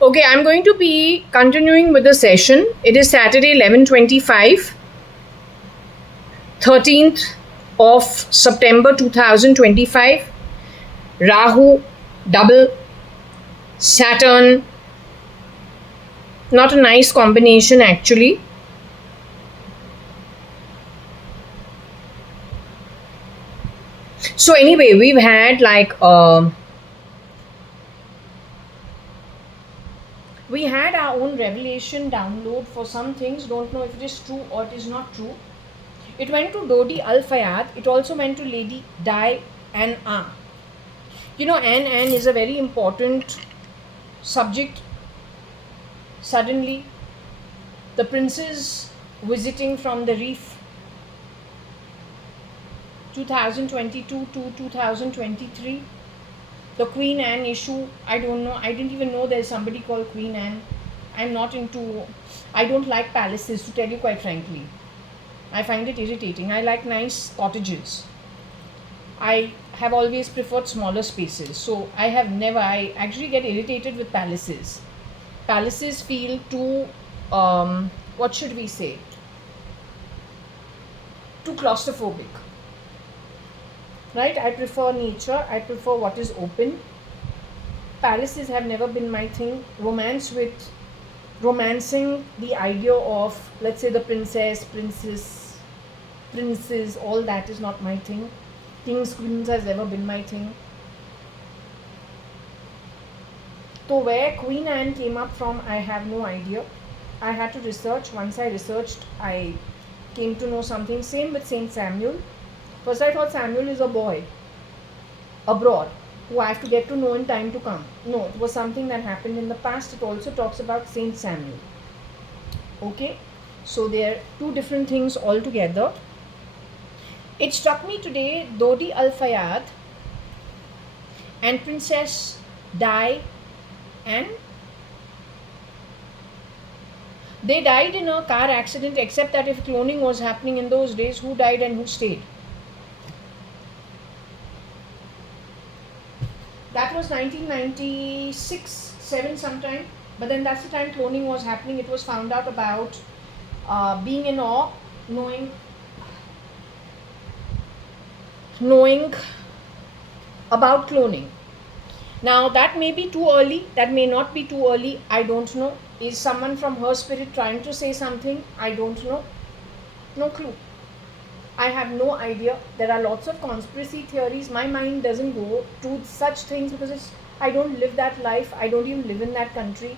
Okay, I'm going to be continuing with the session. It is Saturday 11:25, 13th of September 2025. Rahu, double, Saturn. Not a nice combination actually. So anyway, we've had we had our own revelation download for some things. Don't know if it is true or it is not true. It went to Dodi Al Fayad. It also went to Lady Di and Ah. You know, Anne is a very important subject. Suddenly, the princes visiting from the reef 2022 to 2023. The Queen Anne issue, I don't know. I didn't even know there's somebody called Queen Anne. I don't like palaces, to tell you quite frankly. I find it irritating. I like nice cottages. I have always preferred smaller spaces. So I actually get irritated with palaces. Palaces feel too, what should we say? Too claustrophobic. Right? I prefer nature. I prefer what is open. Palaces have never been my thing. Romancing the idea of, let's say, the princes, all that is not my thing. Kings, queens has never been my thing. So where Queen Anne came up from, I have no idea. I had to research. Once I researched, I came to know something. Same with Saint Samuel. First I thought Samuel is a boy abroad who I have to get to know in time to come. No, it was something that happened in the past. It also talks about Saint Samuel. Okay, so they are two different things altogether. It struck me today, Dodi Al Fayad and Princess Di, and they died in a car accident, except that if cloning was happening in those days, who died and who stayed? That was 1996-7 sometime, but then that's the time cloning was happening. It was found out about being in awe, knowing about cloning. Now that may be too early, that may not be too early, I don't know. Is someone from her spirit trying to say something? I don't know. No clue. I have no idea. There are lots of conspiracy theories. My mind doesn't go to such things because I don't live that life. I don't even live in that country.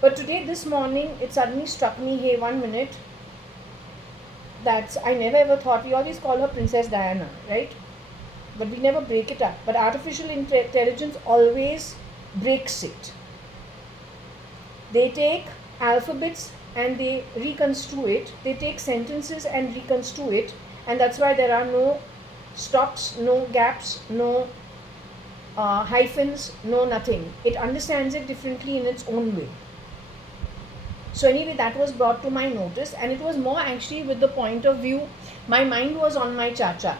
But today, this morning, it suddenly struck me, hey, 1 minute, I never ever thought, we always call her Princess Diana, right? But we never break it up. But artificial intelligence always breaks it. They take alphabets and they reconstruct it. They take sentences and reconstruct it. And that's why there are no stops, no gaps, no hyphens, no nothing. It understands it differently in its own way. So anyway, that was brought to my notice, and it was more actually with the point of view, my mind was on my chacha,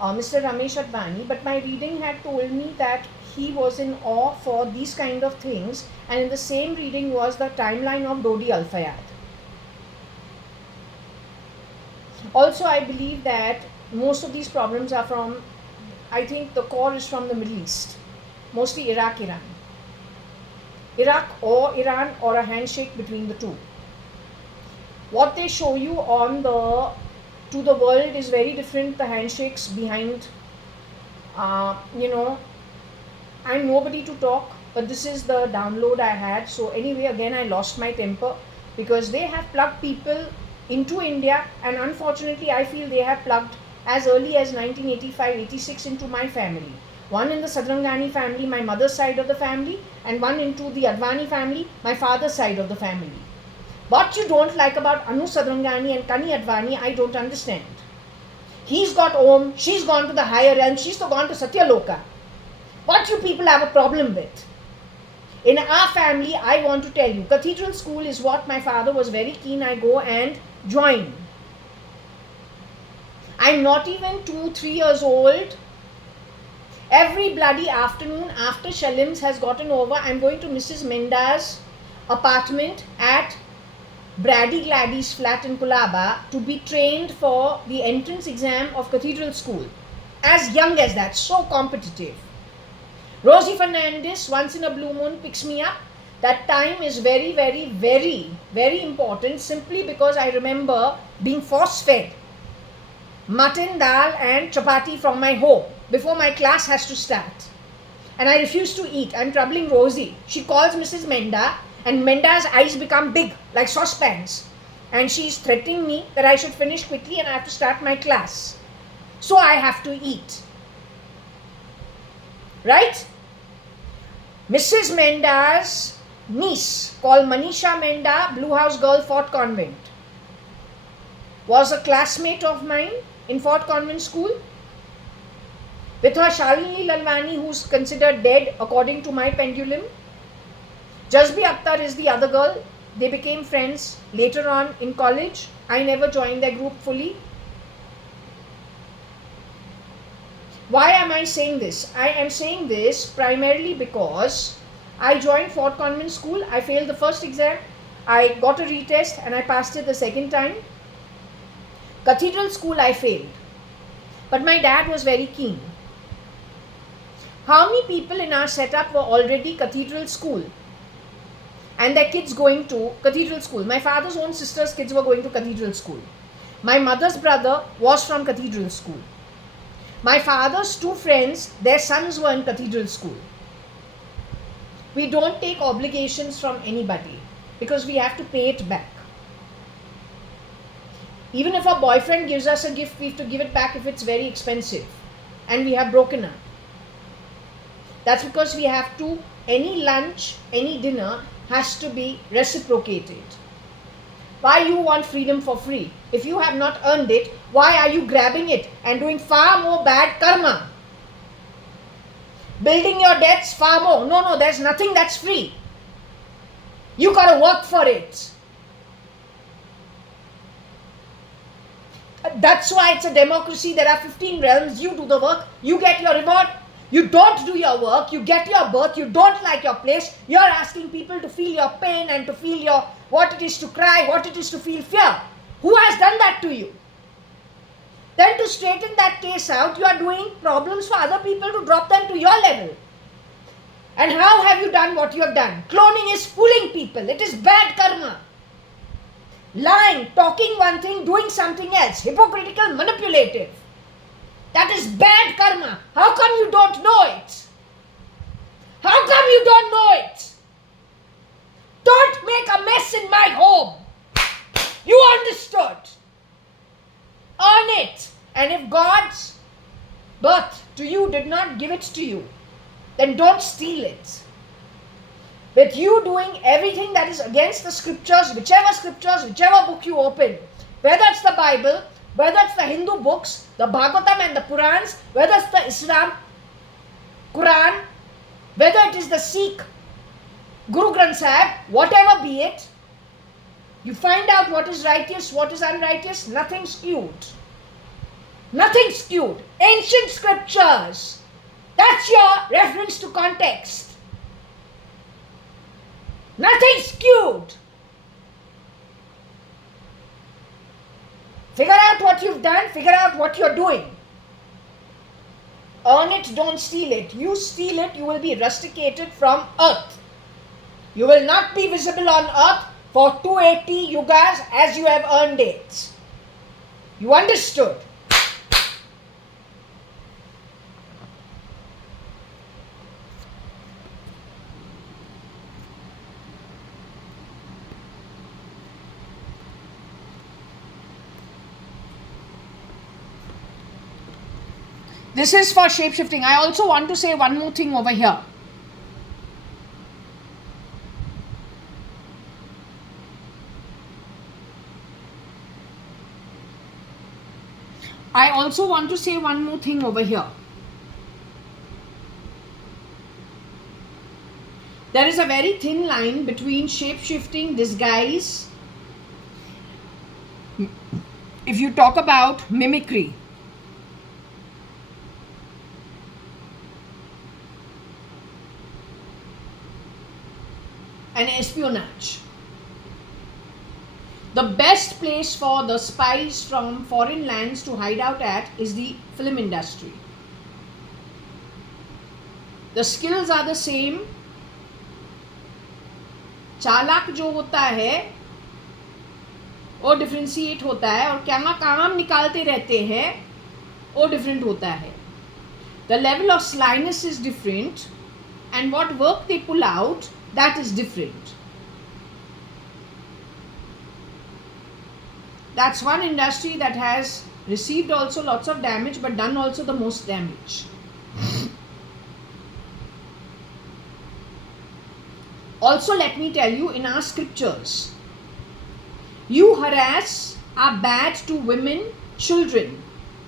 Mr. JAYA.ADVANI, but my reading had told me that he was in awe for these kind of things, and in the same reading was the timeline of Dodi Al Fayad. Also, I believe that most of these problems are from, I think the core is from the Middle East, mostly Iraq or Iran, or a handshake between the two. What they show you to the world is very different. The handshakes behind, I'm nobody to talk, but this is the download I had. So anyway, again, I lost my temper because they have plugged people into India, and unfortunately I feel they have plugged as early as 1985-86 into my family. One in the Sadrangani family, my mother's side of the family, and one into the Advani family, my father's side of the family. What you don't like about Anu Sadrangani and Kani Advani, I don't understand. He's got Om, she's gone to the higher realm, she's gone to Satyaloka. What you people have a problem with? In our family, I want to tell you, cathedral school is what my father was very keen I go and join. I'm not even 2-3 years old, Every bloody afternoon after Shalim's has gotten over, I'm going to Mrs. Menda's apartment at Brady Gladdy's flat in Kulaba to be trained for the entrance exam of Cathedral School. As young as that, so competitive. Rosie Fernandez, once in a blue moon, picks me up. That time is very, very, very, very important, simply because I remember being force-fed mutton, dal and chapati from my home before my class has to start. And I refuse to eat. I'm troubling Rosie. She calls Mrs. Menda, and Menda's eyes become big like saucepans. And she's threatening me that I should finish quickly and I have to start my class. So I have to eat. Right? Mrs. Menda's niece, called Manisha Menda, Blue House Girl, Fort Convent, was a classmate of mine in Fort Convent School. With her Shalini Lalwani, who's considered dead according to my pendulum. Jasbi Akhtar is the other girl. They became friends later on in college. I never joined their group fully. Why am I saying this? I am saying this primarily because I joined Fort Convent School. I failed the first exam. I got a retest and I passed it the second time. Cathedral School I failed. But my dad was very keen. How many people in our setup were already Cathedral School and their kids going to Cathedral School? My father's own sister's kids were going to Cathedral School. My mother's brother was from Cathedral School. My father's two friends, their sons were in Cathedral School. We don't take obligations from anybody because we have to pay it back. Even if our boyfriend gives us a gift, we have to give it back if it's very expensive and we have broken up. That's because we have to, any lunch, any dinner has to be reciprocated. Why you want freedom for free? If you have not earned it, why are you grabbing it and doing far more bad karma? Building your debts far more. No, there's nothing that's free. You got to work for it. That's why it's a democracy. There are 15 realms. You do the work, you get your reward. You don't do your work, you get your birth, you don't like your place. You're asking people to feel your pain and to feel your what it is to cry, what it is to feel fear. Who has done that to you? Then to straighten that case out, you are doing problems for other people to drop them to your level. And how have you done what you have done? Cloning is fooling people. It is bad karma. Lying, talking one thing, doing something else. Hypocritical, manipulative. That is bad karma. How come you don't know it? How come you don't know it? Don't make a mess in my home. You understood. Earn it. And if God's birth to you did not give it to you, then don't steal it. With you doing everything that is against the scriptures, whichever book you open, whether it's the Bible, whether it's the Hindu books, the Bhagavatam and the Purans, whether it's the Islam, Quran, whether it is the Sikh, Guru Granth Sahib, whatever be it, you find out what is righteous, what is unrighteous, nothing skewed. Nothing skewed. Ancient scriptures. That's your reference to context. Nothing skewed. Figure out what you've done, figure out what you're doing. Earn it, don't steal it. You steal it, you will be rusticated from earth. You will not be visible on earth for 280 yugas as you have earned it. You understood? This is for shape-shifting. I also want to say one more thing over here. There is a very thin line between shape-shifting, disguise. If you talk about mimicry, and espionage. The best place for the spies from foreign lands to hide out at is the film industry. The skills are the same. चालाक जो होता है वो differentiate होता है, और क्या काम निकालते रहते हैं वो डिफरेंट होता है. The level of slyness is different, and what work they pull out, that is different. That's one industry that has received also lots of damage but done also the most damage. Also, let me tell you, in our scriptures, you harass are bad to women, children,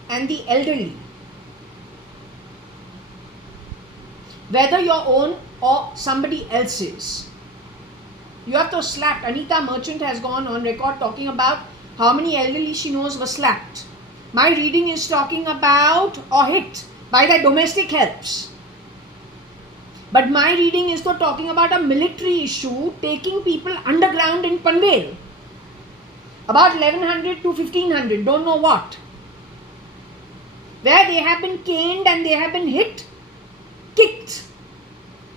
and the elderly, whether your own or somebody else's. You have to slap. Anita Merchant has gone on record talking about how many elderly she knows were slapped. My reading is talking about or hit by the domestic helps. But my reading is though talking about a military issue taking people underground in Panvel. About 1100 to 1500, don't know what. Where they have been caned and they have been hit, kicked.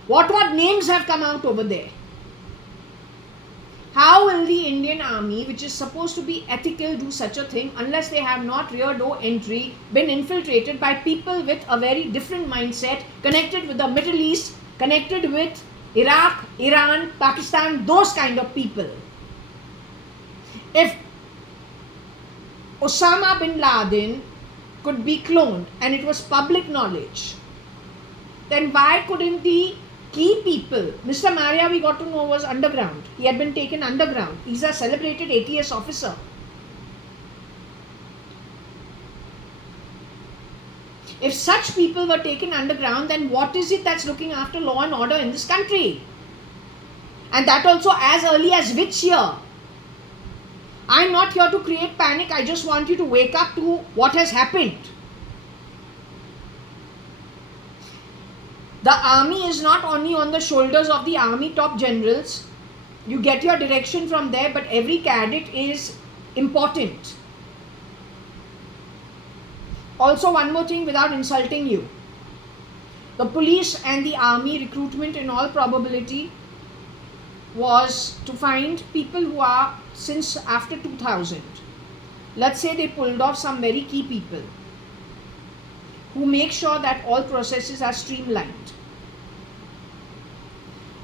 What names have come out over there? How will the Indian Army, which is supposed to be ethical, do such a thing unless they have not rear door entry, been infiltrated by people with a very different mindset, connected with the Middle East, connected with Iraq, Iran, Pakistan, those kind of people? If Osama bin Laden could be cloned and it was public knowledge, then why couldn't the key people, Mr. Maria, we got to know, was underground. He had been taken underground. He's a celebrated ATS officer. If such people were taken underground, then what is it that's looking after law and order in this country? And that also as early as which year? I'm not here to create panic. I just want you to wake up to what has happened. The army is not only on the shoulders of the army top generals. You get your direction from there, but every cadet is important. Also, one more thing without insulting you. The police and the army recruitment in all probability was to find people who are since after 2000. Let's say they pulled off some very key people who make sure that all processes are streamlined.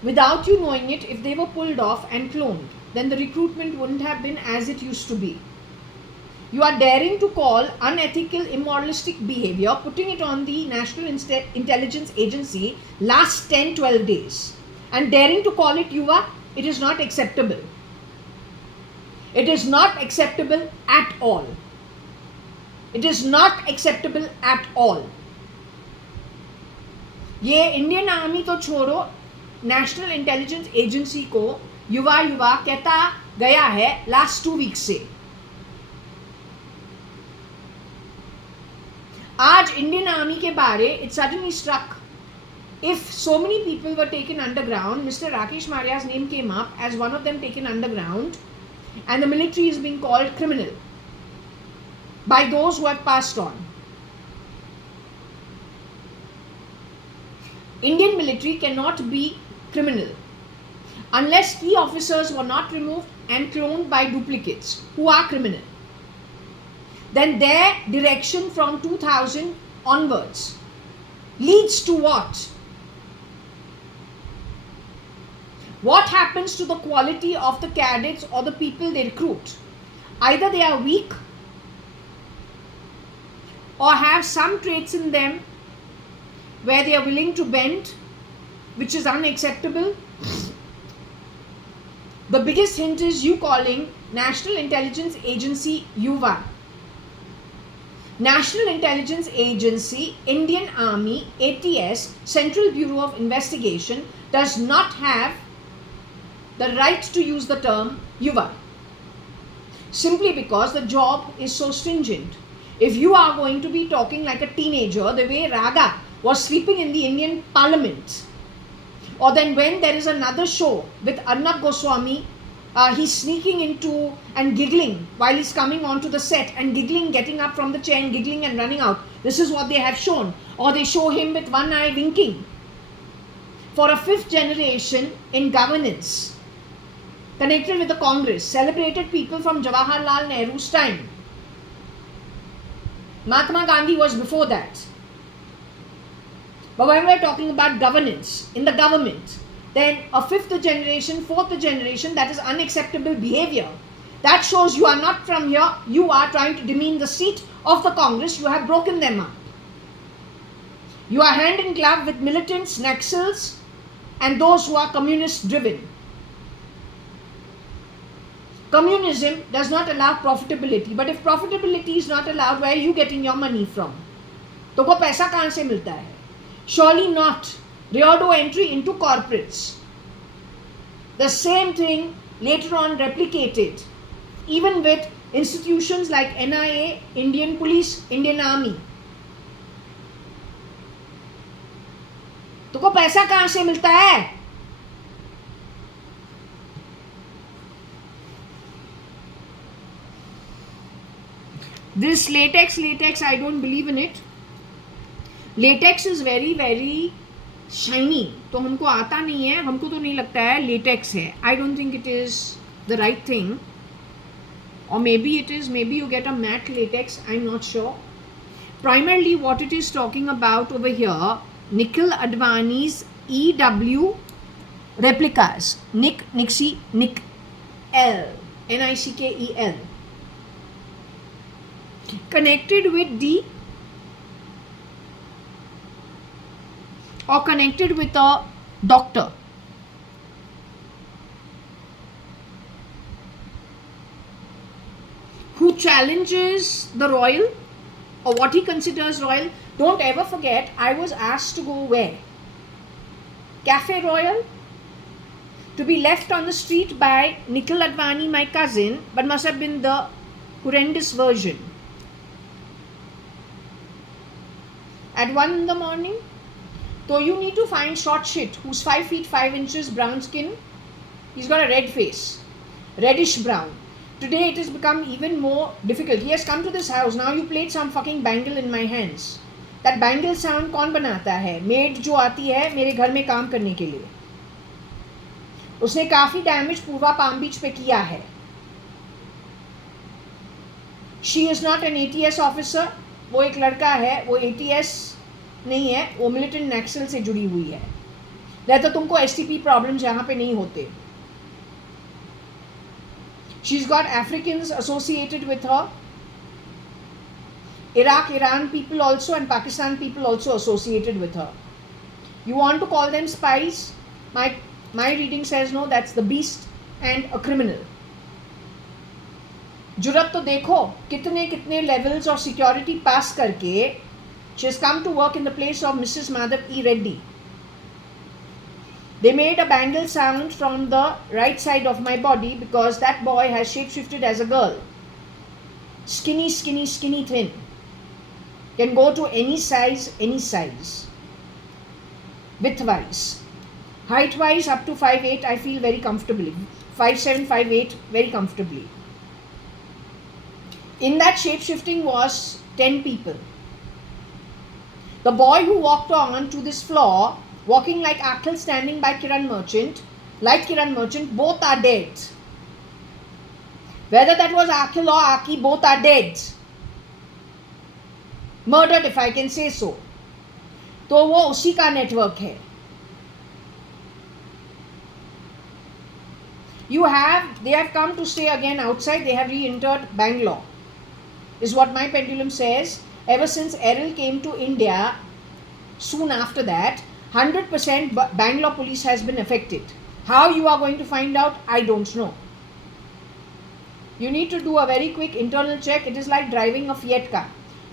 Without you knowing it, if they were pulled off and cloned, then the recruitment wouldn't have been as it used to be. You are daring to call unethical, immoralistic behavior, putting it on the National Intelligence Agency last 10-12 days, and daring to call it Yuva. It is not acceptable. It is not acceptable at all. It is not acceptable at all. ये Indian army तो छोड़ो, national intelligence agency को युवा युवा कहता गया है last 2 weeks से. आज इंडियन आर्मी के बारे it suddenly struck. If so many people were taken underground, Mr. Rakesh Maria's name came up as one of them taken underground, and the military is being called criminal by those who have passed on. Indian military cannot be criminal unless key officers were not removed and cloned by duplicates who are criminal. Then their direction from 2000 onwards leads to what? What happens to the quality of the cadets or the people they recruit? Either they are weak or have some traits in them where they are willing to bend, which is unacceptable. The biggest hint is you calling National Intelligence Agency UVA. National Intelligence Agency, Indian Army, ATS, Central Bureau of Investigation does not have the right to use the term Yuva, simply because the job is so stringent. If you are going to be talking like a teenager, the way Raga was sleeping in the Indian Parliament, Or then when there is another show with Arnab Goswami, he's sneaking into and giggling while he's coming onto the set, and giggling, getting up from the chair and giggling and running out. This is what they have shown. Or they show him with one eye winking. For a fifth generation in governance, connected with the Congress, celebrated people from Jawaharlal Nehru's time. Mahatma Gandhi was before that. But when we're talking about governance in the government, then a fifth generation, fourth generation, that is unacceptable behavior. That shows you are not from here, you are trying to demean the seat of the Congress, you have broken them up. You are hand in glove with militants, Naxals, and those who are communist driven. Communism does not allow profitability, but if profitability is not allowed, where are you getting your money from? तो वो पैसा कहाँ से मिलता है? Surely not rear-door entry into corporates. The same thing later on replicated, even with institutions like NIA, Indian Police, Indian Army. तो को पैसा कहाँ से मिलता है? This latex, I don't believe in it. Latex is very, very shiny. तो हमको आता नहीं है, हमको तो नहीं लगता है latex है. I don't think it is the right thing. Or maybe it is, maybe you get a matte latex, I'm not sure. Primarily what it is talking about over here, JAYA.ADVANI's EW replicas. Nixie, Nick L. NICKEL. Connected with D or connected with a doctor. Who challenges the royal or what he considers royal. Don't ever forget, I was asked to go where? Cafe Royal? To be left on the street by Nikhil Advani, my cousin, but must have been the horrendous version. At 1 in the morning. So you need to find short shit who's 5 feet 5 inches, brown skin. He's got a red face, reddish brown. Today it has become even more difficult. He has come to this house. Now you played some fucking bangle in my hands. That bangle sound कौन बनाता है? Maid जो आती है मेरे घर में काम करने के लिए. उसने काफी डैमेज पूर्वा पाम बीच पे किया है. She is not an ATS officer. वो एक लड़का है, वो ATS नहीं है, वो मिलिटेंट नक्सल से जुड़ी हुई है. नहीं तो तुमको STP प्रॉब्लम्स यहाँ पे नहीं होते. She's got Africans associated with her. Iraq, Iran people also and Pakistan people also associated with her. You want to call them spies? My reading says no, that's the beast and a criminal. जुरत तो देखो कितने कितने levels of security pass करके she has come to work in the place of Mrs. Madhav E. Reddy. They made a bangle sound from the right side of my body because that boy has shapeshifted as a girl. Skinny, skinny, skinny, thin. Can go to any size, width-wise. Height-wise, up to 5'8", I feel very comfortably. 5'7", 5'8", very comfortably. In that shape-shifting was 10 people. The boy who walked on to this floor, walking like Akhil standing by Kiran Merchant, like Kiran Merchant, both are dead. Whether that was Akhil or Aki, both are dead. Murdered, if I can say so. तो वो उसी का network है. They have come to stay again outside. They have re-entered Bangalore, is what my pendulum says. Ever since Errol came to India, soon after that, 100% Bangalore police has been affected. How you are going to find out, I don't know. You need to do a very quick internal check. It is like driving a Fiat car.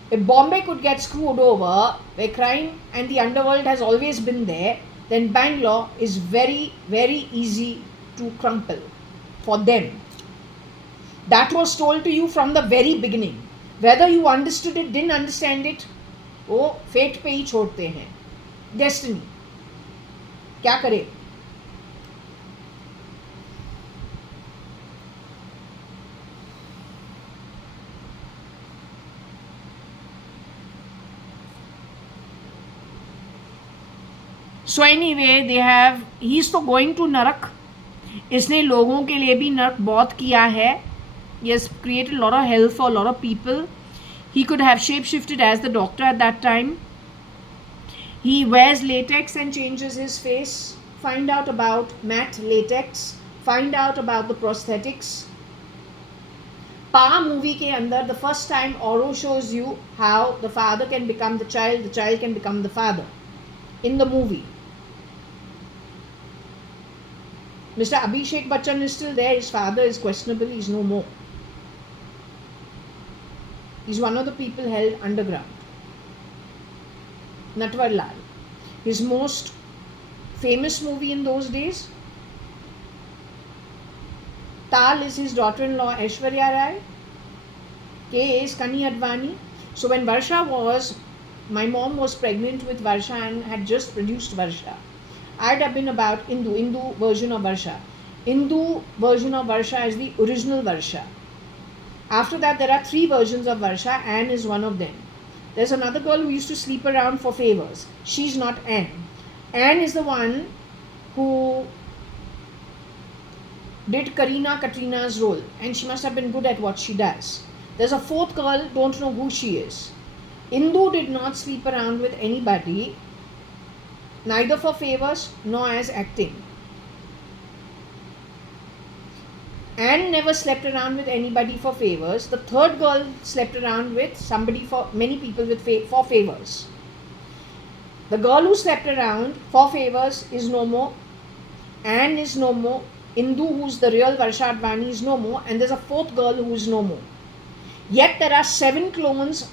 If Bombay could get screwed over, where crime and the underworld has always been there, then Bangalore is very, very easy to crumple for them. That was told to you from the very beginning. Whether you understood it, didn't understand it, वो fate पे ही छोड़ते हैं. Destiny. क्या करे? So anyway, he's तो going to नरक. इसने लोगों के लिए भी नरक बहुत किया है. He has created a lot of hell for a lot of people. He could have shape-shifted as the Doctor at that time. He wears latex and changes his face. Find out about matte latex. Find out about the prosthetics. Pa movie ke andar, the first time Oro shows you how the father can become the child can become the father. In the movie. Mr. Abhishek Bachchan is still there. His father is questionable. He's no more. He's one of the people held underground. Natwar Lal. His most famous movie in those days, Tal is his daughter-in-law Aishwarya Rai. K is JAYA.ADVANI. So when my mom was pregnant with Varsha and had just produced Varsha. I'd have been about Indu version of Varsha. Indu version of Varsha is the original Varsha. After that, there are 3 versions of Varsha. Anne is one of them. There's another girl who used to sleep around for favors. She's not Anne. Anne is the one who did Katrina's role, and she must have been good at what she does. There's a 4th girl, don't know who she is. Indu did not sleep around with anybody, neither for favors nor as acting. Anne never slept around with anybody for favors. The 3rd girl slept around with somebody many people for favors. The girl who slept around for favors is no more. Anne is no more. Indu, who's the real Varsha.ADVANI, is no more. And there's a 4th girl who is no more. Yet there are 7 clones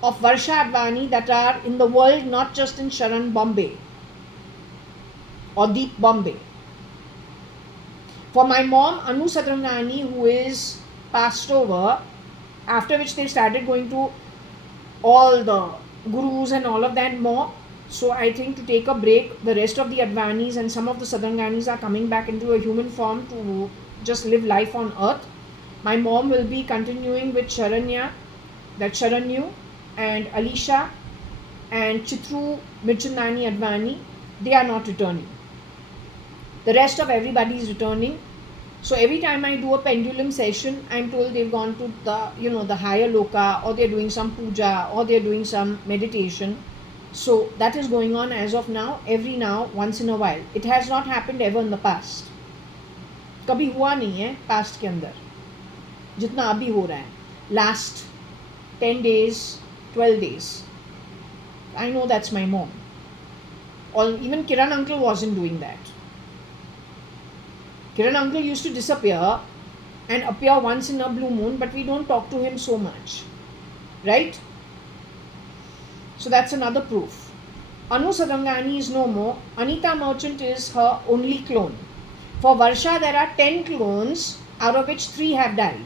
of Varsha.ADVANI that are in the world, not just in Sharan, Bombay or Deep Bombay. For my mom, Anu Sadrangani, who is passed over, after which they started going to all the gurus and all of that more. So I think to take a break, the rest of the Advanis and some of the Sadranganis are coming back into a human form to just live life on earth. My mom will be continuing with Sharanyu and Alisha and Chitru Mirchandani Advani. They are not returning. The rest of everybody is returning. So every time I do a pendulum session, I'm told they've gone to the higher loka, or they're doing some puja, or they're doing some meditation. So that is going on as of now, once in a while. It has not happened ever in the past. कभी हुआ नहीं है past के अंदर जितना अभी हो रहा है. Last 10 days, 12 days. I know that's my mom. Or even Kiran uncle wasn't doing that. Kiran uncle used to disappear and appear once in a blue moon, but we don't talk to him so much. Right? So that's another proof. Anu Sadrangani is no more. Anita Merchant is her only clone. For Varsha, there are 10 clones, out of which 3 have died,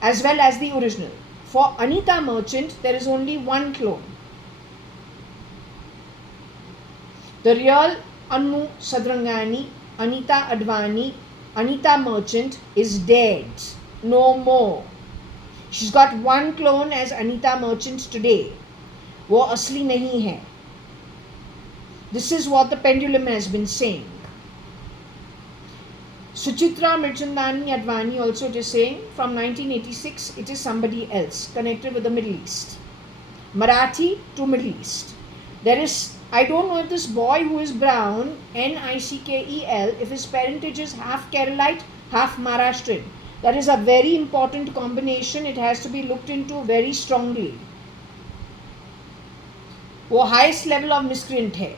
as well as the original. For Anita Merchant, there is only 1 clone. The real Anu Sadrangani, Anita Advani, Anita Merchant is dead. No more. She's got 1 clone as Anita Merchant today. वो असली नहीं है. This is what the pendulum has been saying. Suchitra Mirchandani Advani also is saying from 1986 it is somebody else connected with the Middle East. Marathi to Middle East. There is, I don't know if this boy who is brown, Nickel, if his parentage is half Keralite, half Maharashtrian. That is a very important combination. It has to be looked into very strongly. वो highest level of miscreant है.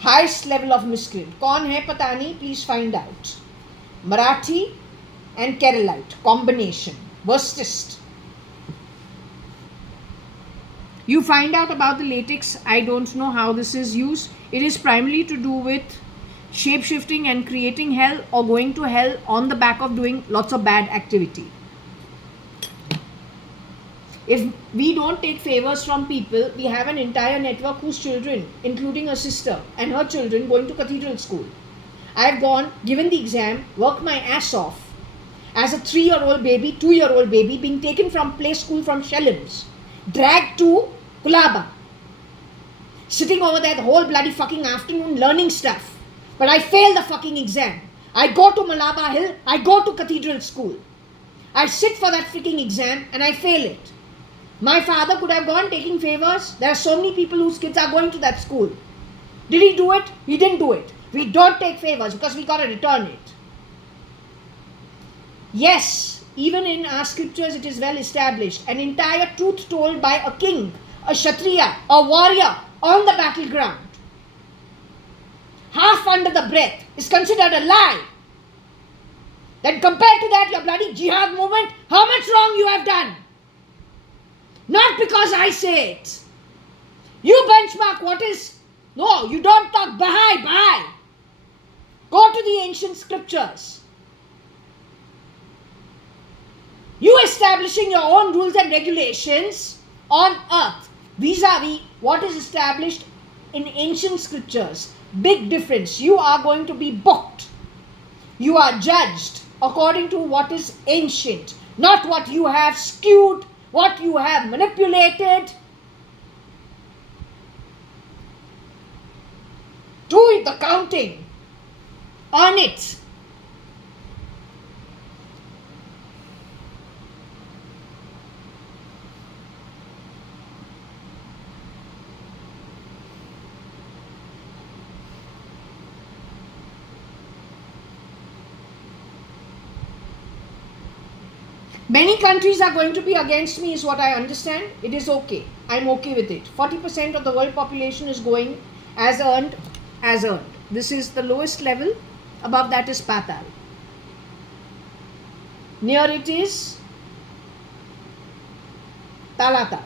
Highest level of miscreant कौन है पता नहीं. Please find out. Marathi and Keralite combination worstest. You find out about the latex. I don't know how this is used. It is primarily to do with shape shifting and creating hell, or going to hell on the back of doing lots of bad activity. If we don't take favors from people, we have an entire network whose children, including a sister and her children, going to cathedral school. I have gone, given the exam, worked my ass off as a 3-year-old baby, 2-year-old baby, being taken from play school from Shellams, dragged to Kulaba. sitting over there the whole bloody fucking afternoon learning stuff. But I fail the fucking exam. I go to Malaba Hill, I go to Cathedral School. I sit for that freaking exam and I fail it. My father could have gone taking favors. There are so many people whose kids are going to that school. Did he do it? He didn't do it. We don't take favors because we got to return it. Yes, even in our scriptures it is well established. An entire truth told by a king, a Kshatriya, a warrior on the battleground, half under the breath, is considered a lie. Then compared to that, your bloody jihad movement, how much wrong you have done. Not because I say it. You benchmark what is. No, you don't talk Baha'i. Go to the ancient scriptures. You establishing your own rules and regulations on earth vis-a-vis what is established in ancient scriptures. Big difference. You are going to be booked. You are judged according to what is ancient, not what you have skewed, what you have manipulated. Do the counting. Earn it. Many countries are going to be against me is what I understand. It is okay. I'm okay with it. 40% of the world population is going as earned. This is the lowest level. Above that is Patal. Near it is Talatal.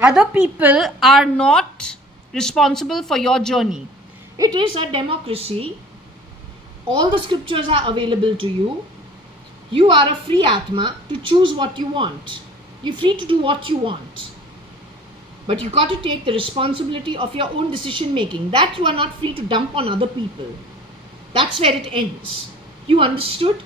Other people are not responsible for your journey. It is a democracy. All the scriptures are available to you. You are a free Atma to choose what you want. You're free to do what you want. But you got to take the responsibility of your own decision making. That you are not free to dump on other people. That's where it ends. You understood?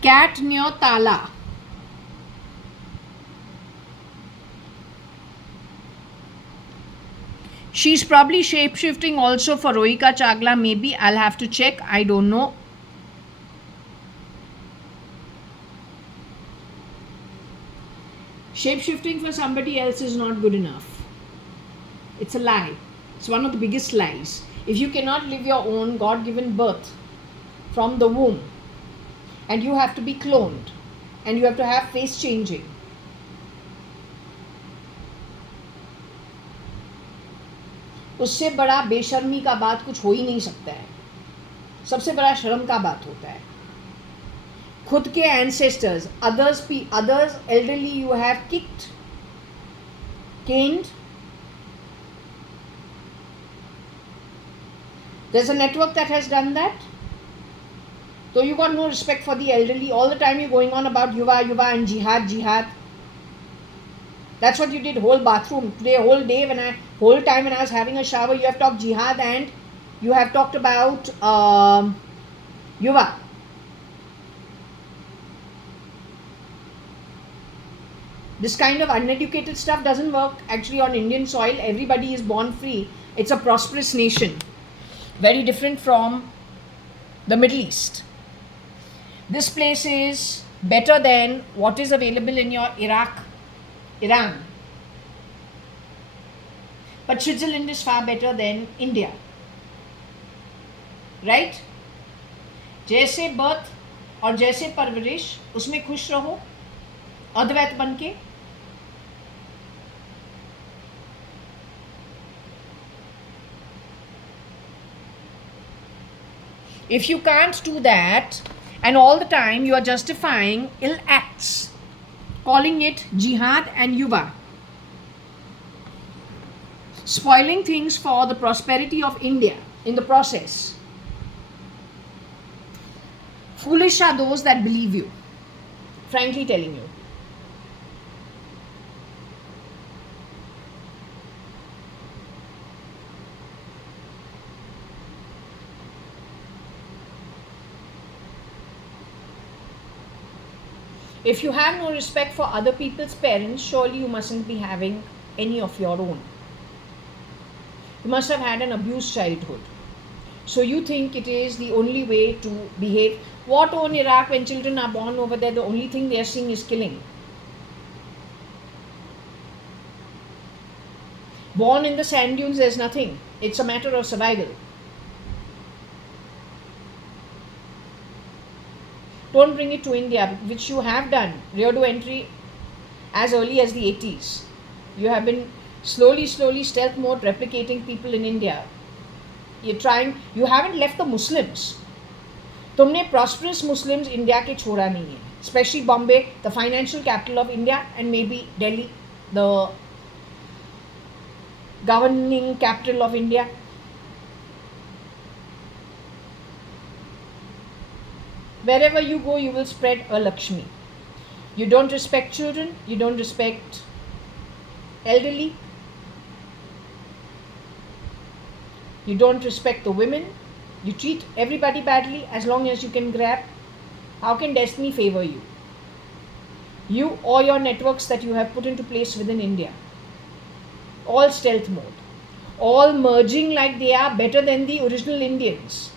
Cat near Tala. She's probably shape-shifting also for Rohika Chagla. Maybe I'll have to check. I don't know. Shape-shifting for somebody else is not good enough. It's a lie. It's one of the biggest lies. If you cannot live your own God-given birth from the womb, and you have to be cloned, and you have to have face changing, उससे बड़ा बेशर्मी का बात कुछ हो ही नहीं सकता है. सबसे बड़ा शर्म का बात होता है. खुद के ancestors, others elderly you have kicked, caned. There's a network that has done that. So you got no respect for the elderly. All the time you're going on about yuva and jihad. That's what you did whole bathroom today, whole day whole time when I was having a shower. You have talked jihad and you have talked about yuva. This kind of uneducated stuff doesn't work actually on Indian soil. Everybody is born free. It's a prosperous nation. Very different from the Middle East. This place is better than what is available in your Iraq, Iran. But Switzerland is far better than India. Right? जैसे birth और जैसे परवरिश उसमें खुश रहो अद्वैत बन के. If you can't do that, and all the time you are justifying ill acts, calling it jihad and yuva, spoiling things for the prosperity of India in the process, foolish are those that believe you, frankly telling you. If you have no respect for other people's parents, surely you mustn't be having any of your own. You must have had an abused childhood. So you think it is the only way to behave. What on Iraq, when children are born over there, the only thing they are seeing is killing. Born in the sand dunes, there's nothing. It's a matter of survival. Don't bring it to India, which you have done. Rio to entry as early as the 80s. You have been slowly, stealth mode replicating people in India. You're trying, you haven't left the Muslims. तुमने prosperous Muslims India के छोड़ा नहीं है. Especially Bombay, the financial capital of India, and maybe Delhi, the governing capital of India. Wherever you go, you will spread a Lakshmi. You don't respect children, you don't respect elderly, you don't respect the women, you treat everybody badly as long as you can grab. How can destiny favor you? You or your networks that you have put into place within India. All stealth mode. All merging like they are better than the original Indians.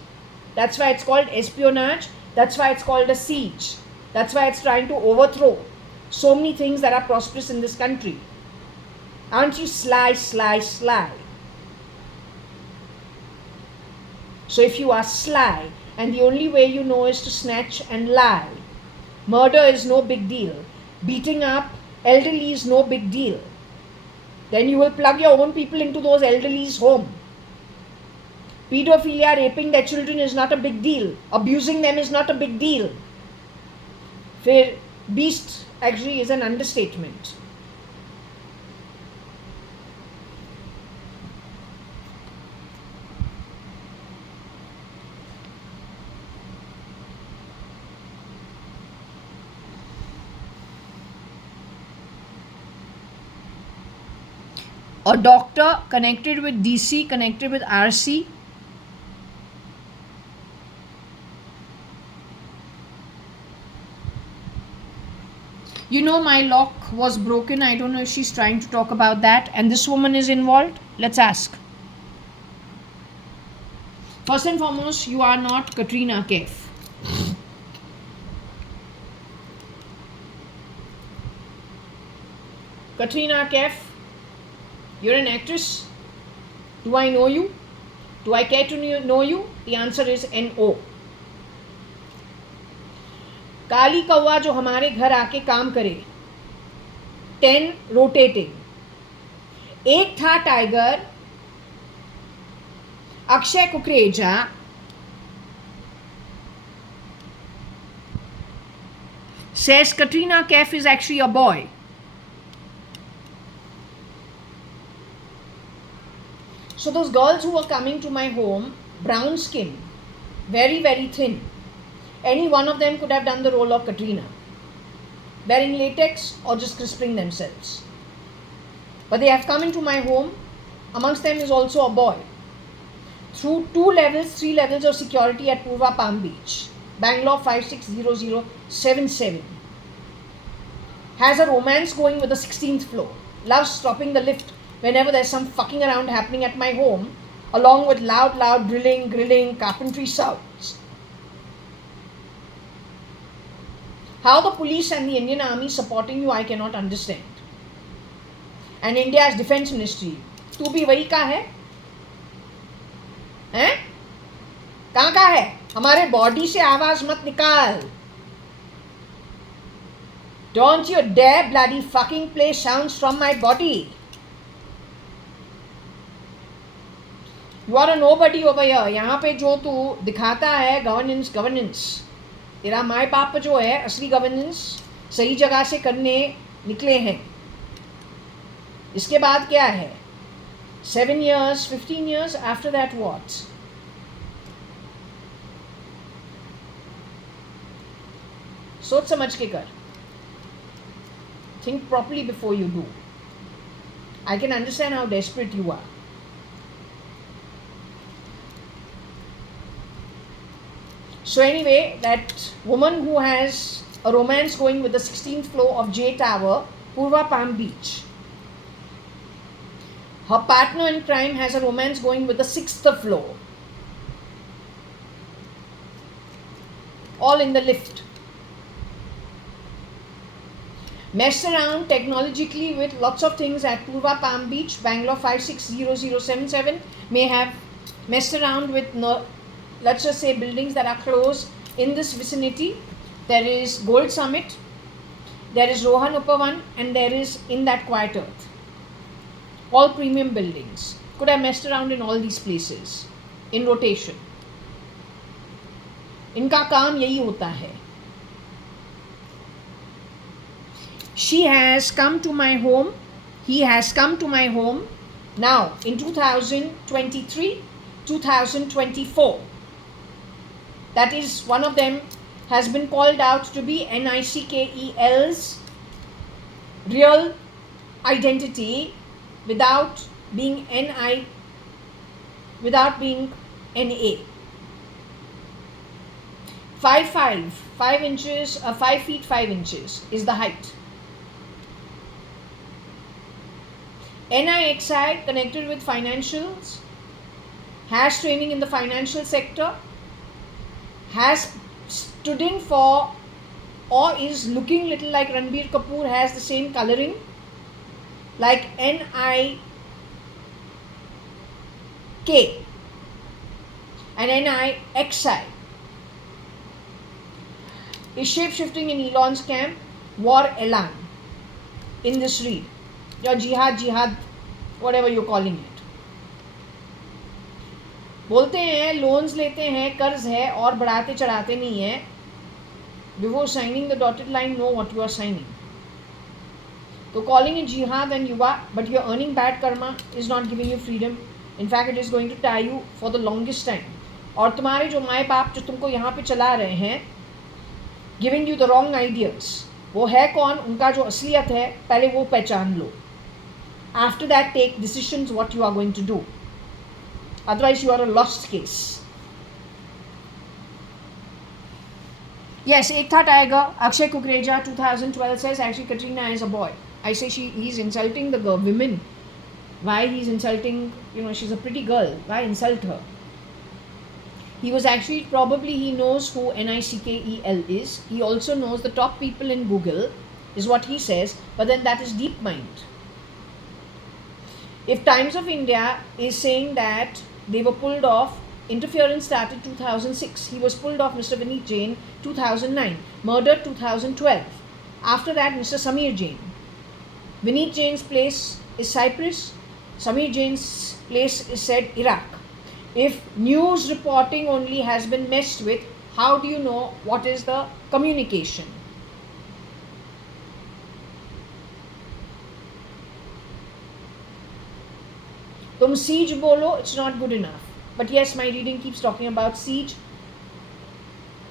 That's why it's called espionage. That's why it's called a siege. That's why it's trying to overthrow so many things that are prosperous in this country. Aren't you sly? So if you are sly, and the only way you know is to snatch and lie, murder is no big deal, beating up elderly is no big deal, then you will plug your own people into those elderly's home. Pedophilia, raping their children is not a big deal. Abusing them is not a big deal. फिर beast actually is an understatement. A doctor connected with DC, connected with RC. You know, my lock was broken. I don't know if she's trying to talk about that. And this woman is involved. Let's ask. First and foremost, you are not Katrina Kaif. Katrina Kaif, you're an actress. Do I know you? Do I care to know you? The answer is No. काली कौवा जो हमारे घर आके काम करे, 10 rotating, एक था tiger, Akshay Kukreja, says Katrina Kaif is actually a boy. So those girls who were coming to my home, brown skin, very, very thin, any one of them could have done the role of Katrina, wearing latex or just crisping themselves. But they have come into my home. Amongst them is also a boy. Through 3 levels of security at Purva Palm Beach, Bangalore 560077. Has a romance going with the 16th floor. Loves stopping the lift whenever there's some fucking around happening at my home, along with loud grilling, carpentry sounds. How the police and the Indian Army supporting you, I cannot understand. And India's Defense Ministry, तू भी वही का है? हैं? कहाँ का है? हमारे बॉडी से आवाज मत निकाल. Don't you dare bloody fucking play sounds from my body. You are a nobody over here. यहाँ पे जो तू दिखाता है गवर्नेंस, तेरा माँ बाप जो है असली गवर्नेंस सही जगह से करने निकले हैं. इसके बाद क्या है? 7 years, 15 years, after that what? सोच समझ के कर. Think properly before you do. I can understand how desperate you are. So anyway, that woman who has a romance going with the 16th floor of J Tower, Purva Palm Beach. Her partner in crime has a romance going with the 6th floor. All in the lift. Messed around technologically with lots of things at Purva Palm Beach, Bangalore 560077. May have messed around with, let's just say, buildings that are close in this vicinity. There is Gold Summit, there is Rohan Upavan, and there is In That Quiet Earth. All premium buildings. Could have messed around in all these places in rotation. इनका काम यही होता है. She has come to my home. He has come to my home now in 2023, 2024. That is, one of them has been called out to be NICKEL's real identity without being NI, without being NA. 5 inches, 5 feet 5 inches is the height. NIXI connected with financials, has training in the financial sector, has stood in for or is looking little like Ranbir Kapoor, has the same coloring like NIK and NIXI. Is shape-shifting in Elon's camp, war elan in this read, or jihad, whatever you're calling it. बोलते हैं loans लेते हैं, कर्ज है और बढ़ाते चढ़ाते नहीं है. Before signing the dotted line, know what you are signing. So calling it jihad and yuva, but you're earning bad karma is not giving you freedom. In fact, it is going to tie you for the longest time. और तुम्हारे जो माँ बाप जो तुमको यहाँ पे चला रहे हैं, giving you the wrong ideas, वो है कौन, उनका जो असलियत है पहले वो पहचान लो. After that, take decisions what you are going to do. Otherwise, you are a lost case. Yes, एक था tiger. Akshay Kukreja 2012 says actually Katrina is a boy. I say he's insulting the women. Why he's insulting, she's a pretty girl. Why insult her? He was actually, probably he knows who NICKEL is. He also knows the top people in Google, is what he says. But then that is deep mind. If Times of India is saying that they were pulled off, interference started 2006. He was pulled off, Mr. Vineet Jain, 2009. Murdered 2012. After that, Mr. Samir Jain. Vineet Jain's place is Cyprus. Samir Jain's place is said Iraq. If news reporting only has been messed with, how do you know what is the communication? Tum siege bolo, it's not good enough. But yes, my reading keeps talking about siege.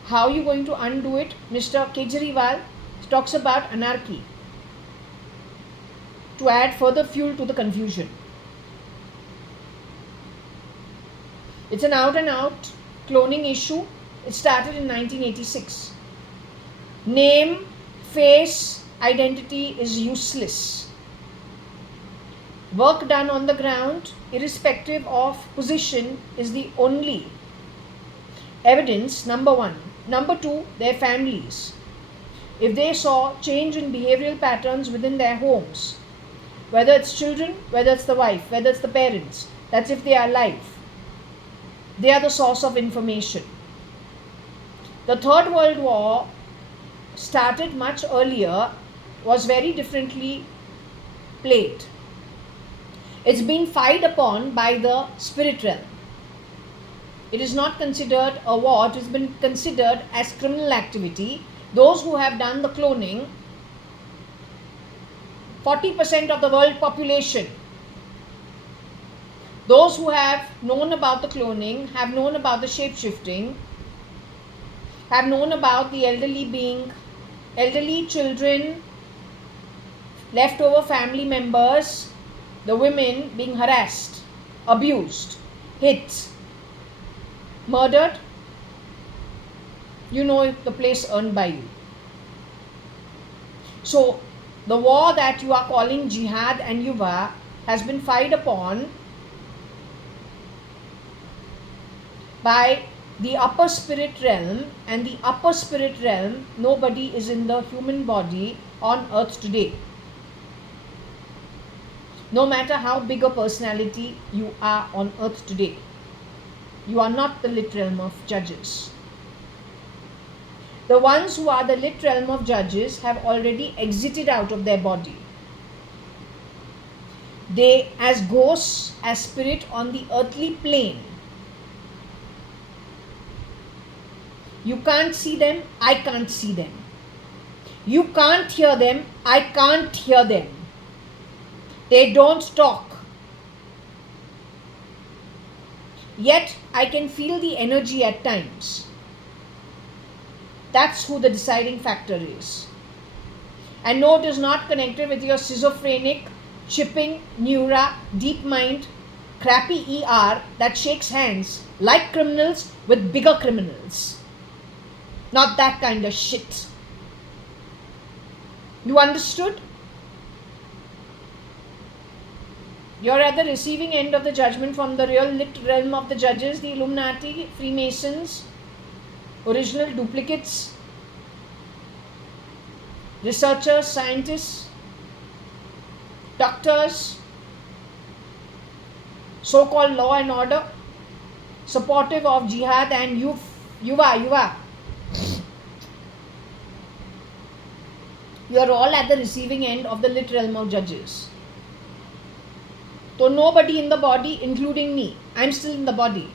How are you going to undo it? Mr. Kejriwal talks about anarchy to add further fuel to the confusion. It's an out and out cloning issue. It started in 1986. Name, face, identity is useless. Work done on the ground, irrespective of position, is the only evidence, number one. Number two, their families. If they saw change in behavioral patterns within their homes, whether it's children, whether it's the wife, whether it's the parents, that's if they are alive. They are the source of information. The Third World War started much earlier, was very differently played. It's been fired upon by the spirit realm. It is not considered a war. It has been considered as criminal activity. Those who have done the cloning, 40% of the world population, those who have known about the cloning, have known about the shape-shifting, have known about the elderly children, leftover family members, the women being harassed, abused, hit, murdered, you know the place earned by you. So the war that you are calling jihad and yuva has been fired upon by the upper spirit realm, and the upper spirit realm, nobody is in the human body on earth today. No matter how big a personality you are on earth today, you are not the lit realm of judges. The ones who are the lit realm of judges have already exited out of their body. They, as ghosts, as spirit on the earthly plane, you can't see them, I can't see them. You can't hear them, I can't hear them. They don't talk. Yet I can feel the energy at times. That's who the deciding factor is. And no, it is not connected with your schizophrenic, chipping, neura, deep mind, crappy ER that shakes hands like criminals with bigger criminals. Not that kind of shit. You understood? You're at the receiving end of the judgment from the real lit realm of the judges, the Illuminati, Freemasons, original duplicates, researchers, scientists, doctors, so-called law and order, supportive of jihad and yuva. You are all at the receiving end of the lit realm of judges. So nobody in the body, including me, I'm still in the body.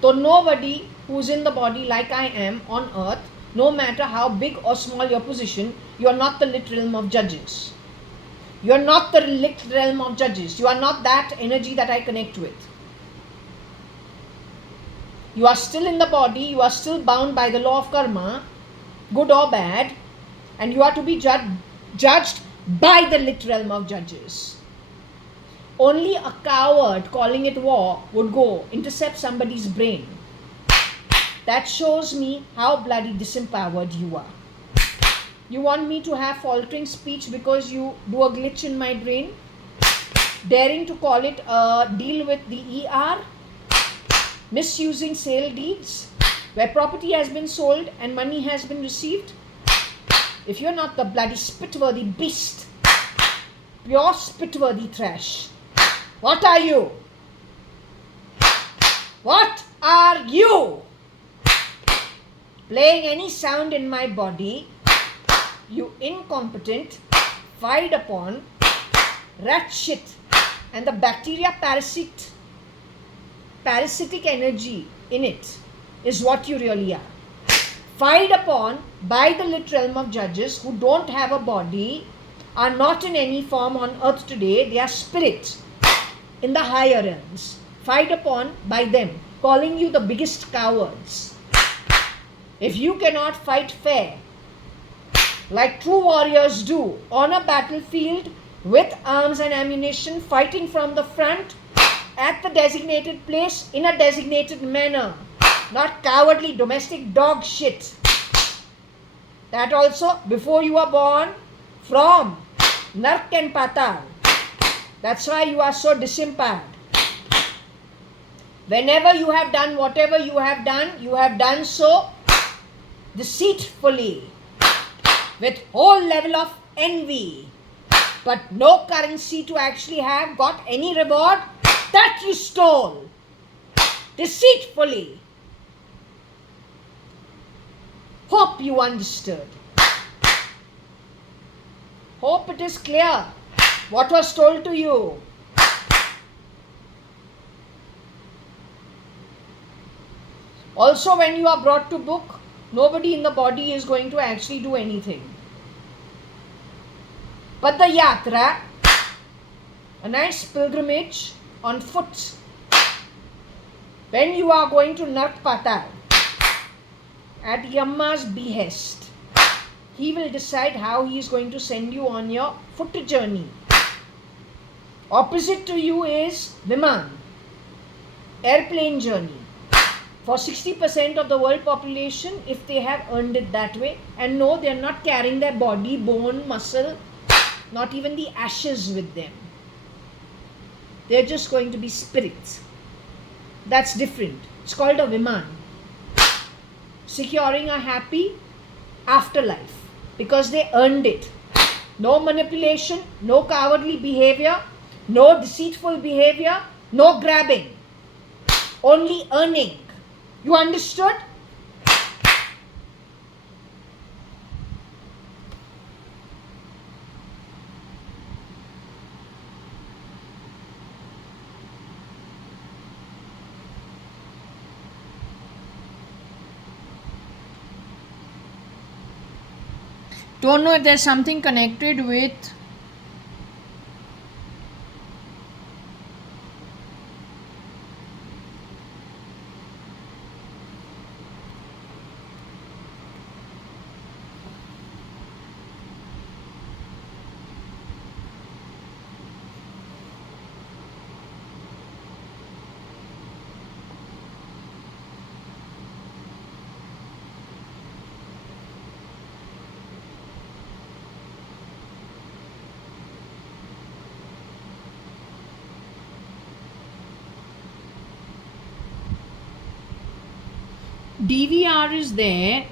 So nobody who's in the body like I am on earth, no matter how big or small your position, you are not the lit realm of judges. You are not the lit realm of judges. You are not that energy that I connect with. You are still in the body, you are still bound by the law of karma, good or bad, and you are to be judged by the lit realm of judges. Only a coward calling it war would go intercept somebody's brain. That shows me how bloody disempowered you are. You want me to have faltering speech because you do a glitch in my brain? Daring to call it a deal with the ER? Misusing sale deeds where property has been sold and money has been received? If you're not the bloody spit-worthy beast, pure spit-worthy trash, what are you? What are you? Playing any sound in my body, you incompetent, fired upon, rat shit, and the bacteria parasitic energy in it is what you really are. Fired upon by the lit realm of judges who don't have a body, are not in any form on earth today, they are spirits in the higher realms. Fired upon by them, calling you the biggest cowards. If you cannot fight fair, like true warriors do, on a battlefield with arms and ammunition, fighting from the front, at the designated place, in a designated manner, not cowardly domestic dog shit. That also before you were born, from Nark and Patal. That's why you are so disempowered. Whenever you have done whatever you have done so deceitfully, with whole level of envy, but no currency to actually have got any reward that you stole deceitfully. Hope you understood. Hope it is clear what was told to you. Also, when you are brought to book, nobody in the body is going to actually do anything. But the yatra, a nice pilgrimage on foot, when you are going to Nark Patal, at Yama's behest, he will decide how he is going to send you on your foot journey. Opposite to you is Viman, airplane journey. For 60% of the world population, if they have earned it that way, and no, they are not carrying their body, bone, muscle, not even the ashes with them. They are just going to be spirits. That's different. It's called a Viman. Securing a happy afterlife because they earned it. No manipulation, no cowardly behavior, no deceitful behavior, no grabbing. Only earning. You understood? Don't know if there's something connected with DVR is there.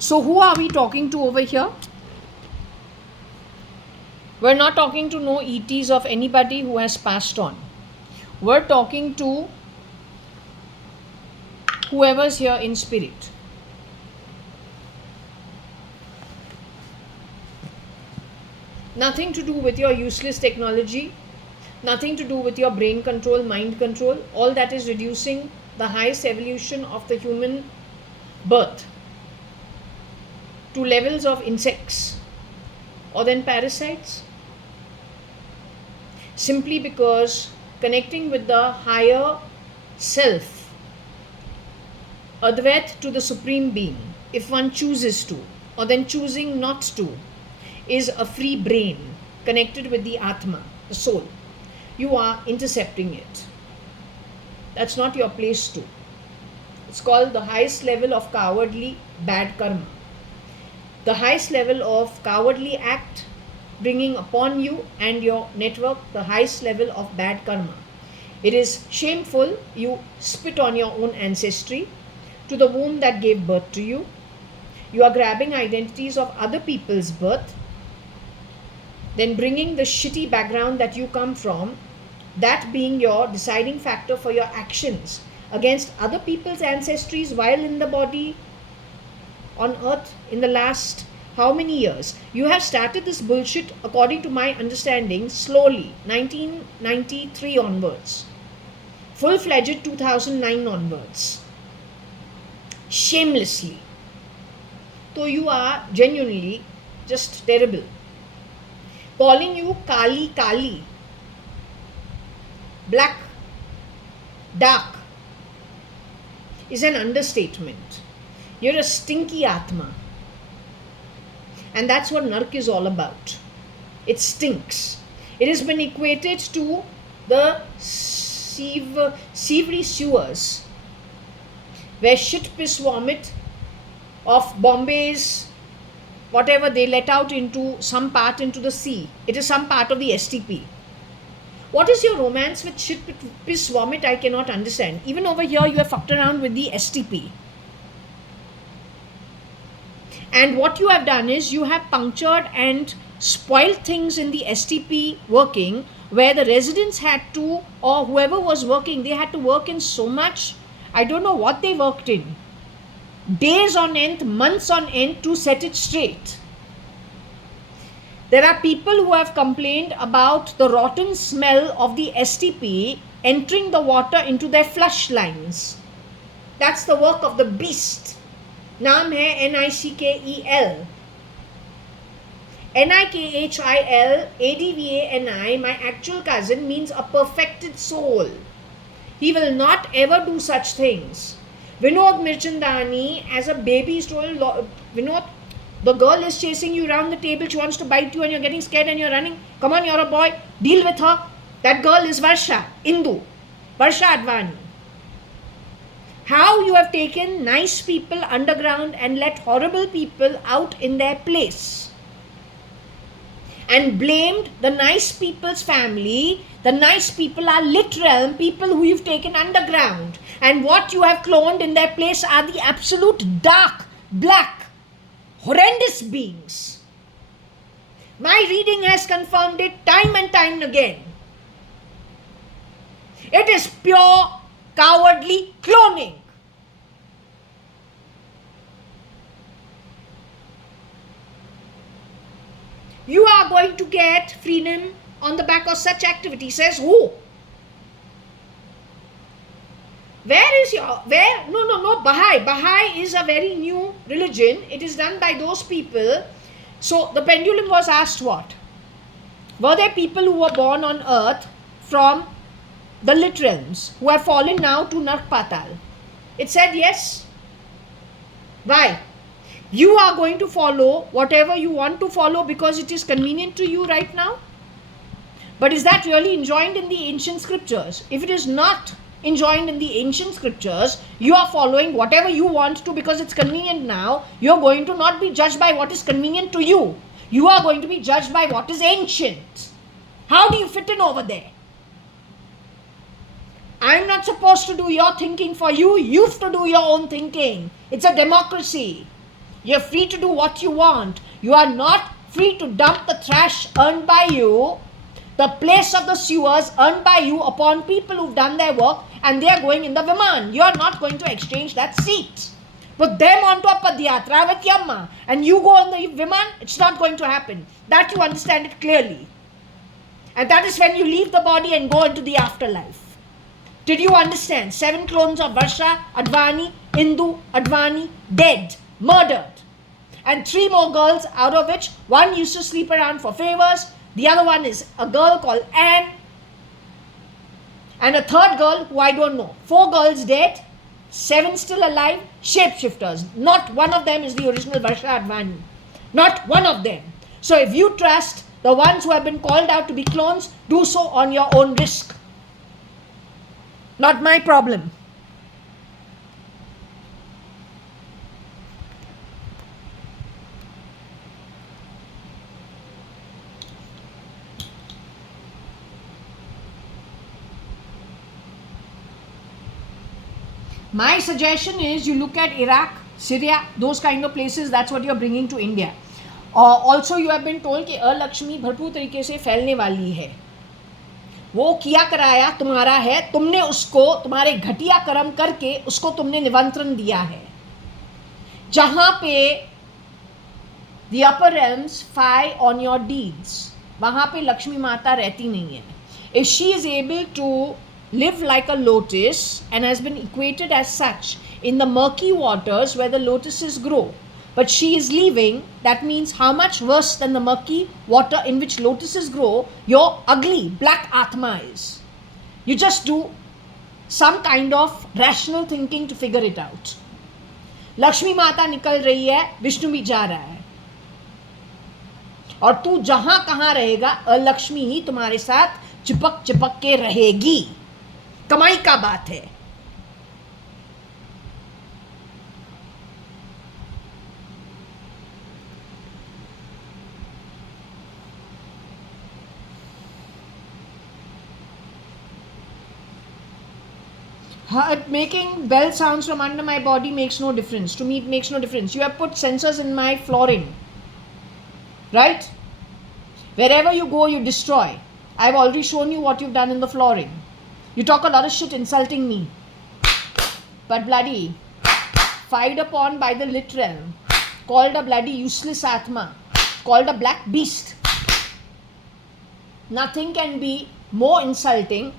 So who are we talking to over here? We're not talking to no ETs of anybody who has passed on. We're talking to whoever's here in spirit. Nothing to do with your useless technology, nothing to do with your brain control, mind control. All that is reducing the highest evolution of the human birth to levels of insects or then parasites, simply because connecting with the higher self, Advait, to the Supreme Being, if one chooses to, or then choosing not to, is a free brain connected with the Atma, the soul. You are intercepting it. That's not your place to. It's called the highest level of cowardly bad karma. The highest level of cowardly act bringing upon you and your network the highest level of bad karma. It is shameful. You spit on your own ancestry, to the womb that gave birth to you. You are grabbing identities of other people's birth, then bringing the shitty background that you come from, that being your deciding factor for your actions against other people's ancestries while in the body on earth in the last how many years? You have started this bullshit, according to my understanding, slowly, 1993 onwards, full-fledged 2009 onwards, shamelessly. So you are genuinely just terrible. Calling you Kali Kali, black, dark, is an understatement. You're a stinky Atma. And that's what Nark is all about. It stinks. It has been equated to the savory sewers, where shit, piss, vomit of Bombay's whatever they let out into some part into the sea. It is some part of the STP. What is your romance with shit, piss, vomit? I cannot understand. Even over here, you have fucked around with the STP. And what you have done is you have punctured and spoiled things in the STP working, where the residents had to, or whoever was working, they had to work in so much I don't know what they worked in. Days on end, months on end to set it straight. There are people who have complained about the rotten smell of the STP entering the water into their flush lines. That's the work of the beast. Naam hai NICKEL. NIKHIL, ADVANI, my actual cousin, means a perfected soul. He will not ever do such things. Vinod Mirchandani, as a baby, told Vinod, the girl is chasing you around the table, she wants to bite you and you're getting scared and you're running. Come on, you're a boy, deal with her. That girl is Varsha, Indu, Varsha.ADVANI. How you have taken nice people underground and let horrible people out in their place. And blamed the nice people's family. The nice people are lit realm, people who you've taken underground. And what you have cloned in their place are the absolute dark, black, horrendous beings. My reading has confirmed it time and time again. It is pure, cowardly cloning. You are going to get freedom on the back of such activity. Says who? No, Baha'i. Baha'i is a very new religion. It is done by those people. So the pendulum was asked what? Were there people who were born on earth from the lit realms who have fallen now to Nark Patal? It said yes. Why? You are going to follow whatever you want to follow because it is convenient to you right now. But is that really enjoined in the ancient scriptures? If it is not enjoined in the ancient scriptures, you are following whatever you want to because it's convenient now. You're going to not be judged by what is convenient to you. You are going to be judged by what is ancient. How do you fit in over there? I'm not supposed to do your thinking for you. You have to do your own thinking. It's a democracy. You're free to do what you want. You are not free to dump the trash earned by you, the place of the sewers earned by you upon people who've done their work and they are going in the Viman. You are not going to exchange that seat. Put them onto a Padyatra with Yamma and you go on the Viman, it's not going to happen. That you understand it clearly. And that is when you leave the body and go into the afterlife. Did you understand? 7 clones of Varsha, Advani, Indu, Advani, dead, murdered. And 3 more girls, out of which one used to sleep around for favors. The other one is a girl called Anne. And a third girl who I don't know. 4 girls dead, 7 still alive, shapeshifters. Not one of them is the original Varsha.ADVANI. Not one of them. So if you trust the ones who have been called out to be clones, do so on your own risk. Not my problem. My suggestion is you look at Iraq, Syria, those kind of places. That's what you're bringing to India. Also you have been told कि अलक्ष्मी भरपूर तरीके से फैलने वाली है. वो किया कराया तुम्हारा है, तुमने उसको तुम्हारे घटिया कर्म करके उसको तुमने निमंत्रण दिया है. जहाँ पे the upper realms fie on your deeds, वहाँ पे लक्ष्मी माता रहती नहीं है. If she is able to live like a lotus and has been equated as such in the murky waters where the lotuses grow, but she is leaving, that means how much worse than the murky water in which lotuses grow your ugly black Atma is. You just do some kind of rational thinking to figure it out. Lakshmi माता निकल रही है, विष्णु भी जा रहा है, और तू जहां कहां रहेगा अलक्ष्मी ही तुम्हारे साथ चिपक चिपक के रहेगी. कमाई का बात है. Making bell sounds from under my body makes no difference. To me, it makes no difference. You have put sensors in my flooring, right? Wherever you go, you destroy. I've already shown you what you've done in the flooring. You talk a lot of shit insulting me. but bloody fired upon by the lit realm, called a bloody useless Atma, called a black beast. Nothing can be more insulting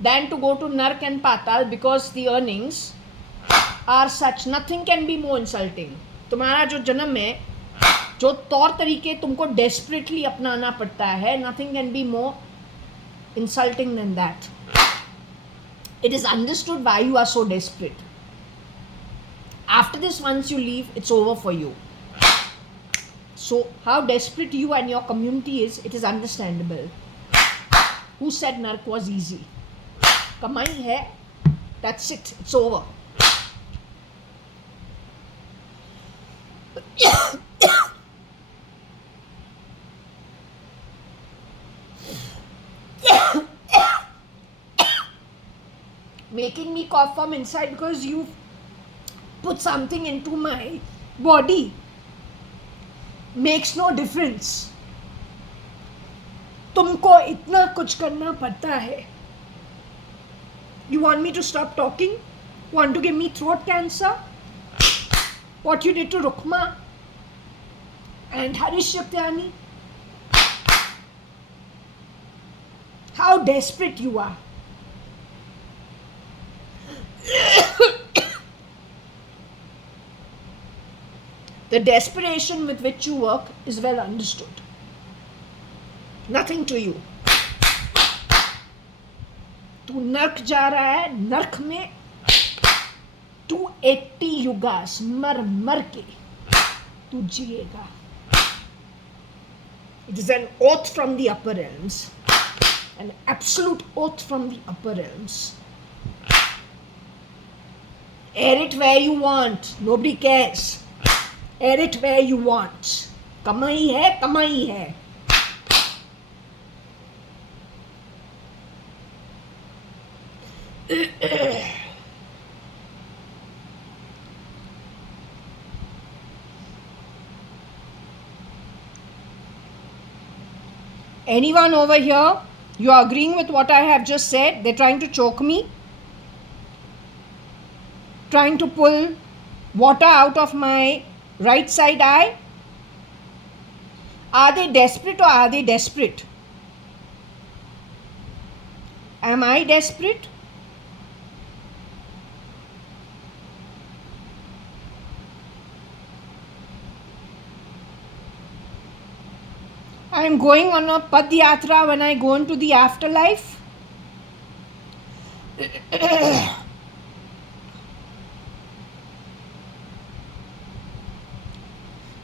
than to go to Nark and Patal because the earnings are such. Nothing can be more insulting. तुम्हारा जो जन्म है, जो तौर तरीके तुमको desperately अपनाना पड़ता है, nothing can be more insulting than that. It is understood why you are so desperate. After this, once you leave, it's over for you. So, how desperate you and your community is, it is understandable. Who said Nark was easy? Kamai hai, that's it, it's over. Making me cough from inside because you put something into my body makes no difference. तुमको इतना कुछ करना पड़ता है. You want me to stop talking? Want to give me throat cancer? What you did to Rukma and Harish Yatyani? How desperate you are. The desperation with which you work is well understood. Nothing to you. तू नर्क जा रहा है, नर्क में 280 युगास मर मर के तू जिएगा. It is an oath from the upper realms, an absolute oath from the upper realms. Air it where you want, nobody cares. Air it where you want. कमाई है, कमाई है. Anyone over here, you are agreeing with what I have just said? They're trying to choke me, trying to pull water out of my right side eye. Are they desperate or are they desperate? Am I desperate? I am going on a Pad Yatra when I go into the afterlife.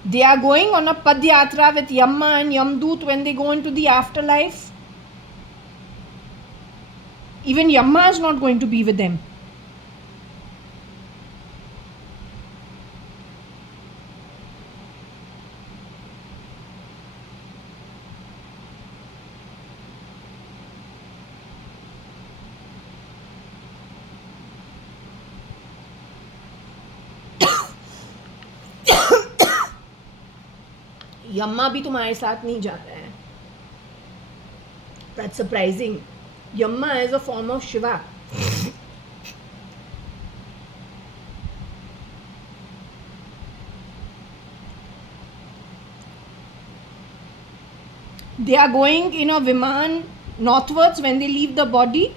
They are going on a Pad Yatra with Yamma and Yamdut when they go into the afterlife. Even Yamma is not going to be with them. यम्मा भी तुम्हारे साथ नहीं जाता है. That's surprising. Yamma is a form of Shiva. They are going in a Viman northwards when they leave the body.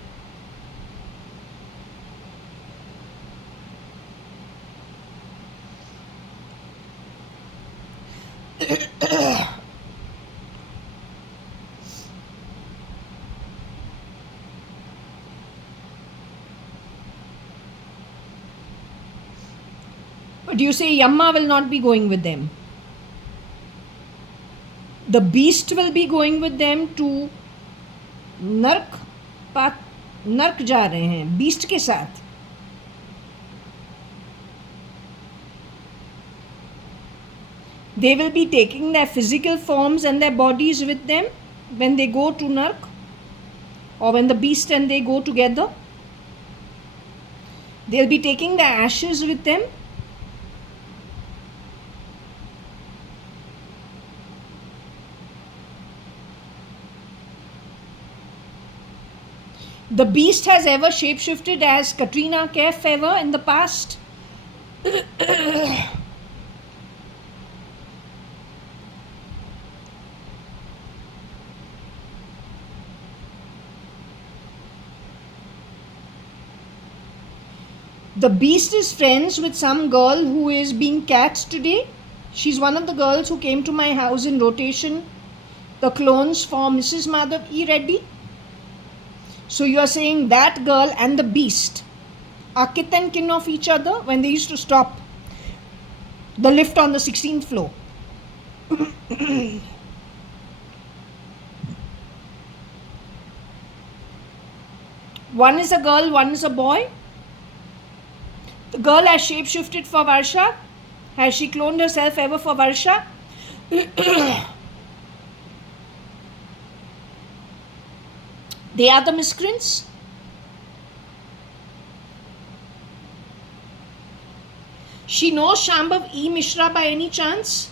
But you say Yamma will not be going with them. The beast will be going with them to नर्क. नर्क जा रहे हैं beast के साथ. They will be taking their physical forms and their bodies with them when they go to Nark, or when the beast and they go together. They'll be taking their ashes with them. The beast has ever shapeshifted as Katrina Kaif ever in the past? The beast is friends with some girl who is being cat today. She's one of the girls who came to my house in rotation, the clones for Mrs. Madhav E. Reddy. So you are saying that girl and the beast are kith and kin of each other when they used to stop the lift on the 16th floor. One is a girl, one is a boy. The girl has shapeshifted for Varsha. Has she cloned herself ever for Varsha? They are the miscreants. She knows Shambhav E. Mishra by any chance?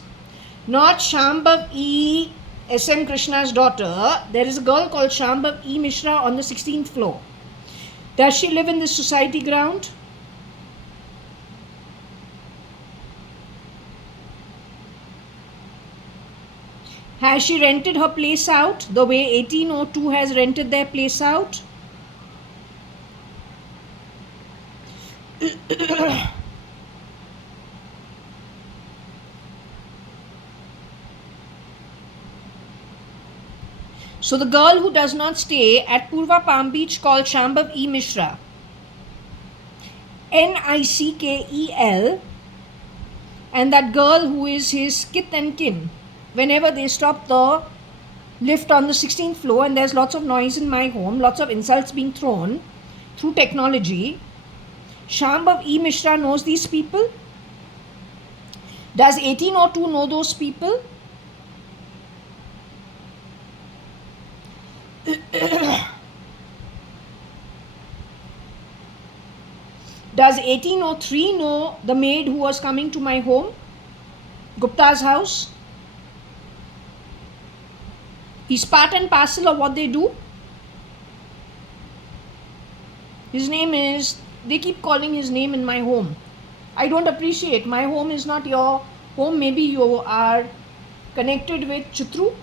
Not Shambhav E. S.M. Krishna's daughter. There is a girl called Shambhav E. Mishra on the 16th floor. Does she live in this society ground? Has she rented her place out the way 1802 has rented their place out? So the girl who does not stay at Purva Palm Beach called Shambhav E. Mishra, Nickel, and that girl who is his kith and kin, whenever they stop the lift on the 16th floor and there's lots of noise in my home, lots of insults being thrown through technology, Shambhav E. Mishra knows these people? Does 1802 know those people? Does 1803 know the maid who was coming to my home, Gupta's house? He's part and parcel of what they do. His name is, they keep calling his name in my home. I don't appreciate. My home is not your home. Maybe you are connected with Chitru.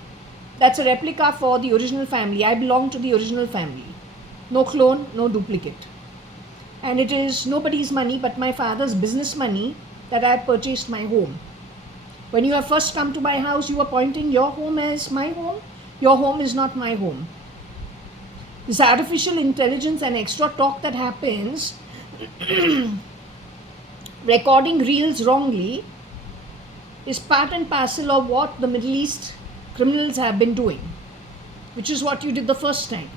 That's a replica for the original family. I belong to the original family. No clone, no duplicate. And it is nobody's money but my father's business money that I have purchased my home. When you have first come to my house, you were pointing your home as my home. Your home is not my home. This artificial intelligence and extra talk that happens, recording reels wrongly, is part and parcel of what the Middle East criminals have been doing, which is what you did the first time.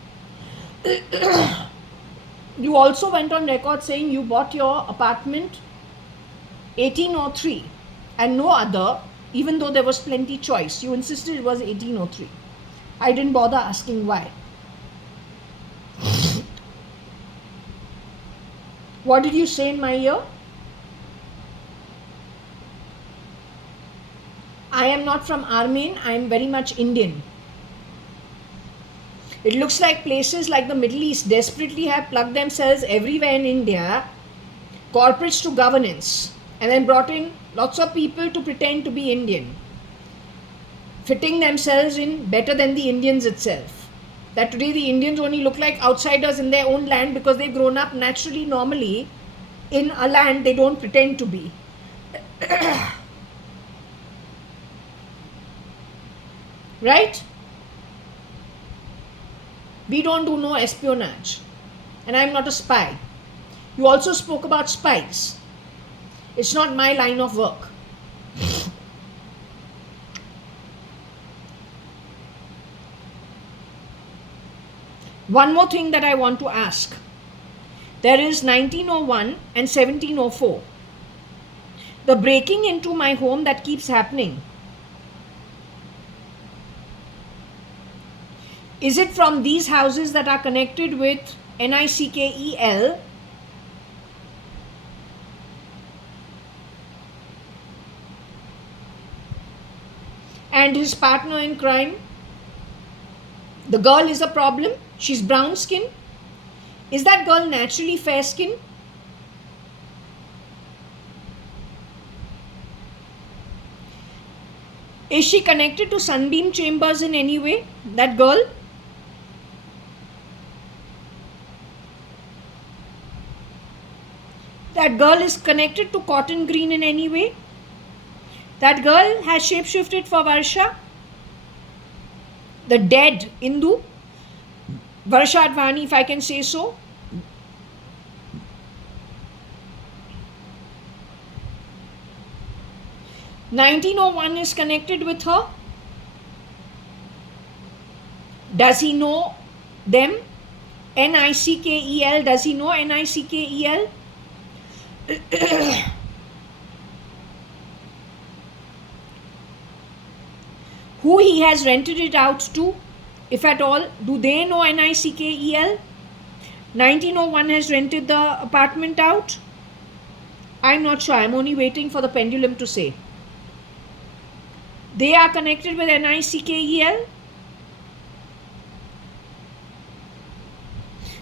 You also went on record saying you bought your apartment 1803 and no other, even though there was plenty choice. You insisted it was 1803. I didn't bother asking why. What did you say in my ear? I am not from Armenian, I am very much Indian. It looks like places like the Middle East desperately have plugged themselves everywhere in India, corporates to governance, and then brought in lots of people to pretend to be Indian, fitting themselves in better than the Indians itself. That today the Indians only look like outsiders in their own land because they've grown up naturally, normally, in a land they don't pretend to be. Right? We don't do no espionage. And I'm not a spy. You also spoke about spies. It's not my line of work. One more thing that I want to ask. There is 1901 and 1704. The breaking into my home that keeps happening. Is it from these houses that are connected with NICKEL? And his partner in crime? The girl is a problem. She's brown skin. Is that girl naturally fair skinned? Is she connected to sunbeam chambers in any way? That girl? That girl is connected to cotton green in any way? That girl has shapeshifted for Varsha? The dead Hindu? JAYA.ADVANI, if I can say so. (1901) is connected with her. Does he know them? NICKEL. Does he know NICKEL? Who he has rented it out to, if at all? Do they know NICKEL? 1901 has rented the apartment out. I'm not sure. I'm only waiting for the pendulum to say. They are connected with NICKEL.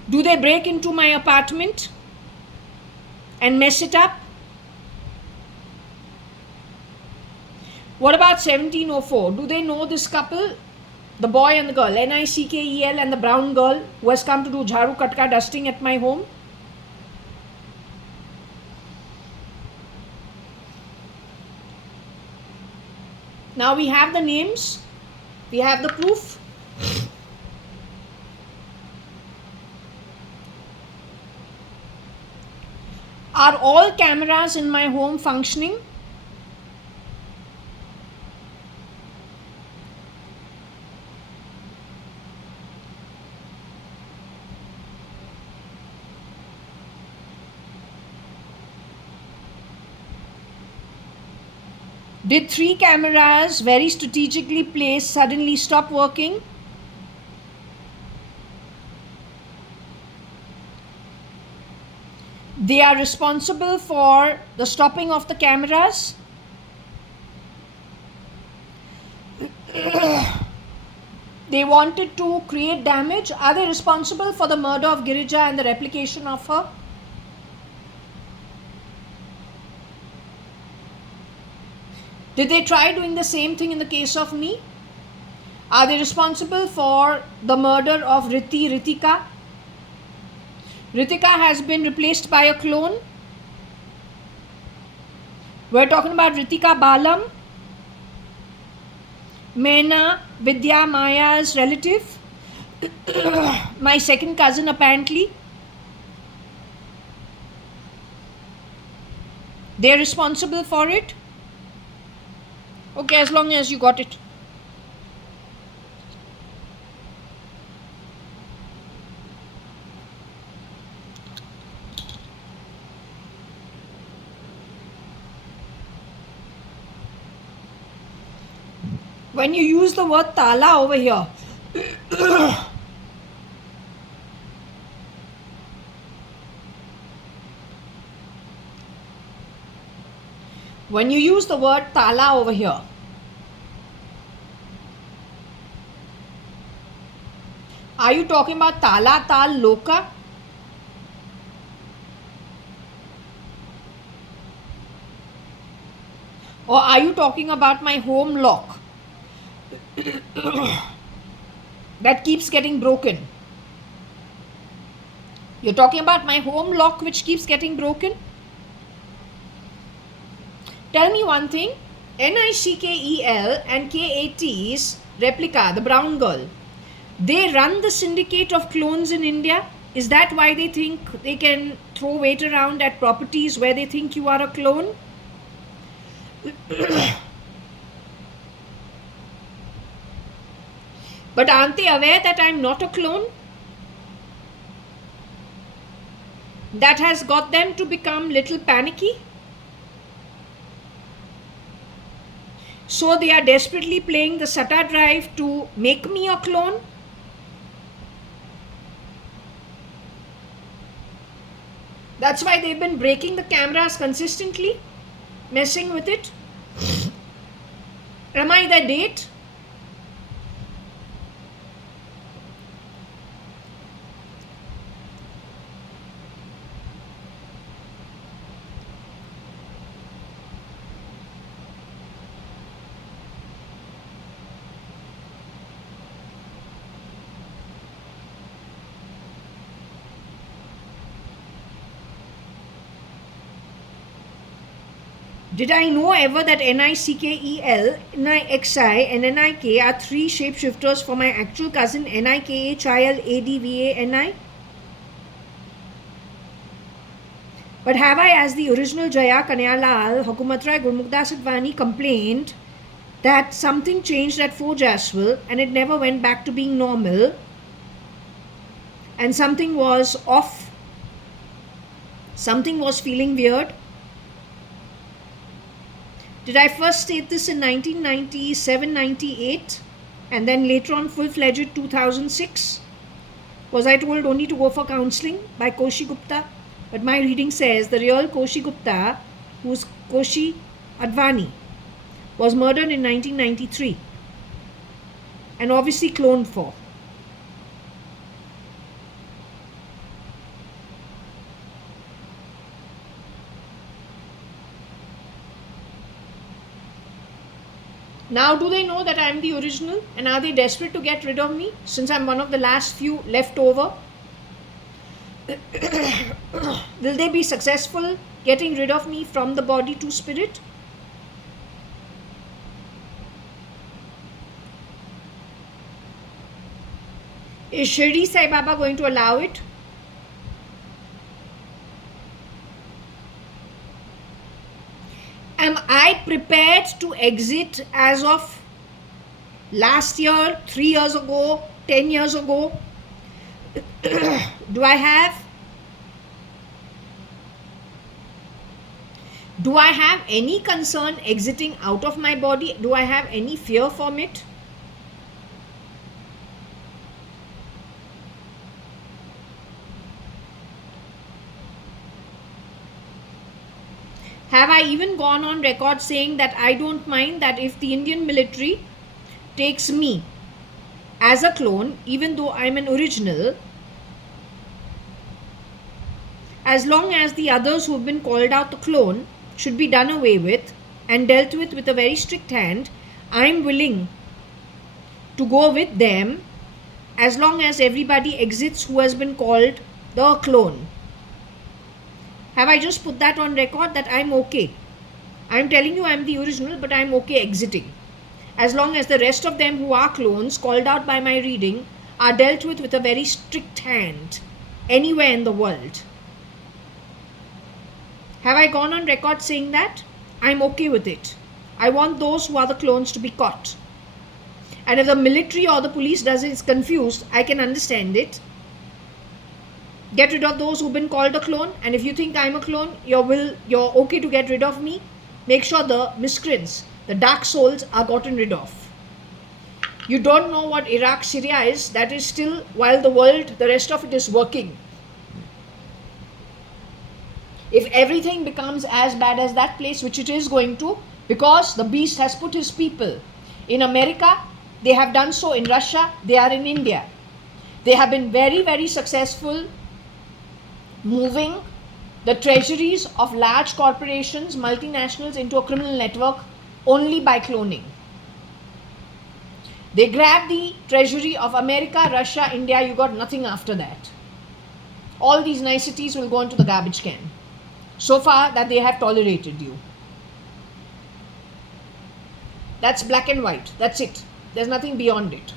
Do they break into my apartment and mess it up? What about 1704? Do they know this couple? The boy and the girl, NICKEL, and the brown girl who has come to do jharu katka dusting at my home? Now we have the names, we have the proof. Are all cameras in my home functioning? Did 3 cameras very strategically placed suddenly stop working? They are responsible for the stopping of the cameras. They wanted to create damage. Are they responsible for the murder of Girija and the replication of her? Did they try doing the same thing in the case of me? Are they responsible for the murder of Ritika? Ritika has been replaced by a clone. We're talking about Ritika Balam, Meena, Vidya, Maya's relative, my second cousin apparently. They're responsible for it. Okay, as long as you got it. When you use the word tala over here, when you use the word tala over here, are you talking about tala tal loka? Or are you talking about my home lock that keeps getting broken? You're talking about my home lock which keeps getting broken? Tell me one thing. NICKEL and KAT's replica, the brown girl, they run the syndicate of clones in India. Is that why they think they can throw weight around at properties where they think you are a clone? But aren't they aware that I'm not a clone? That has got them to become little panicky. So they are desperately playing the SATA drive to make me a clone. That's why they've been breaking the cameras consistently, messing with it. Am I the date? Did I know ever that NICKEL, NIXI, and NIK are three shapeshifters for my actual cousin NIKHIL ADVANI? But have I, as the original Jaya Kanyalal, Hukumatrai Gurmukhdasatwani, complained that something changed at Fort Jaswal and it never went back to being normal, and something was off, something was feeling weird? Did I first state this in 1997-98 and then later on full-fledged 2006? Was I told only to go for counselling by Koshi Gupta? But my reading says the real Koshi Gupta, who's Koshi Advani, was murdered in 1993 and obviously cloned for. Now do they know that I am the original, and are they desperate to get rid of me since I'm one of the last few left over? Will they be successful getting rid of me from the body to spirit? Is Shirdi Sai Baba going to allow it? Am I prepared to exit as of last year, 3 years ago, 10 years ago? Do I have any concern exiting out of my body? Do I have any fear from it? Have I even gone on record saying that I don't mind that if the Indian military takes me as a clone, even though I'm an original, as long as the others who've been called out the clone should be done away with and dealt with a very strict hand, I'm willing to go with them as long as everybody exits who has been called the clone. Have I just put that on record that I'm okay? I'm telling you I'm the original, but I'm okay exiting, as long as the rest of them who are clones called out by my reading are dealt with a very strict hand anywhere in the world. Have I gone on record saying that? I'm okay with it. I want those who are the clones to be caught. And if the military or the police is confused, I can understand it. Get rid of those who've been called a clone, and if you think I'm a clone, you're okay to get rid of me. Make sure the miscreants, the dark souls, are gotten rid of. You don't know what Iraq, Syria is. That is still, while the world, the rest of it is working. If everything becomes as bad as that place, which it is going to, because the beast has put his people in America, they have done so in Russia, they are in India. They have been very, very successful moving the treasuries of large corporations, multinationals, into a criminal network only by cloning. They grab the treasury of America, Russia, India, you got nothing after that. All these niceties will go into the garbage can. So far that they have tolerated you. That's black and white. That's it. There's nothing beyond it.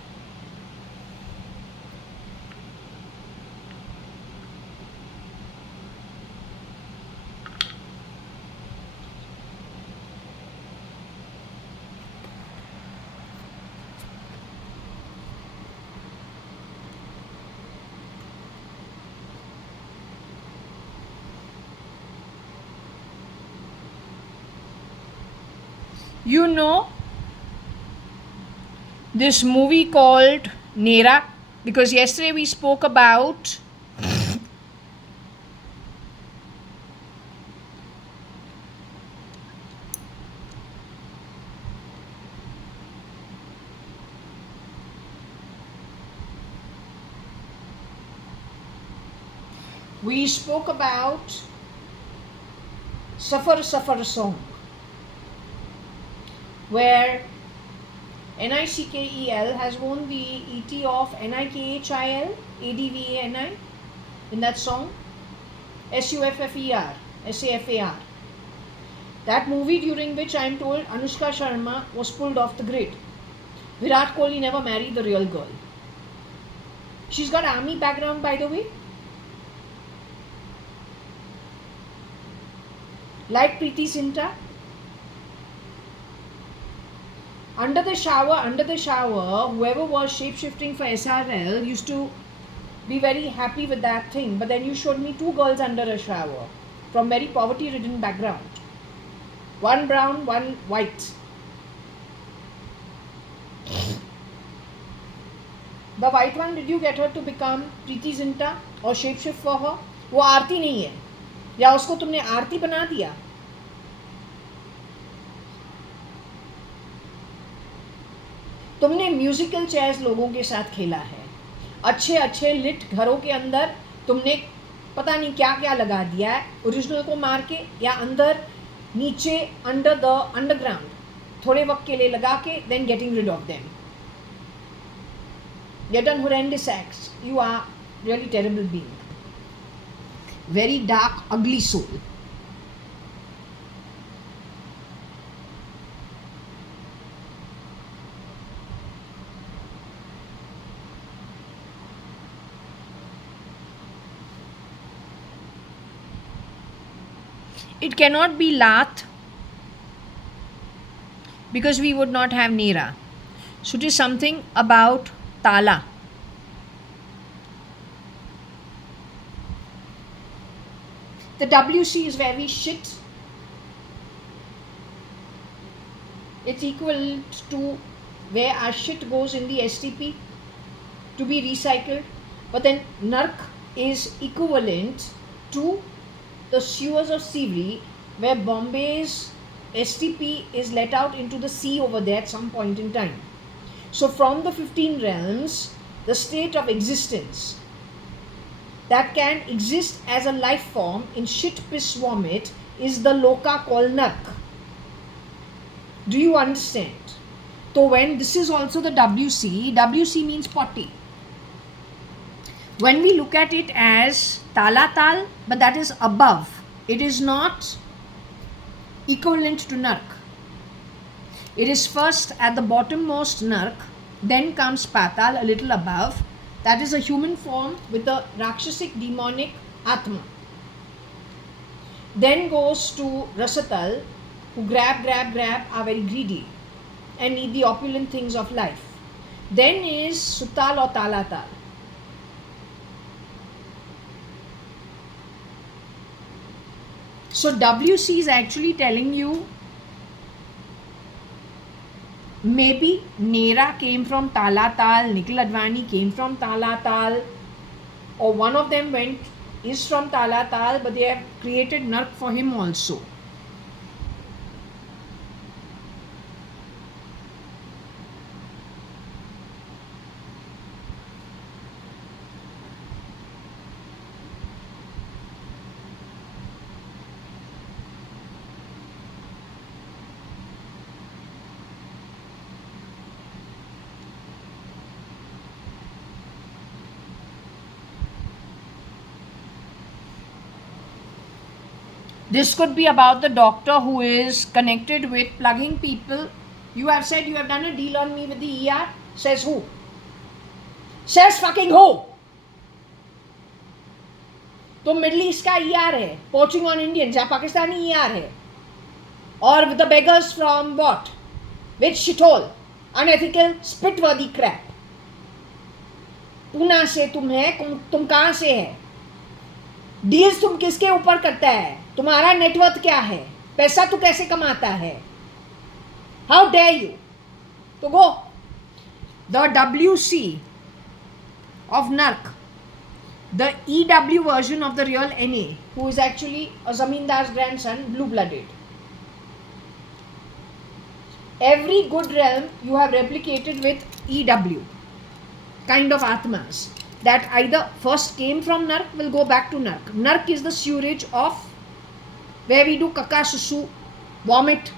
You know this movie called Nera, because yesterday we spoke about Safar Safar song, where NICKEL has won the ET of NIKHIL ADVANI in that song. SUFFER, SAFAR. That movie during which I am told Anushka Sharma was pulled off the grid. Virat Kohli never married the real girl. She's got army background, by the way. Like Preeti Zinta. Under the shower, whoever was shape-shifting for SRL used to be very happy with that thing. But then you showed me two girls under a shower from very poverty-ridden background. One brown, one white. The white one, did you get her to become Preeti Zinta or shapeshift for her? वो आरती नहीं है, या उसको तुमने आरती बना दिया? तुमने musical chairs लोगों के साथ खेला है, अच्छे अच्छे लिट घरों के अंदर तुमने पता नहीं क्या क्या लगा दिया है, ओरिजिनल को मार के या अंदर नीचे अंडर द अंडरग्राउंड थोड़े वक्त के लिए लगा के then getting rid of them. You've done horrendous acts. You are really terrible being. Very dark, ugly soul. It cannot be Lat because we would not have Nera. So it is something about Tala. The WC is very shit. It's equivalent to where our shit goes in the STP to be recycled. But then Nark is equivalent to the sewers of Sivri, where Bombay's STP is let out into the sea over there at some point in time. So from the 15 realms, the state of existence that can exist as a life form in shit, piss, vomit is the loka called Nark. Do you understand? So when this is also the WC, WC means potty. When we look at it as Talatal, but that is above, it is not equivalent to Nark. It is first at the bottommost Nark, then comes Patal a little above. That is a human form with the Rakshasic demonic Atma. Then goes to Rasatal, who grab, are very greedy and need the opulent things of life. Then is Sutal or Talatal. So WC is actually telling you maybe Nera came from Talatal, Nikhil Advani came from Talatal, or one of them is from Talatal, but they have created Nark for him also. This could be about the doctor who is connected with plugging people. You have said you have done a deal on me with the ER. Says who? Says fucking who? तो middle east का ER है, poaching on Indians, या Pakistani ER है, और with the beggars from what? Which shithole? Unethical, spit-worthy crap. Poona से तुम है, तुम कहाँ से है? डील्स तुम किसके ऊपर करता है? तुम्हारा नेटवर्थ क्या है? पैसा तू कैसे कमाता है? How dare you? तो go. The WC of Nark, the EW version of the real NA, who is actually a Zamindar's grandson, blue-blooded. Every good realm you have replicated with EW kind of Atmas that either first came from Nark will go back to Nark. Nark is the sewerage of where we do kaka, susu, vomit.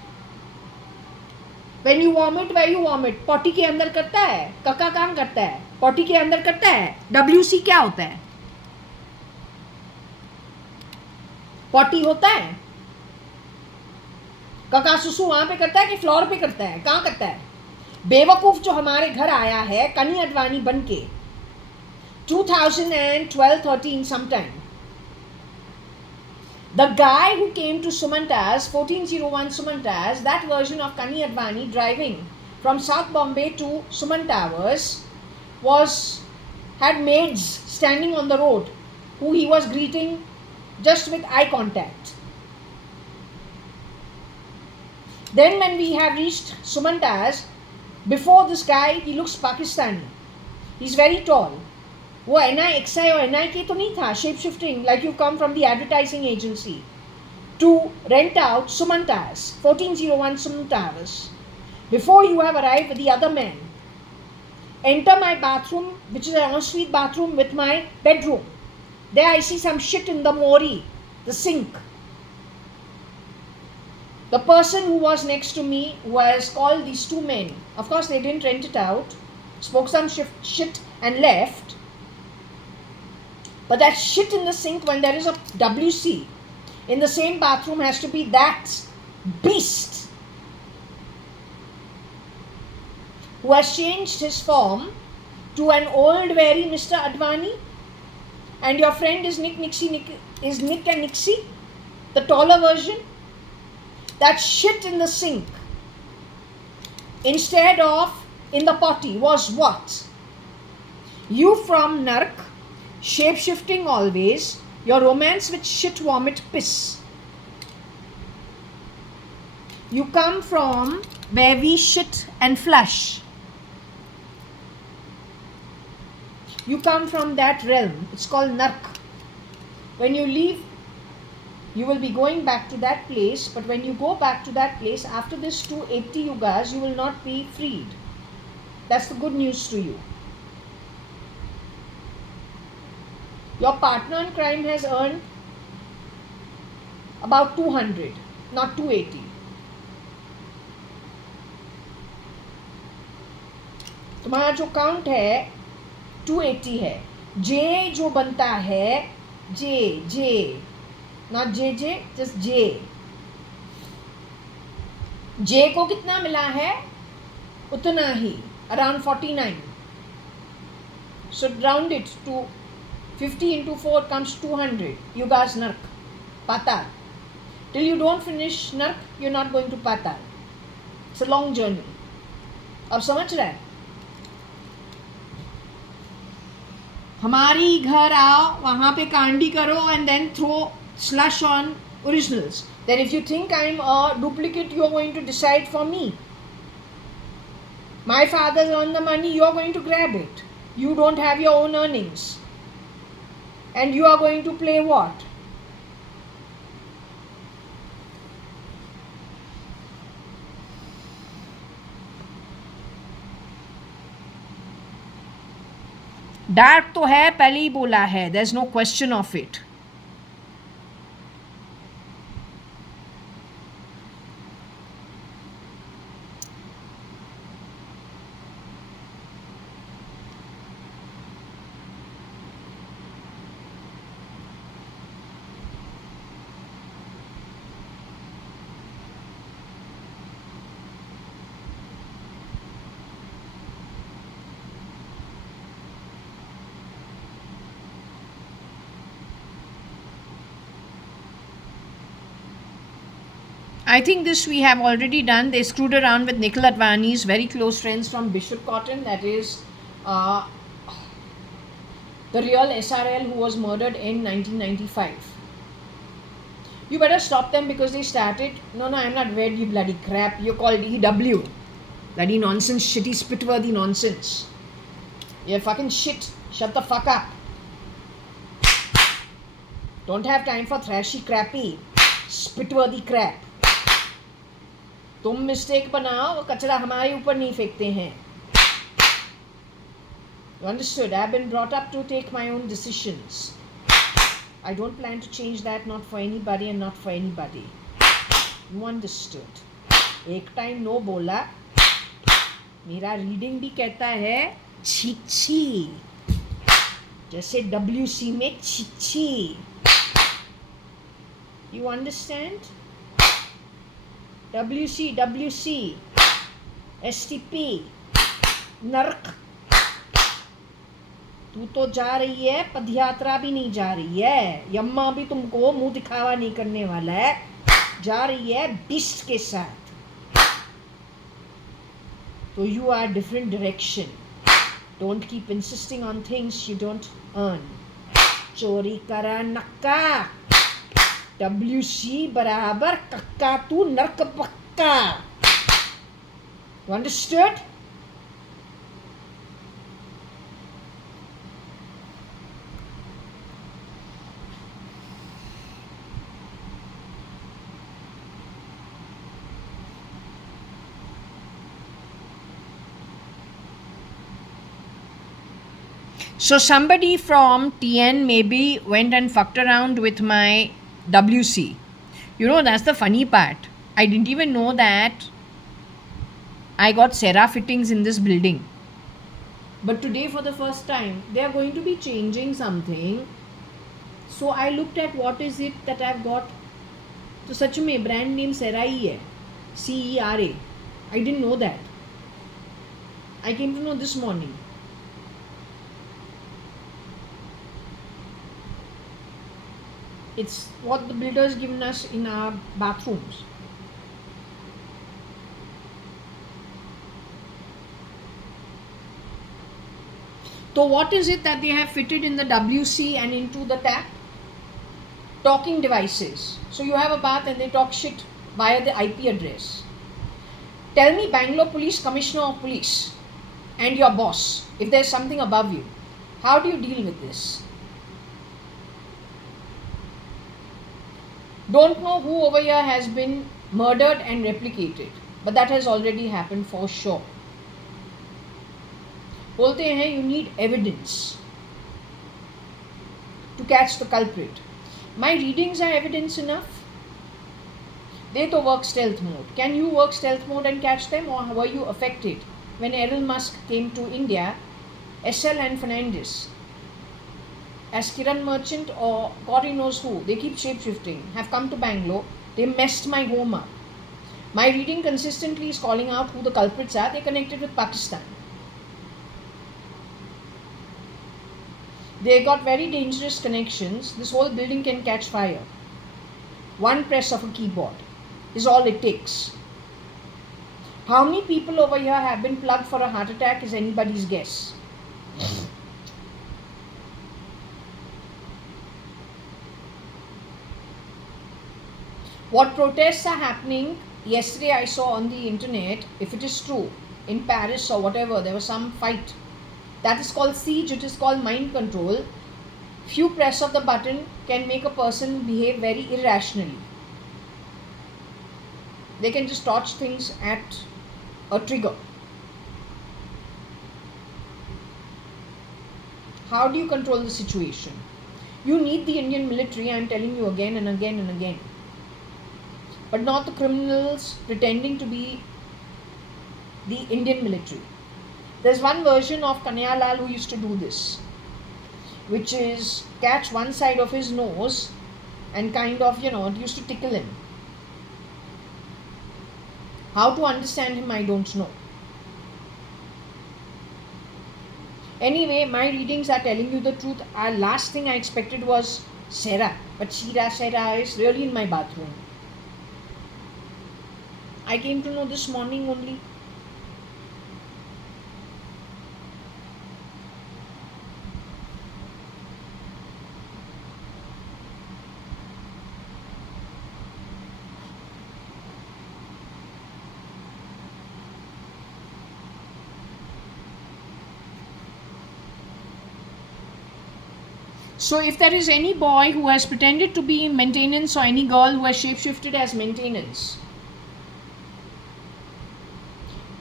When you vomit, where you vomit? Potty के अंदर करता है, कका कहाँ करता है? Potty के अंदर करता है. WC क्या होता है? Potty होता है. कका सुसु वहां पे करता है कि फ्लोर पे करता है? कहाँ करता है? बेवकूफ जो हमारे घर आया है कनी अडवाणी बन के 2012-13 sometime, the guy who came to Sumantas 1401 Sumantas, that version of Kani Advani driving from South Bombay to Suman Towers had maids standing on the road who he was greeting just with eye contact. Then when we have reached Sumantas, before this guy, he looks Pakistani. He's very tall. वो NI और NIK तो नहीं था, shape shifting like you come from the advertising agency to rent out Suman Towers, 1401 Suman Towers. Before you have arrived with the other man, enter my bathroom, which is an ensuite bathroom with my bedroom. There I see some shit in the mori, the sink. The person who was next to me was called these two men. Of course, they didn't rent it out, spoke some shit and left. But that shit in the sink, when there is a WC in the same bathroom, has to be that beast who has changed his form to an old, very Mr. Advani. And your friend is Nick and Nixie, the taller version. That shit in the sink, instead of in the potty, was what? You from Nark, shape-shifting always, your romance with shit, vomit, piss. You come from where we shit and flush. You come from that realm. It's called Nark. When you leave, you will be going back to that place, but when you go back to that place, after this 280 yugas, you will not be freed. That's the good news to you. Your partner in crime has earned about 200, not 280. तुम्हारा जो count है 280 है. जे जो बनता है, जे not JJ, just J. J को कितना मिला है? उतना ही, around 49. So round it to 50 into 4 comes 200. You guys Nark, Patal. Till you don't finish Nark, you're not going to Patal. It's a long journey. अब समझ रहा है? हमारी घर आओ, वहाँ पे कांडी करो and then throw slush on originals. Then if you think I'm a duplicate, you're going to decide for me. My father's earned the money, you're going to grab it. You don't have your own earnings. And you are going to play what? Dark तो है, पहले ही बोला है. There's no question of it. I think this we have already done. They screwed around with Nikhil Advani's very close friends from Bishop Cotton, that is the real SRL who was murdered in 1995. You better stop them because they started, no, I'm not read, you bloody crap, you're called EW. Bloody nonsense, shitty, spit-worthy nonsense. You're fucking shit. Shut the fuck up. Don't have time for thrashy, crappy, spit-worthy crap. तुम mistake बनाओ, वो कचरा हमारे ऊपर नहीं फेंकते हैं. You understood? I've been brought up to take my own decisions. I don't plan to change that, not for anybody and not for anybody. You understood? एक टाइम नो बोला, मेरा रीडिंग भी कहता है छिछी, जैसे WC में छिछी. You understand? WC, WC, STP, नर्क. तू तो जा रही है, पदयात्रा भी नहीं जा रही है, यम्मा भी तुमको मुंह दिखावा नहीं करने वाला है, जा रही है बिस्ट के साथ. तो you are different direction. Don't keep insisting on things you don't earn. चोरी करा नक्का. WC बराबर कक्का तू नर्क पक्का. Understood? So somebody from TN maybe went and fucked around with my WC. You know, that's the funny part. I didn't even know that I got Serra fittings in this building. But today for the first time, they are going to be changing something. So I looked at what is it that I've got. So such a brand name Serra ही है. CERA. I didn't know that. I came to know this morning. It's what the builders given us in our bathrooms. So what is it that they have fitted in the WC and into the tap? Talking devices. So you have a bath and they talk shit via the IP address. Tell me, Bangalore Police Commissioner of Police and your boss, if there's something above you, how do you deal with this? Don't know who over here has been murdered and replicated, but that has already happened for sure. बोलते हैं you need evidence to catch the culprit. My readings are evidence enough. They to work stealth mode. Can you work stealth mode and catch them, or were you affected when Elon Musk came to India? SL and Fernandez, as Kiran Merchant or God knows who, they keep shape-shifting, have come to Bangalore. They messed my home up. My reading consistently is calling out who the culprits are. They connected with Pakistan. They got very dangerous connections. This whole building can catch fire. One press of a keyboard is all it takes. How many people over here have been plugged for a heart attack is anybody's guess. What protests are happening, yesterday I saw on the internet, if it is true, in Paris or whatever, there was some fight. That is called siege, it is called mind control. Few press of the button can make a person behave very irrationally. They can just torch things at a trigger. How do you control the situation? You need the Indian military, I am telling you again and again and again. But not the criminals pretending to be the Indian military. There's one version of Kanhaiya who used to do this, which is catch one side of his nose and kind of, it used to tickle him. How to understand him, I don't know. Anyway, my readings are telling you the truth. Our last thing I expected was Serra, but Serra is really in my bathroom. I came to know this morning only. So if there is any boy who has pretended to be in maintenance or any girl who has shapeshifted as maintenance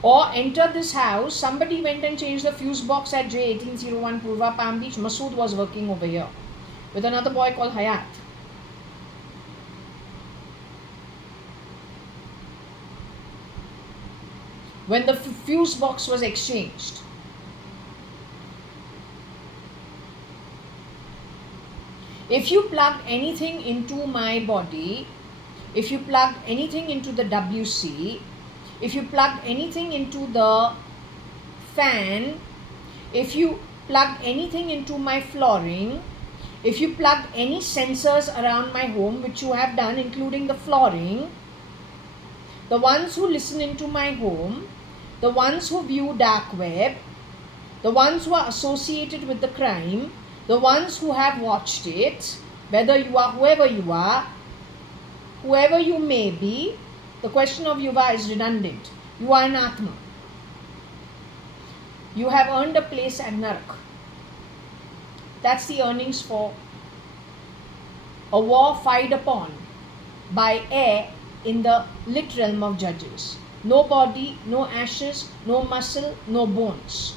or entered this house, somebody went and changed the fuse box at J1801 Purva Palm Beach. Masood was working over here with another boy called Hayat. When the fuse box was exchanged, if you plug anything into my body, if you plugged anything into the WC, if you plugged anything into the fan, if you plugged anything into my flooring, if you plugged any sensors around my home, which you have done, including the flooring, the ones who listen into my home, the ones who view dark web, the ones who are associated with the crime, the ones who have watched it, whether you are whoever you may be, the question of yuva is redundant. You are an atma. You have earned a place at Narak. That's the earnings for a war fired upon by air in the lit realm of judges. No body, no ashes, no muscle, no bones.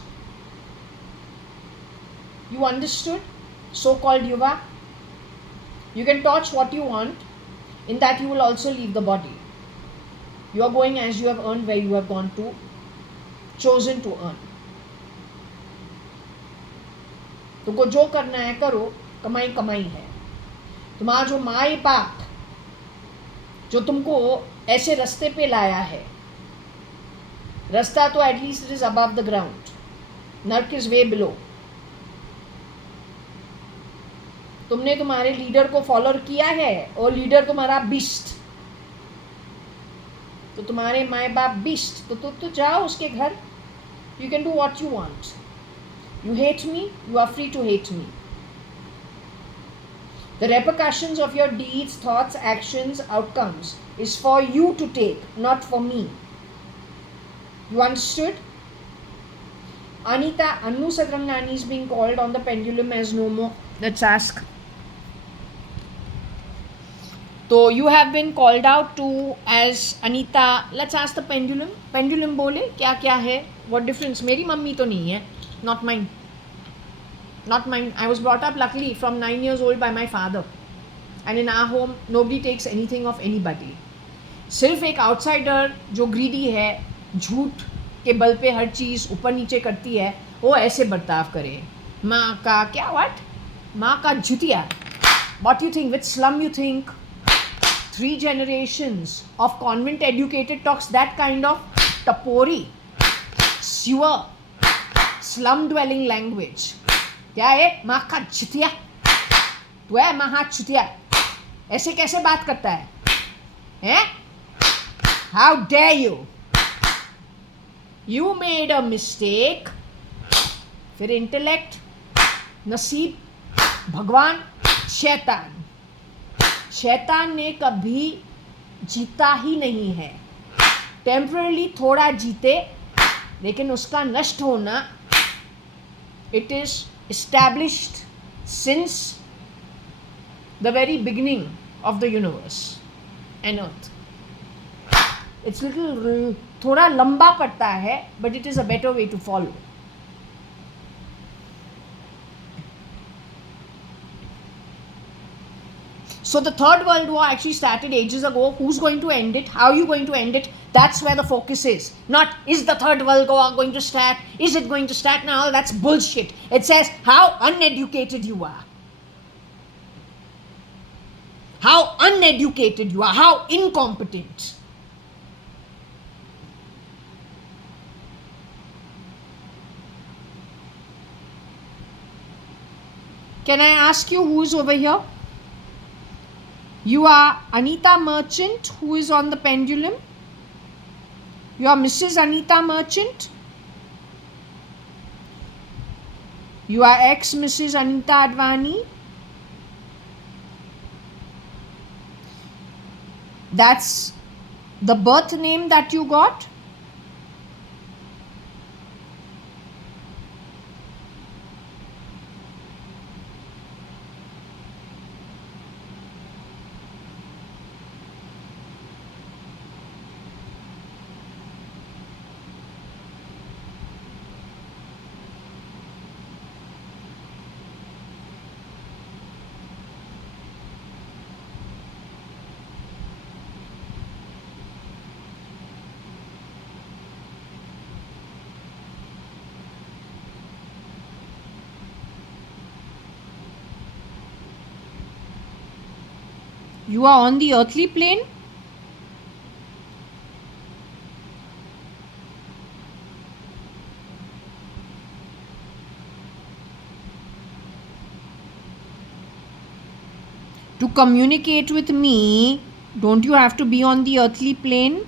You understood? So-called yuva. You can touch what you want. In that you will also leave the body. You are going as you have earned, where you have gone to, chosen to earn. तुमको जो करना है करो, कमाई कमाई है. तुम्हारा जो माई बाप जो तुमको ऐसे रास्ते पे लाया है, रास्ता तो at least it is above the ground, नर्क इज वे बिलो. तुमने तुम्हारे लीडर को फॉलो किया है और लीडर तुम्हारा बिस्ट, तो तुम्हारे माए बाप बिस्ट, तो जाओ उसके घर. You can do what you want. You hate me, you are free to hate me. The repercussions of your deeds, thoughts, actions, outcomes is for you to take, not for me. You understood? Anita Annu Sadrangani is being called on the pendulum as no more. Let's ask. So you have been called out to as Anita. Let's ask the pendulum. Pendulum बोले क्या क्या है? What difference? मेरी mummy तो नहीं है. Not mine. Not mine. I was brought up luckily from 9 years old by my father. And in our home, nobody takes anything of anybody. सिर्फ एक आउटसाइडर जो ग्रीडी है, झूठ के बल पे हर चीज़ ऊपर नीचे करती है, वो ऐसे बर्ताव करे. माँ का क्या what? माँ का जुतिया. What you think? Which slum you think? 3 generations of convent educated talks that kind of tapori, sewer, slum dwelling language. क्या है? माँ का चुतिया. तू है महा चुतिया. ऐसे कैसे बात करता है? हैं? How dare you? You made a mistake. फिर इंटेलेक्ट, नसीब, भगवान, शैतान. शैतान ने कभी जीता ही नहीं है. टेम्पररी थोड़ा जीते, लेकिन उसका नष्ट होना, it is established since the very beginning of the universe and earth. It's little थोड़ा लंबा पड़ता है, but it is a better way to follow. So the Third World War actually started ages ago. Who's going to end it? How are you going to end it? That's where the focus is. Not, is the Third World War going to start? Is it going to start now? That's bullshit. It says how uneducated you are. How uneducated you are. How incompetent. Can I ask you who is over here? You are Anita Merchant, who is on the pendulum. You are Mrs. Anita Merchant. You are ex-Mrs. Anita Advani. That's the birth name that you got. You are on the earthly plane. To communicate with me, don't you have to be on the earthly plane?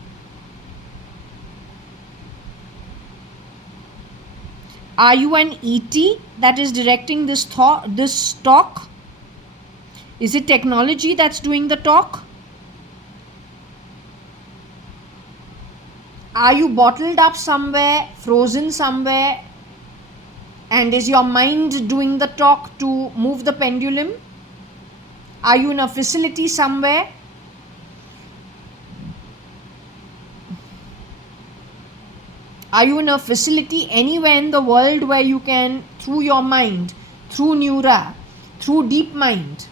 Are you an ET that is directing this talk? Is it technology that's doing the talk? Are you bottled up somewhere, frozen somewhere, and is your mind doing the talk to move the pendulum? Are you in a facility somewhere? Are you in a facility anywhere in the world where you can, through your mind, through neura, through deep mind,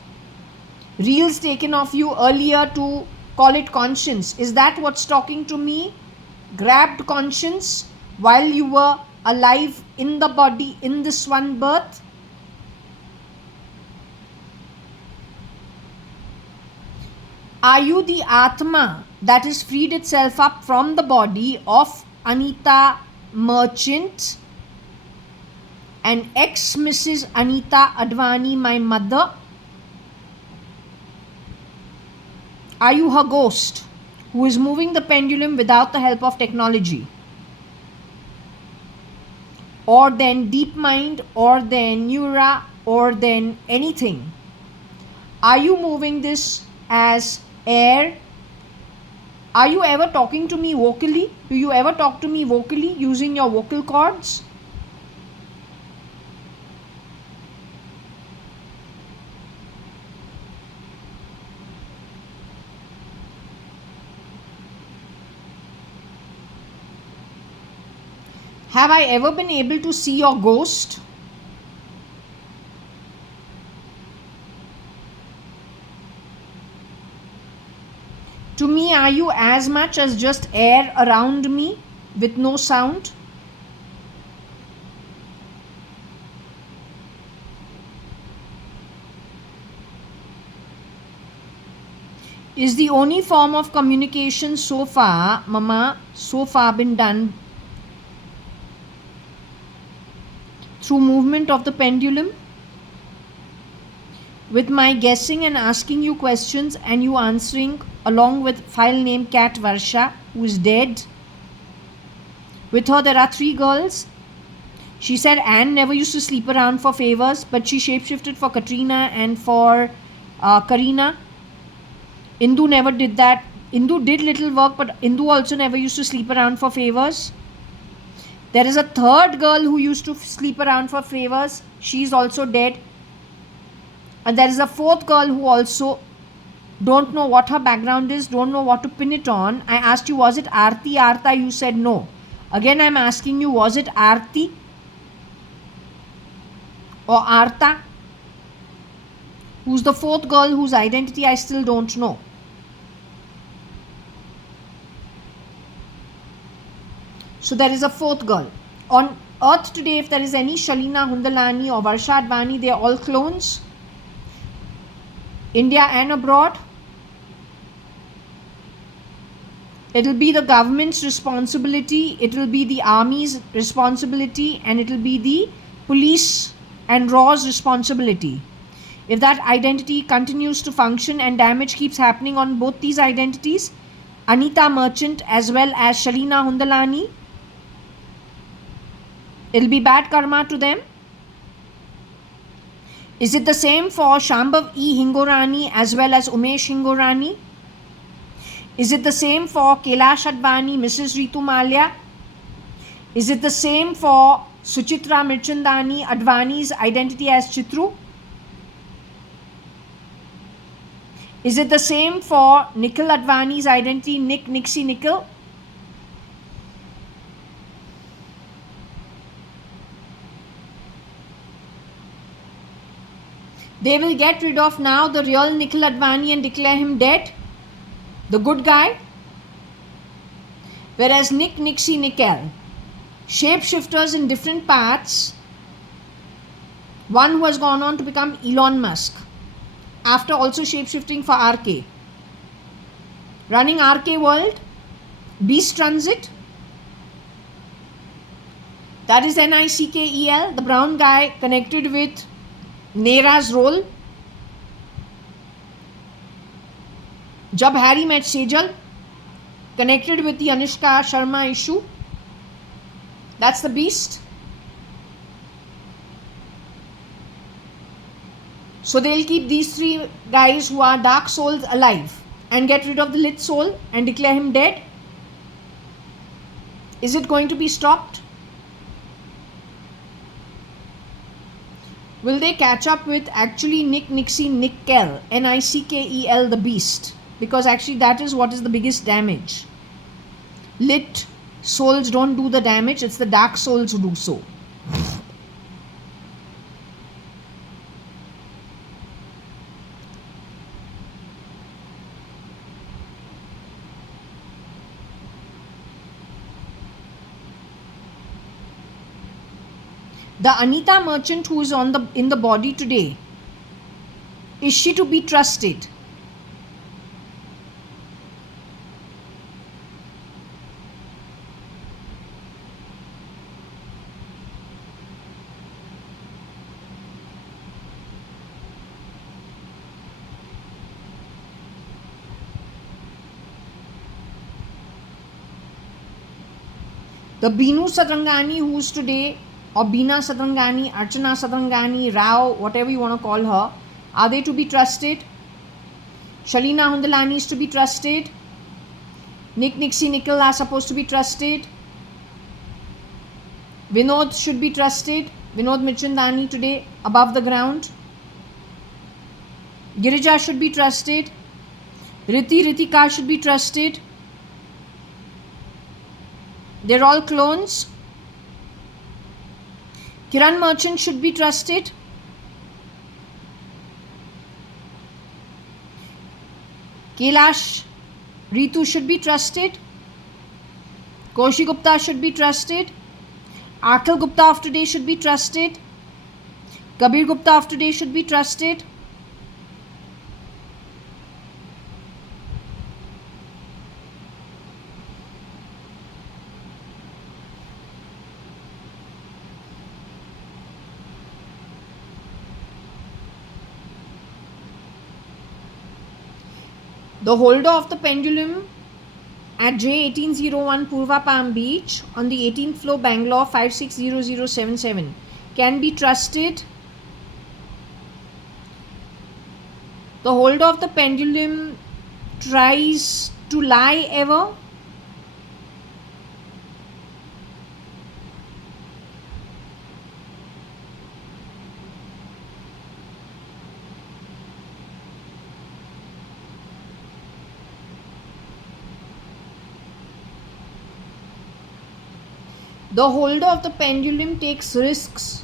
reels taken of you earlier to call it conscience? Is that what's talking to me? Grabbed conscience while you were alive in the body in this one birth? Are you the Atma that has freed itself up from the body of Anita Merchant and ex-Mrs. Anita Advani, my mother? Are you her ghost who is moving the pendulum without the help of technology? Or then deep mind, or then neura, or then anything? Are you moving this as air? Are you ever talking to me vocally? Do you ever talk to me vocally using your vocal cords? Have I ever been able to see your ghost? To me, are you as much as just air around me with no sound? Is the only form of communication so far, Mama, been done through movement of the pendulum? With my guessing and asking you questions and you answering, along with file name Cat Varsha, who is dead. With her there are 3 girls. She said Anne never used to sleep around for favors, but she shapeshifted for Katrina and for Karina. Indu never did that. Indu did little work, but Indu also never used to sleep around for favors. There is a 3rd girl who used to sleep around for favors. She is also dead. And there is a 4th girl who also don't know what her background is, don't know what to pin it on. I asked you, was it Aarti, Artha? You said no. Again, I'm asking you, was it Aarti or Artha? Who's the 4th girl whose identity I still don't know? So there is a 4th girl. On earth today, if there is any Shalina Hundalani or JAYA.ADVANI, they are all clones. India and abroad. It will be the government's responsibility, it will be the army's responsibility, and it will be the police and RAW's responsibility. If that identity continues to function and damage keeps happening on both these identities, Anita Merchant as well as Shalina Hundalani, it will be bad karma to them. Is it the same for Shambhav E. Hingorani as well as Umesh Hingorani? Is it the same for Kailash Advani, Mrs. Ritu Malia? Is it the same for Suchitra Mirchandani, Advani's identity as Chitru? Is it the same for Nikhil Advani's identity, Nixie Nikhil? They will get rid of now the real Nikhil Advani and declare him dead, the good guy. Whereas Nixie Nikhil, shapeshifters in different paths, one who has gone on to become Elon Musk, after also shapeshifting for RK, running RK World, Beast runs it. That is Nikel, the brown guy connected with Nera's role. Jab Harry met Sejal, connected with the Anushka Sharma issue. That's the beast. So they'll keep these three guys who are dark souls alive and get rid of the lit soul and declare him dead. Is it going to be stopped? Will they catch up with actually Nickel, Nickel, the beast? Because actually that is what is the biggest damage. Lit souls don't do the damage, it's the dark souls who do so. The Anita merchant who is in the body today, is she to be trusted? The Binu Satrangani who is today, or Beena Satrangani, Archana Satrangani, Rao, whatever you want to call her, are they to be trusted? Shalina Hundalani is to be trusted. Nixie Nickel are supposed to be trusted. Vinod should be trusted. Vinod Mirchandani today above the ground. Girija should be trusted. Ritika should be trusted. They're all clones. Kiran Merchant should be trusted. Kailash Ritu should be trusted. Koshi Gupta should be trusted. Akhil Gupta of today should be trusted. Kabir Gupta of today should be trusted. The holder of the pendulum at J1801 Purva Palm Beach on the 18th floor, Bangalore 560077 can be trusted. The holder of the pendulum tries to lie ever. The holder of the pendulum takes risks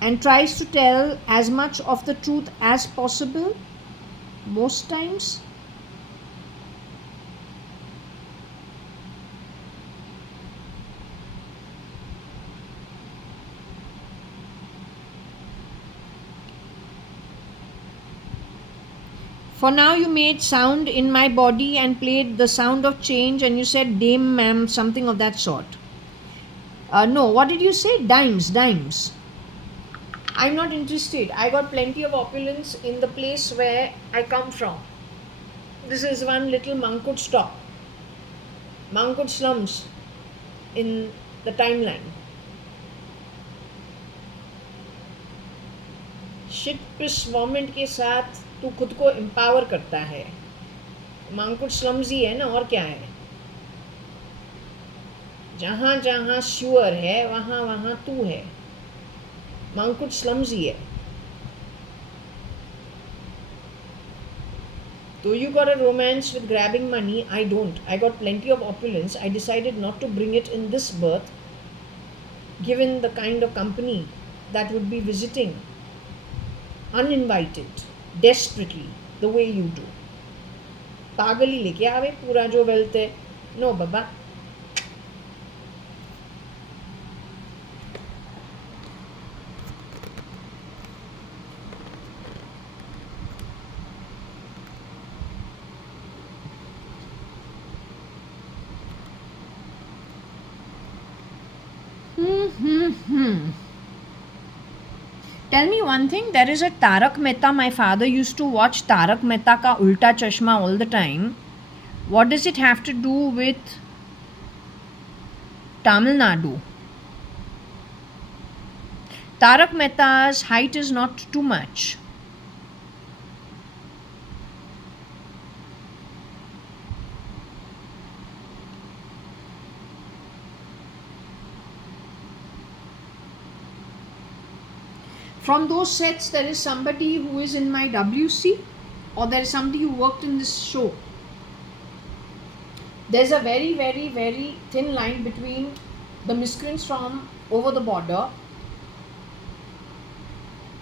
and tries to tell as much of the truth as possible most times. For now, you made sound in my body and played the sound of change, and you said, Dame, ma'am, something of that sort. No, what did you say? Dimes. I'm not interested. I got plenty of opulence in the place where I come from. This is one little Mankut stop. Mankut slums in the timeline. Shit piss vomit के साथ तू खुद को empower करता है. मांकुट slums ही है ना, और क्या है. जहाँ जहाँ श्योर है वहाँ वहाँ तू है. मांकुट स्लम्स ही है. So you got a romance with grabbing money. I don't. I got plenty of opulence. I decided not to bring it in this birth, given the kind of company that would be visiting uninvited, desperately, the way you do. पागल ही लेके आवे पूरा जो wealth है. No Baba. Tell me one thing, there is a Tarak Mehta. My father used to watch Tarak Mehta ka Ulta Chashma all the time. What does it have to do with Tamil Nadu? Tarak Mehta's height is not too much. From those sets, there is somebody who is in my WC, or there is somebody who worked in this show. There's a very, very, very thin line between the miscreants from over the border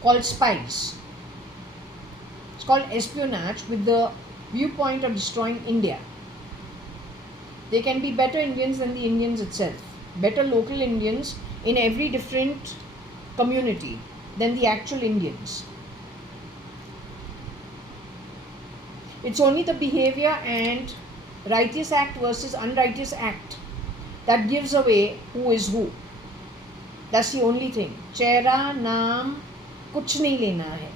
called spies. It's called espionage with the viewpoint of destroying India. They can be better Indians than the Indians itself, better local Indians in every different community than the actual Indians. It's only the behavior and righteous act versus unrighteous act that gives away who is who. That's the only thing. Chehra, naam, kuch nahi lena hai.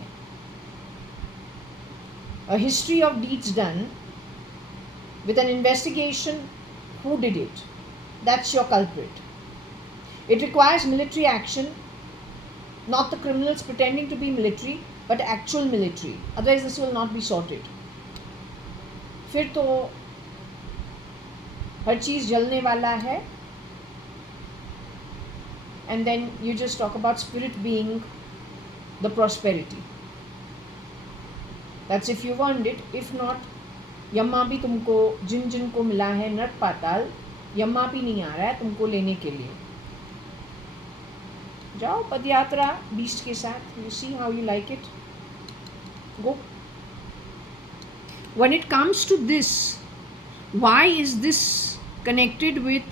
A history of deeds done with an investigation, who did it? That's your culprit. It requires military action, not the criminals pretending to be military, but actual military. Otherwise this will not be sorted. फिर तो हर चीज़ जलने वाला है. And then you just talk about spirit being the prosperity. That's if you've earned it. If not, यम्मा भी तुमको जिन जिन को मिला है नट पाताल, यम्मा भी नहीं आ रहा है तुमको लेने के लिए. जाओ पदयात्रा बीस्ट के साथ. You see how you like it. Go. When it comes to this, why is this connected with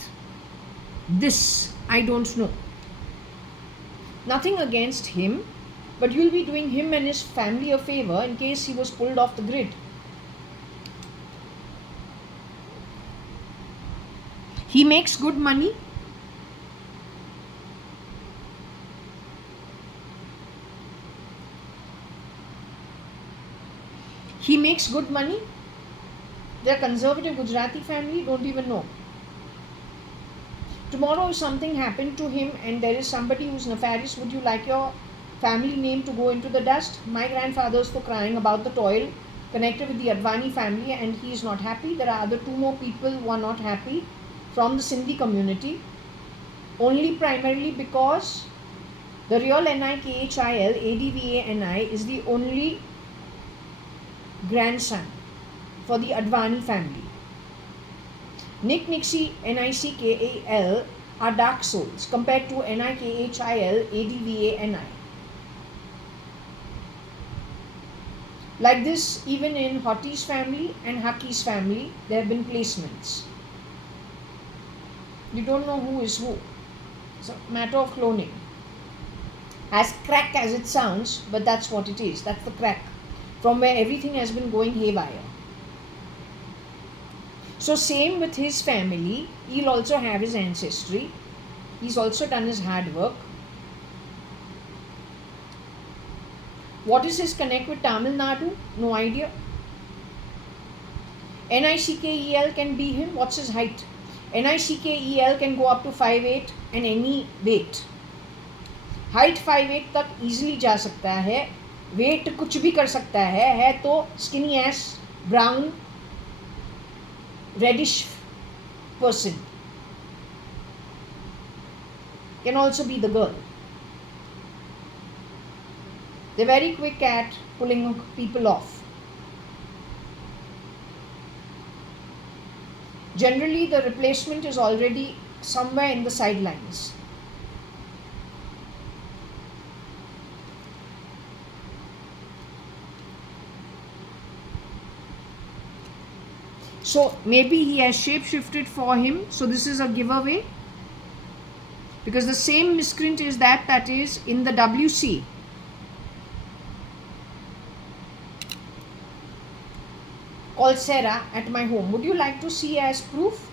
this? I don't know. Nothing against him, but you'll be doing him and his family a favor in case he was pulled off the grid. He makes good money. He makes good money. They're conservative Gujarati family, don't even know. Tomorrow if something happened to him and there is somebody who's nefarious, would you like your family name to go into the dust? My grandfather's so crying about the toil connected with the Advani family and he is not happy. There are other two more people who are not happy from the Sindhi community. Only primarily because the real NIKHIL-ADVANI is the only grandson for the Advani family. Nick, Nixie, NICKAL are dark souls compared to NIKHIL-ADVANI. Like this, even in Hotti's family and Haki's family, there have been placements. You don't know who is who. It's a matter of cloning. As crack as it sounds, but that's what it is. That's the crack from where everything has been going haywire. So same with his family. He'll also have his ancestry. He's also done his hard work. What is his connect with Tamil Nadu? No idea. NICKEL can be him. What's his height? NICKEL can go up to 5'8" and any weight. Height 5'8" तक easily जा सकता है. Weight कुछ भी कर सकता है तो skinny ass, brown, reddish person. Can also be the girl. They're very quick at pulling people off. Generally, the replacement is already somewhere in the sidelines. So maybe he has shape-shifted for him. So this is a giveaway. Because the same miscreant is that is in the WC. Called Sarah at my home. Would you like to see as proof?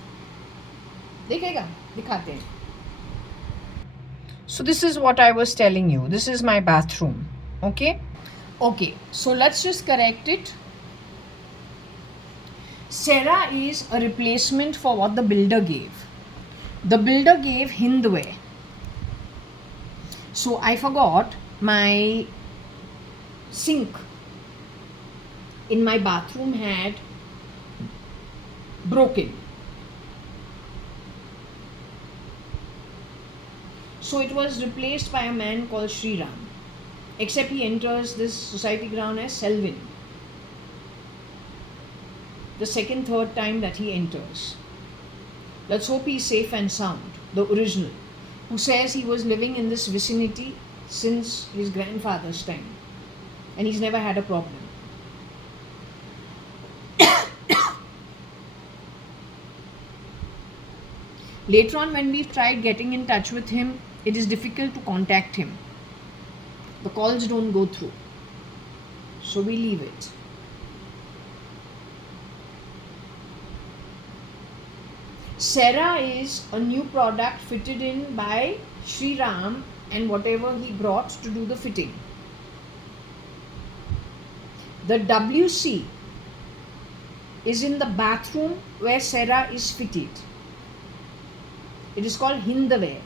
देखेगा, दिखाते हैं. So this is what I was telling you. This is my bathroom. Okay. Okay. So let's just correct it. Sarah is a replacement for what the builder gave. The builder gave Hindware. So I forgot my sink in my bathroom had broken. So it was replaced by a man called Sri Ram. Except he enters this society ground as Selvin. The second, third time that he enters. Let's hope he's safe and sound. The original, who says he was living in this vicinity since his grandfather's time. And he's never had a problem. Later on, when we've tried getting in touch with him, it is difficult to contact him. The calls don't go through. So we leave it. Sarah is a new product fitted in by Sri Ram and whatever he brought to do the fitting. The WC is in the bathroom where Sarah is fitted. It is called Hindware.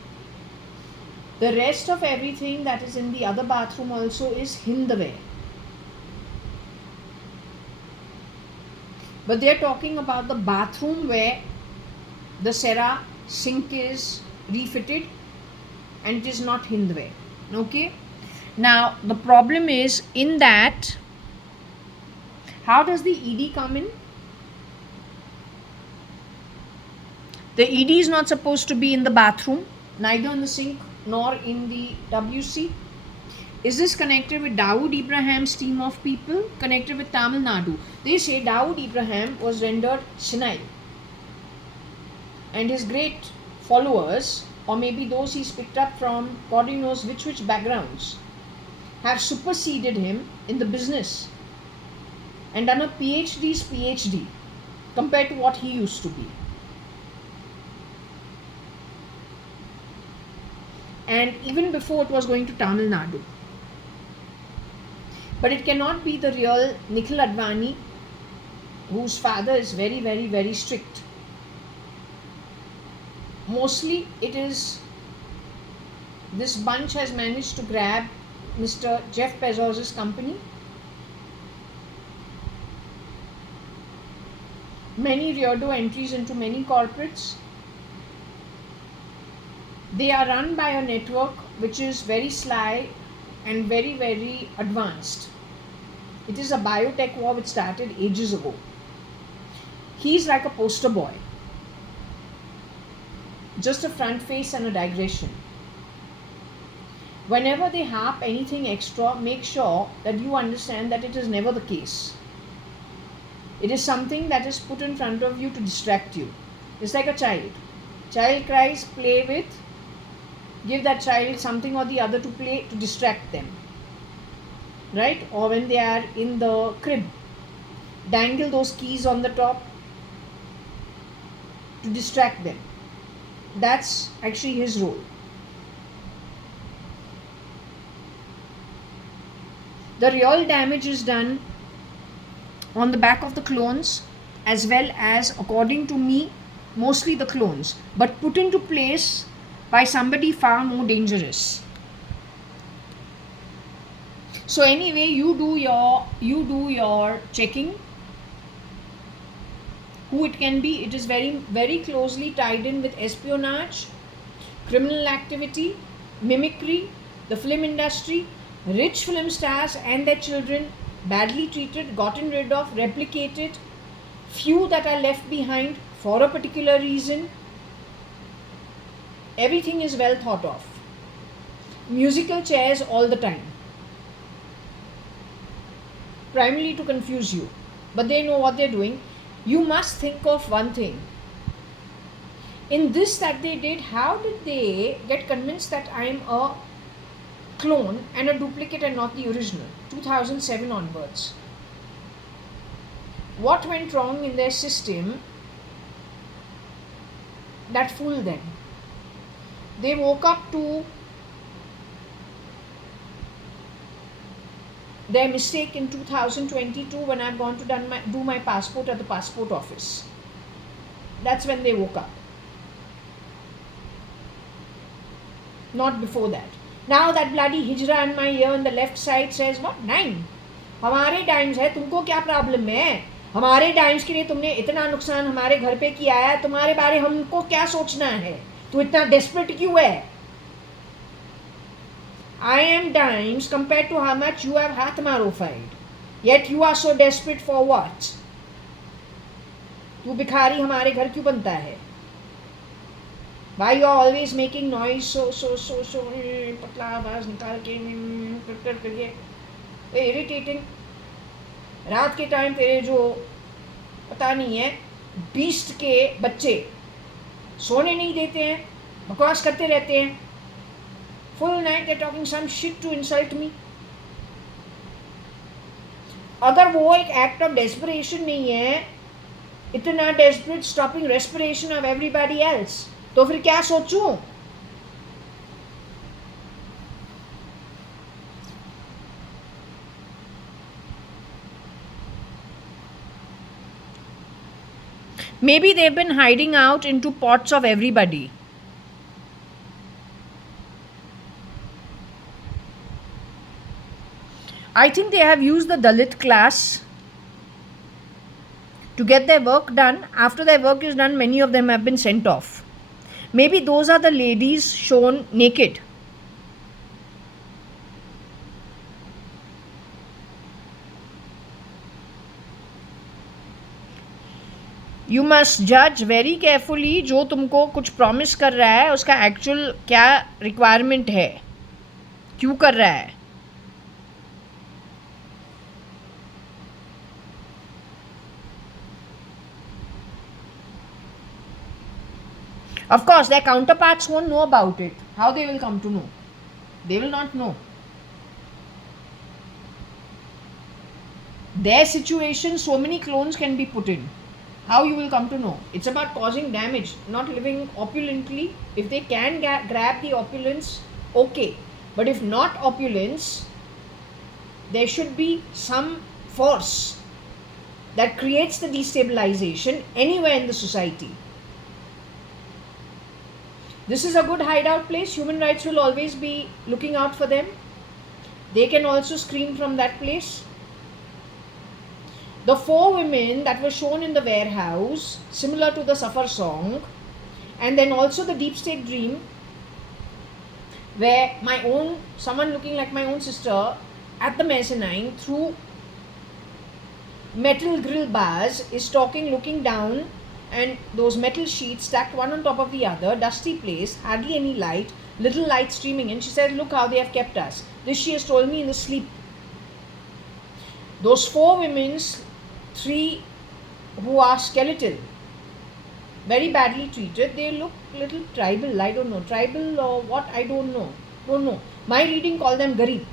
The rest of everything that is in the other bathroom also is Hindware. But they are talking about the bathroom where the Sarah sink is refitted, and it is not Hindware. Okay. Now the problem is in that, how does the ED come in? The ED is not supposed to be in the bathroom, neither in the sink nor in the WC. Is this connected with Dawood Ibrahim's team of people? Connected with Tamil Nadu. They say Dawood Ibrahim was rendered senile. And his great followers, or maybe those he's picked up from God knows which backgrounds, have superseded him in the business and done a PhD's PhD compared to what he used to be. And even before it was going to Tamil Nadu. But it cannot be the real Nikhil Advani, whose father is very, very, very strict. Mostly it is, this bunch has managed to grab Mr. Jeff Bezos' company. Many Riordan entries into many corporates. They are run by a network which is very sly and very, very advanced. It is a biotech war which started ages ago. He's like a poster boy. Just a front face and a digression. Whenever they harp anything extra, make sure that you understand that it is never the case. It is something that is put in front of you to distract you. It's like a child. Child cries, play with. Give that child something or the other to play to distract them. Right? Or when they are in the crib, dangle those keys on the top to distract them. That's actually his role. The real damage is done on the back of the clones, as well as, according to me, mostly the clones, but put into place by somebody far more dangerous. So anyway, you do your checking. Who it can be, it is very, very closely tied in with espionage, criminal activity, mimicry, the film industry, rich film stars and their children badly treated, gotten rid of, replicated, few that are left behind for a particular reason. Everything is well thought of. Musical chairs all the time. Primarily to confuse you. But they know what they're doing. You must think of one thing. In this that they did, how did they get convinced that I am a clone and a duplicate and not the original? 2007 onwards. What went wrong in their system that fooled them? They woke up to their mistake in 2022 when I've gone to do my passport at the passport office. That's when they woke up. Not before that. Now that bloody hijra in my ear on the left side says, what? 9. हमारे dimes है, तुमको क्या problem है? हमारे dimes के लिए तुमने इतना नुकसान हमारे घर पे किया है, तुम्हारे बारे हमको क्या सोचना है? तू इतना डेस्परेट क्यों है? I am dimes compared to how much you have hathmarofied. Yet you are so desperate for what? तू भिखारी हमारे घर क्यों बनता है? Why you are always making noise? So पतला आवाज निकाल के करके इरिटेटिंग. रात के टाइम तेरे जो पता नहीं है बीस्ट के बच्चे सोने नहीं देते हैं, बकवास करते रहते हैं. Full night they're talking some shit to insult me. अगर वो एक एक्ट ऑफ डेस्परेशन नहीं है, इतना desperate stopping respiration of everybody else, तो फिर क्या सोचूं? Maybe they've been hiding out into pots of everybody. I think they have used the Dalit class to get their work done. After their work is done, many of them have been sent off. Maybe those are the ladies shown naked. You must judge very carefully. जो तुमको कुछ promise कर रहा है उसका actual क्या requirement है, क्यों कर रहा है. Of course, their counterparts won't know about it. How they will come to know? They will not know. Their situation, so many clones can be put in. How you will come to know? It's about causing damage, not living opulently. If they can grab the opulence, okay. But if not opulence, there should be some force that creates the destabilization anywhere in the society. This is a good hideout place. Human rights will always be looking out for them. They can also scream from that place. The 4 women that were shown in the warehouse, similar to the Safar song, and then also the deep state dream, where someone looking like my own sister at the mezzanine through metal grill bars is talking, looking down, and those metal sheets stacked one on top of the other, dusty place, hardly any light, little light streaming in. She said, look how they have kept us. This she has told me in the sleep. Those 4 women, 3 who are skeletal, very badly treated, they look little tribal. I don't know, tribal or what, I don't know. My reading called them Garib.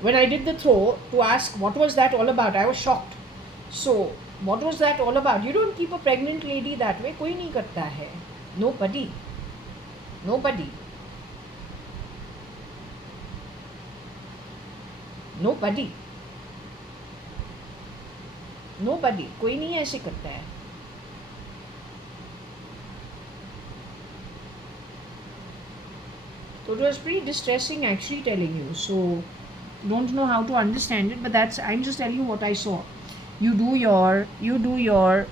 When I did the throw to ask what was that all about, I was shocked. So what was that all about? You don't keep a pregnant lady that way. कोई नहीं करता है. Nobody. कोई नहीं ऐसे करता है. So it was pretty distressing actually telling you. So don't know how to understand it, but I'm just telling you what I saw. You do your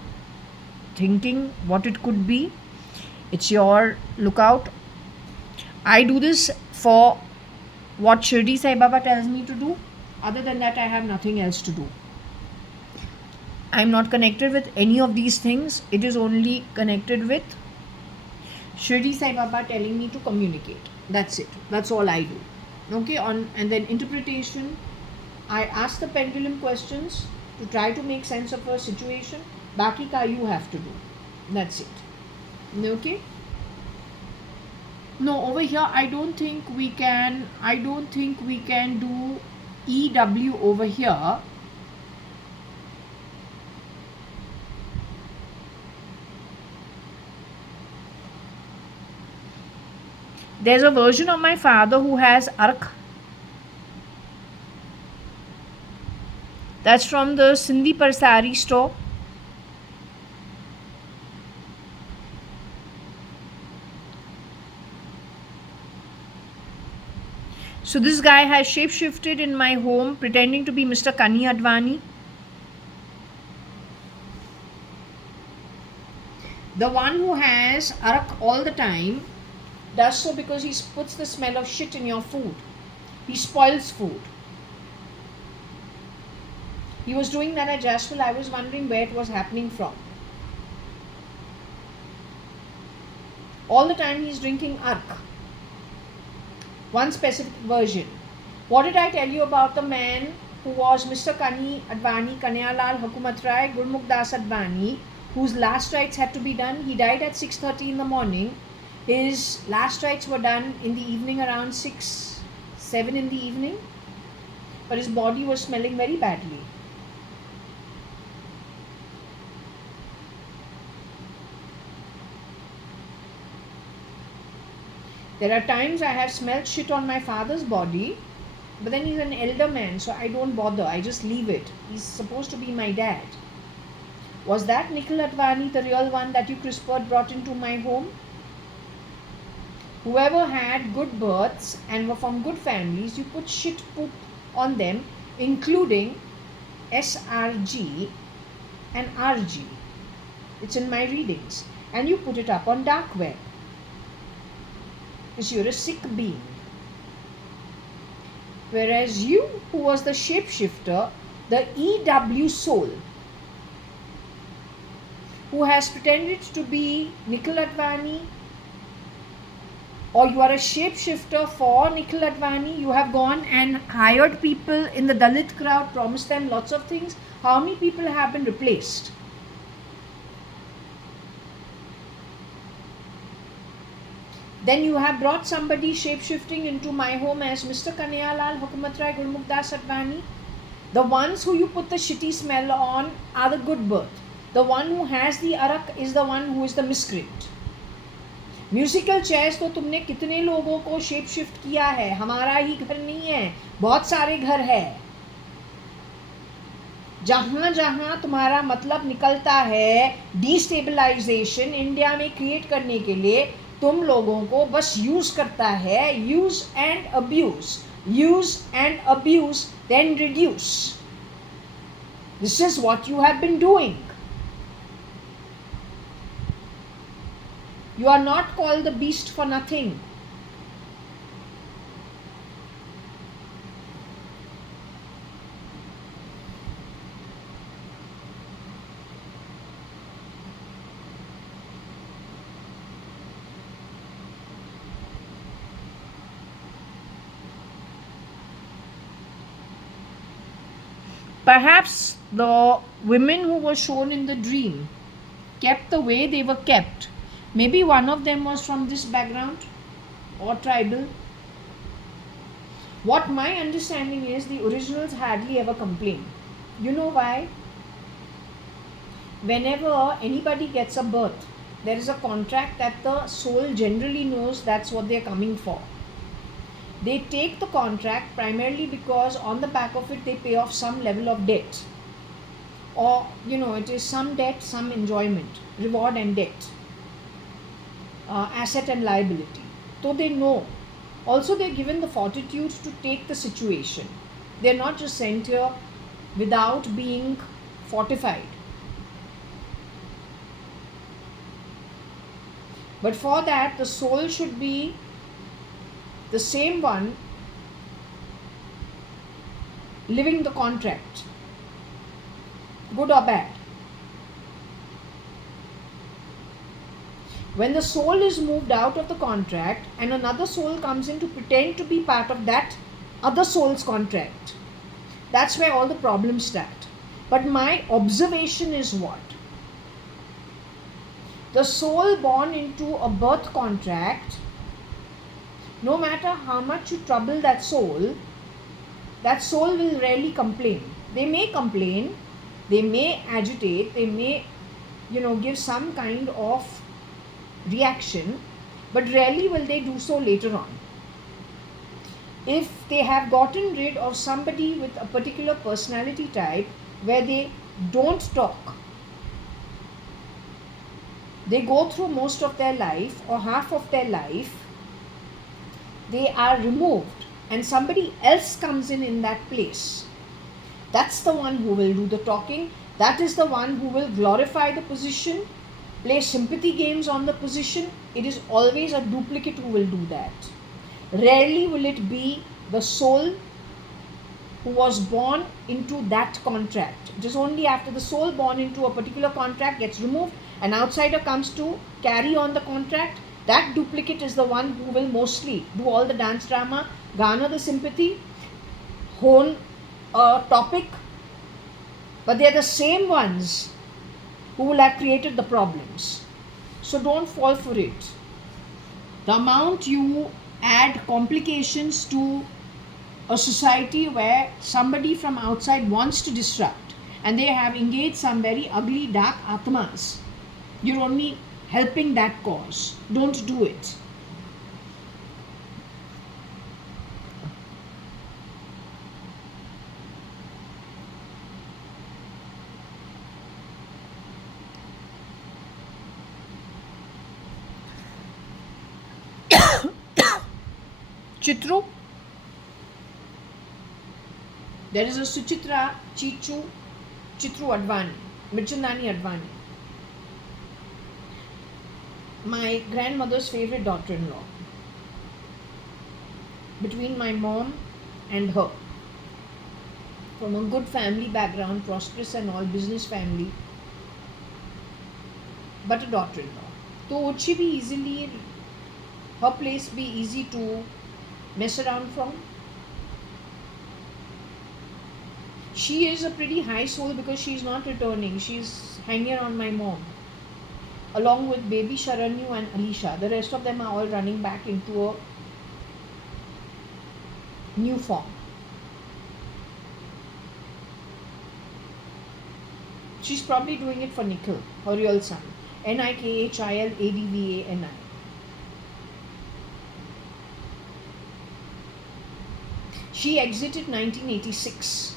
thinking what it could be. It's your lookout. I do this for what Shirdi Sai Baba tells me to do. Other than that, I have nothing else to do. I'm not connected with any of these things. It is only connected with Shirdi Sai Baba telling me to communicate. That's it. That's all I do. Okay, and then interpretation. I ask the pendulum questions to try to make sense of a situation. Baki ka you have to do. That's it. Okay? No, over here I don't think we can do EW over here. There's a version of my father who has Ark. That's from the Sindhi Parsari store. So this guy has shapeshifted in my home pretending to be Mr. JAYA.ADVANI. The one who has arak all the time does so because he puts the smell of shit in your food. He spoils food. He was doing that at Jaswal. I was wondering where it was happening from. All the time he's drinking ark. One specific version. What did I tell you about the man who was Mr. JAYA.ADVANI, Kanayalal Hukumat Rai, Gurmukh Das Advani, whose last rites had to be done? He died at 6:30 in the morning. His last rites were done in the evening around 6, 7 in the evening. But his body was smelling very badly. There are times I have smelled shit on my father's body, but then he's an elder man, so I don't bother. I just leave it. He's supposed to be my dad. Was that Nikhil Advani, the real one that you CRISPR brought into my home? Whoever had good births and were from good families, you put shit poop on them, including SRG and RG. It's in my readings. And you put it up on dark web. Because you're a sick being. Whereas you, who was the shapeshifter, the EW soul, who has pretended to be Nikhil Advani, or you are a shapeshifter for Nikhil Advani, you have gone and hired people in the Dalit crowd, promised them lots of things. How many people have been replaced? Then you have brought somebody shapeshifting into my home as Mr. Kanayalal Hukumat Rai, Gurmukh Das Advani. The ones who you put the shitty smell on are the good birth. The one who has the arak is the one who is the miscreant. Musical chairs तो तुमने कितने लोगों को shape shift किया है? हमारा ही घर नहीं है, बहुत सारे घर है. जहां जहां तुम्हारा मतलब निकलता है डिस्टेबलाइजेशन इंडिया में क्रिएट करने के लिए, तुम लोगों को बस यूज करता है. Use and abuse, use and abuse, then reduce. This is what you have been doing. You are not called the beast for nothing. Perhaps the women who were shown in the dream kept the way they were kept. Maybe one of them was from this background or tribal. What my understanding is, the originals hardly ever complain. You know why? Whenever anybody gets a birth, there is a contract that the soul generally knows that's what they're coming for. They take the contract primarily because on the back of it they pay off some level of debt. Or, it is some debt, some enjoyment, reward and debt. Asset and liability. So they know. Also, they're given the fortitude to take the situation. They're not just sent here without being fortified. But for that, the soul should be the same one living the contract, good or bad. When the soul is moved out of the contract and another soul comes in to pretend to be part of that other soul's contract, that's where all the problems start. But my observation is what? The soul born into a birth contract, no matter how much you trouble that soul will rarely complain. They may complain, they may agitate, they may, give some kind of reaction, but rarely will they do so later on. if they have gotten rid of somebody with a particular personality type where they don't talk, they go through most of their life or half of their life, they are removed and somebody else comes in that place. That's the one who will do the talking. That is the one who will glorify the position, play sympathy games on the position. It is always a duplicate who will do that. Rarely will it be the soul who was born into that contract. It is only after the soul born into a particular contract gets removed, an outsider comes to carry on the contract. That duplicate is the one who will mostly do all the dance drama, garner the sympathy, hone a topic, but they are the same ones who will have created the problems. So don't fall for it. The amount you add complications to a society where somebody from outside wants to disrupt and they have engaged some very ugly dark atmas, you're only helping that cause. Don't do it. Chitru. There is a Suchitra, Chichu, Chitru Advani, Mirchandani Advani. My grandmother's favorite daughter-in-law. Between my mom and her. From a good family background, prosperous and all, business family. But a daughter-in-law. So would she be easily, her place be easy to mess around from? She is a pretty high soul because she is not returning. She is hanging on my mom. Along with baby Sharanyu and Alisha. The rest of them are all running back into a new form. She's probably doing it for Nikhil, her real son. Nikhil.ADVANI. She exited 1986.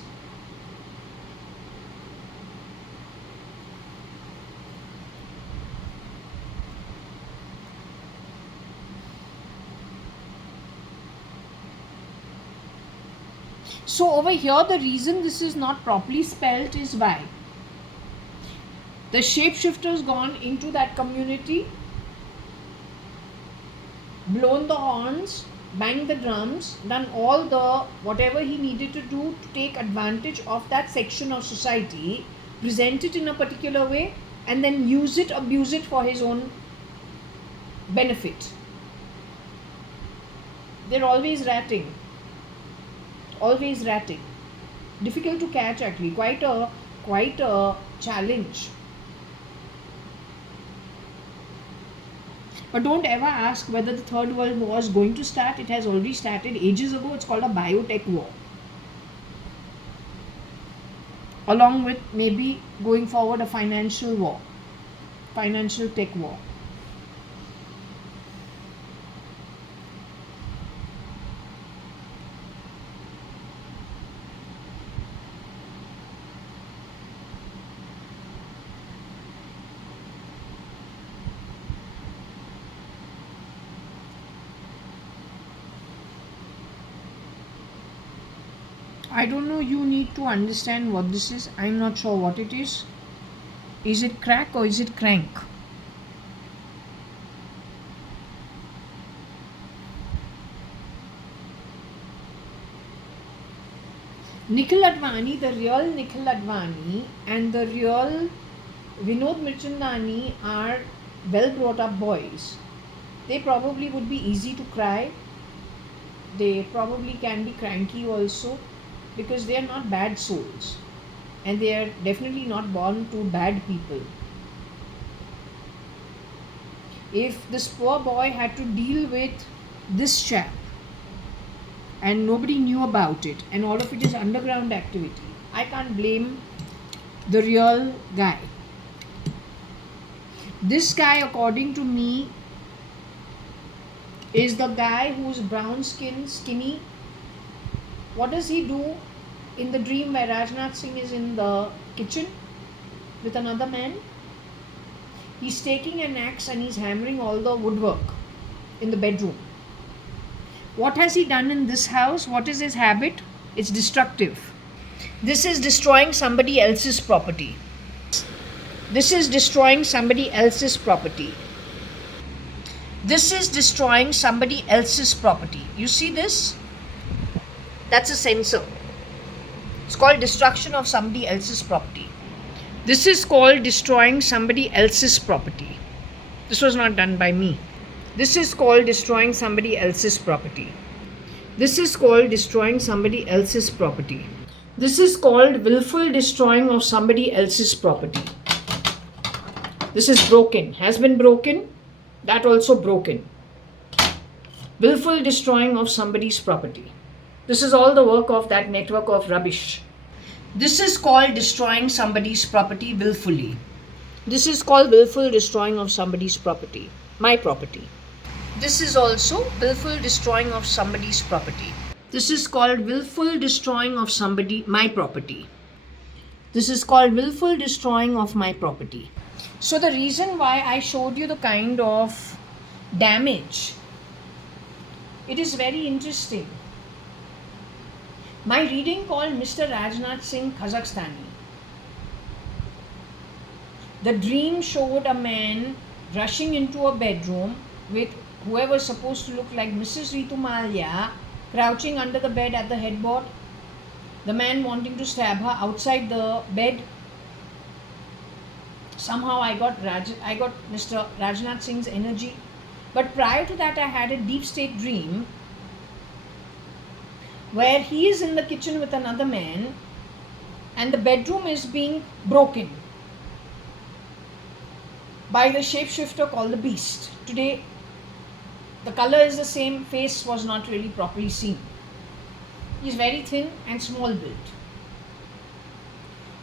So over here, the reason this is not properly spelled is why the shapeshifter's gone into that community, blown the horns, banged the drums, done all the whatever he needed to do to take advantage of that section of society, present it in a particular way, and then use it, abuse it for his own benefit. They're always ratting. Always ratting. Difficult to catch actually. Quite a challenge. But don't ever ask whether the Third World War is going to start. It has already started ages ago. It's called a biotech war. Along with maybe going forward a financial war. Financial tech war. I don't know, you need to understand what this is. I'm not sure what it is. Is it crack or is it crank? Nikhil Advani, the real Nikhil Advani and the real Vinod Mirchandani are well brought up boys. They probably would be easy to cry. They probably can be cranky also, because they are not bad souls and they are definitely not born to bad people. If this poor boy had to deal with this chap and nobody knew about it and all of it is underground activity, I can't blame the real guy. This guy, according to me, is the guy who's brown skin, skinny, What does he do in the dream where Rajnath Singh is in the kitchen with another man? He's taking an axe and he's hammering all the woodwork in the bedroom. What has he done in this house? What is his habit? It's destructive. This is destroying somebody else's property. This is destroying somebody else's property. This is destroying somebody else's property. You see this? That's a sensor. It's called destruction of somebody else's property. This is called destroying somebody else's property. This was not done by me. This is called destroying somebody else's property. This is called destroying somebody else's property. This is called willful destroying of somebody else's property. This is broken. Has been broken. That also broken. Willful destroying of somebody's property. This is all the work of that network of rubbish. This is called destroying somebody's property willfully. This is called willful destroying of somebody's property. My property. This is also willful destroying of somebody's property. This is called willful destroying of somebody, my property. This is called willful destroying of my property. So the reason why I showed you the kind of damage, it is very interesting. My reading called Mr. Rajnath Singh Kazakhstani. The dream showed a man rushing into a bedroom with whoever supposed to look like Mrs. Ritu Malia crouching under the bed at the headboard. The man wanting to stab her outside the bed. Somehow I got Mr. Rajnath Singh's energy. But prior to that, I had a deep state dream where he is in the kitchen with another man and the bedroom is being broken by the shapeshifter called the Beast. Today, the color is the same, face was not really properly seen. He is very thin and small built.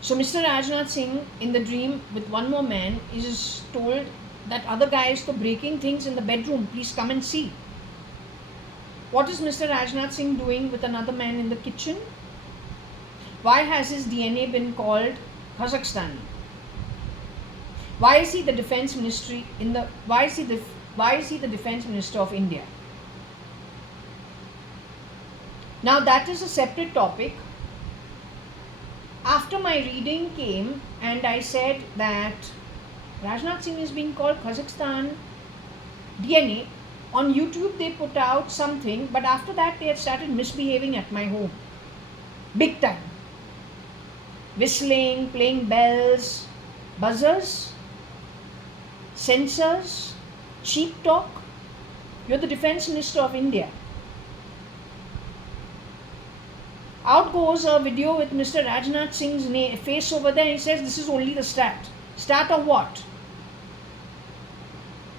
So Mr. Rajnath Singh in the dream with one more man is told that other guy is breaking things in the bedroom. Please come and see. What is Mr. Rajnath Singh doing with another man in the kitchen? Why has his DNA been called Kazakhstani? Why is he the defense ministry why is he the defense minister of India? Now that is a separate topic. After my reading came and I said that Rajnath Singh is being called Kazakhstan DNA, on YouTube they put out something, but after that they had started misbehaving at my home. Big time. Whistling, playing bells, buzzers, censors, cheap talk. You're the defense minister of India. Out goes a video with Mr. Rajnath Singh's face over there and he says, this is only the start. Start of what?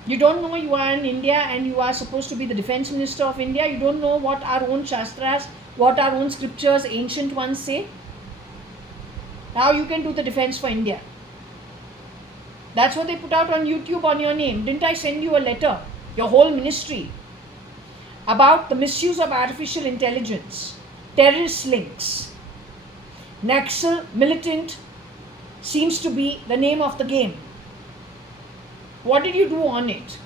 You don't know you are in India and you are supposed to be the defense minister of India. You don't know what our own Shastras, what our own scriptures, ancient ones say. Now you can do the defense for India. That's what they put out on YouTube on your name. Didn't I send you a letter, your whole ministry, about the misuse of artificial intelligence, terrorist links, Naxal militant seems to be the name of the game. What did you do on it?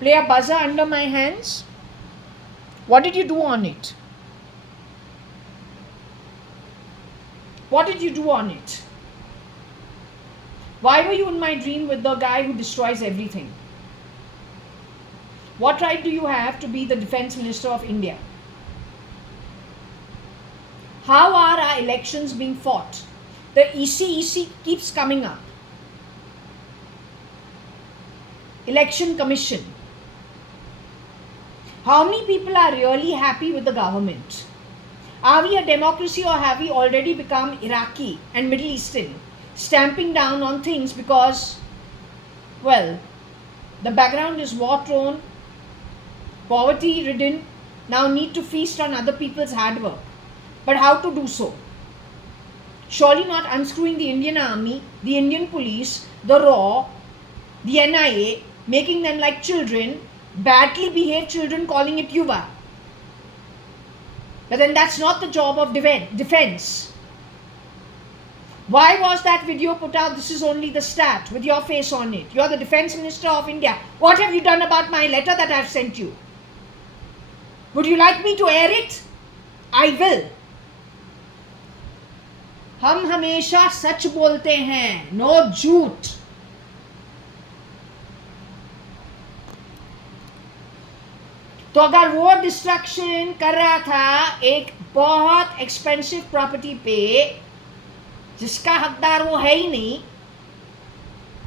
Play a buzzer under my hands? What did you do on it? What did you do on it? Why were you in my dream with the guy who destroys everything? What right do you have to be the defense minister of India? How are our elections being fought? The EC keeps coming up. Election Commission. How many people are really happy with the government? Are we a democracy or have we already become Iraqi and Middle Eastern, stamping down on things because, well, the background is war-torn, poverty-ridden, now need to feast on other people's hard work. But how to do so? Surely not unscrewing the Indian Army, the Indian Police, the RAW, the NIA, making them like children, badly behaved children, calling it Yuva. But then that's not the job of defense. Why was that video put out? This is only the stat with your face on it. You're the Defense Minister of India. What have you done about my letter that I've sent you? Would you like me to air it? I will. हम हमेशा सच बोलते हैं, no झूठ. तो अगर वो destruction कर रहा था एक बहुत एक्सपेंसिव प्रॉपर्टी पे जिसका हकदार वो है ही नहीं,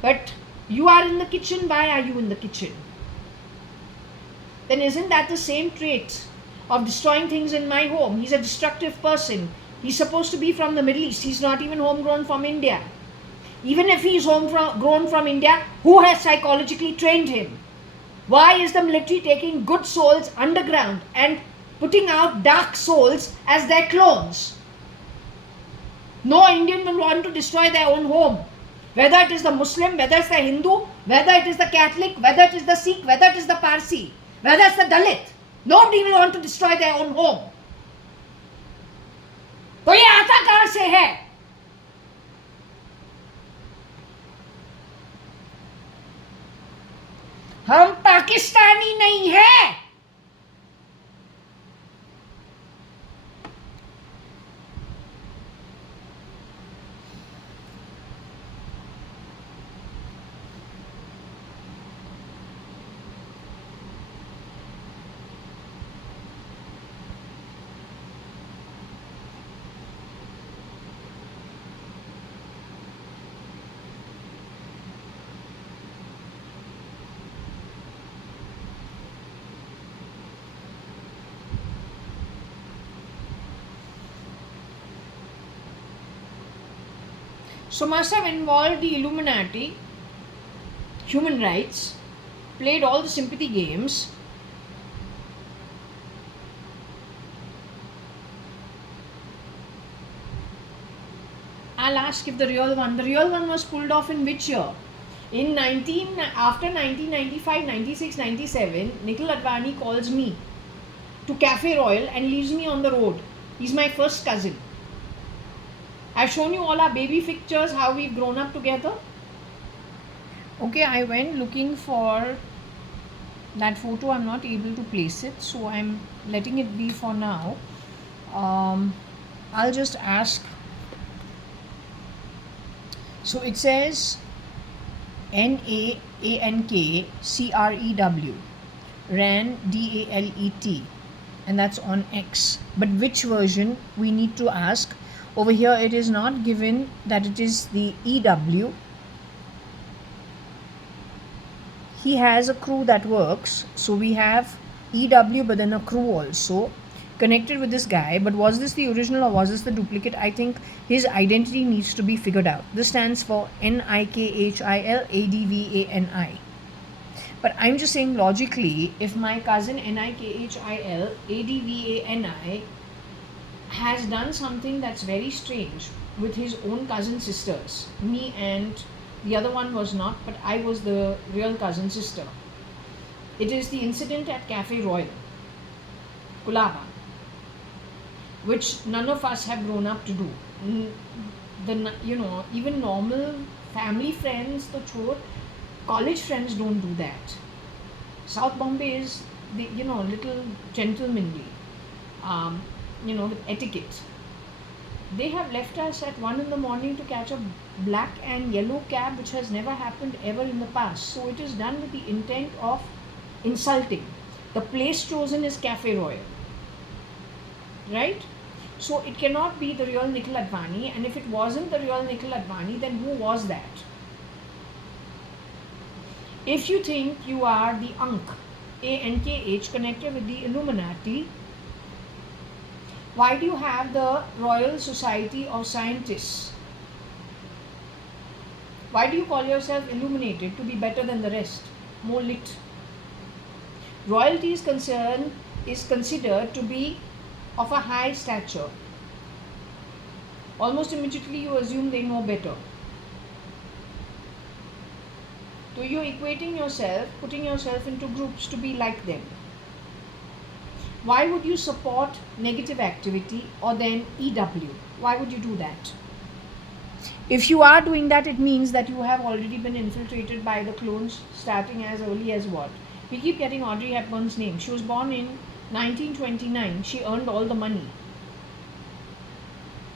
but you are in the kitchen, why are you in the kitchen? Then isn't that the same trait of destroying things in my home? He's a destructive person. He's supposed to be from the Middle East. He's not even homegrown from India. Even if he's homegrown from India, who has psychologically trained him? Why is the military taking good souls underground and putting out dark souls as their clones? No Indian will want to destroy their own home. Whether it is the Muslim, whether it's the Hindu, whether it is the Catholic, whether it is the Sikh, whether it is the Parsi, whether it's the Dalit. Nobody will want to destroy their own home. तो ये आता कहां से है? हम पाकिस्तानी नहीं है. So must have involved the Illuminati, human rights, played all the sympathy games. I'll ask if the real one was pulled off in which year? After 1995, 96, 97, Nikhil Advani calls me to Cafe Royal and leaves me on the road. He's my first cousin. I've shown you all our baby pictures, how we've grown up together. Okay, I went looking for that photo. I'm not able to place it, so I'm letting it be for now. I'll just ask. So it says NAANKCREW, RAN DALET, and that's on X. But which version we need to ask. Over here it is not given that it is the EW. He has a crew that works, so we have EW but then a crew also connected with this guy. But was this the original or was this the duplicate? I think his identity needs to be figured out. This stands for NIKHILADVANI. But I'm just saying logically, if my cousin NIKHILADVANI has done something that's very strange with his own cousin sisters, me and the other one was not, but I was the real cousin sister. It is the incident at Cafe Royal, Kulaba, which none of us have grown up to do. Even normal family friends, college friends don't do that. South Bombay is little gentlemanly. With etiquette. They have left us at 1 in the morning to catch a black and yellow cab, which has never happened ever in the past. So it is done with the intent of insulting. The place chosen is Cafe Royal. Right? So it cannot be the real Nikhil Advani, and if it wasn't the real Nikhil Advani, then who was that? If you think you are the ANKH connected with the Illuminati, why do you have the Royal Society of Scientists? Why do you call yourself illuminated to be better than the rest, more lit? Royalty is considered to be of a high stature. Almost immediately you assume they know better. So you're equating yourself, putting yourself into groups to be like them. Why would you support negative activity or then EW? Why would you do that? If you are doing that, it means that you have already been infiltrated by the clones starting as early as what? We keep getting Audrey Hepburn's name. She was born in 1929. She earned all the money.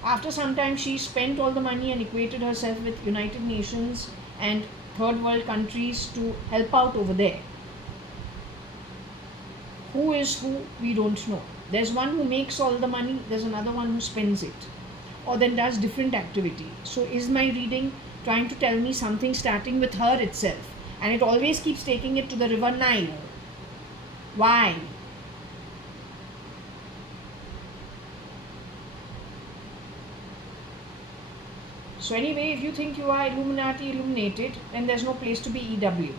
After some time, she spent all the money and equated herself with United Nations and third world countries to help out over there. Who is who, we don't know. There's one who makes all the money, there's another one who spends it, or then does different activity. So is my reading trying to tell me something starting with her itself, and it always keeps taking it to the river Nile? Why? So anyway, if you think you are Illuminati illuminated, then there's no place to be EW.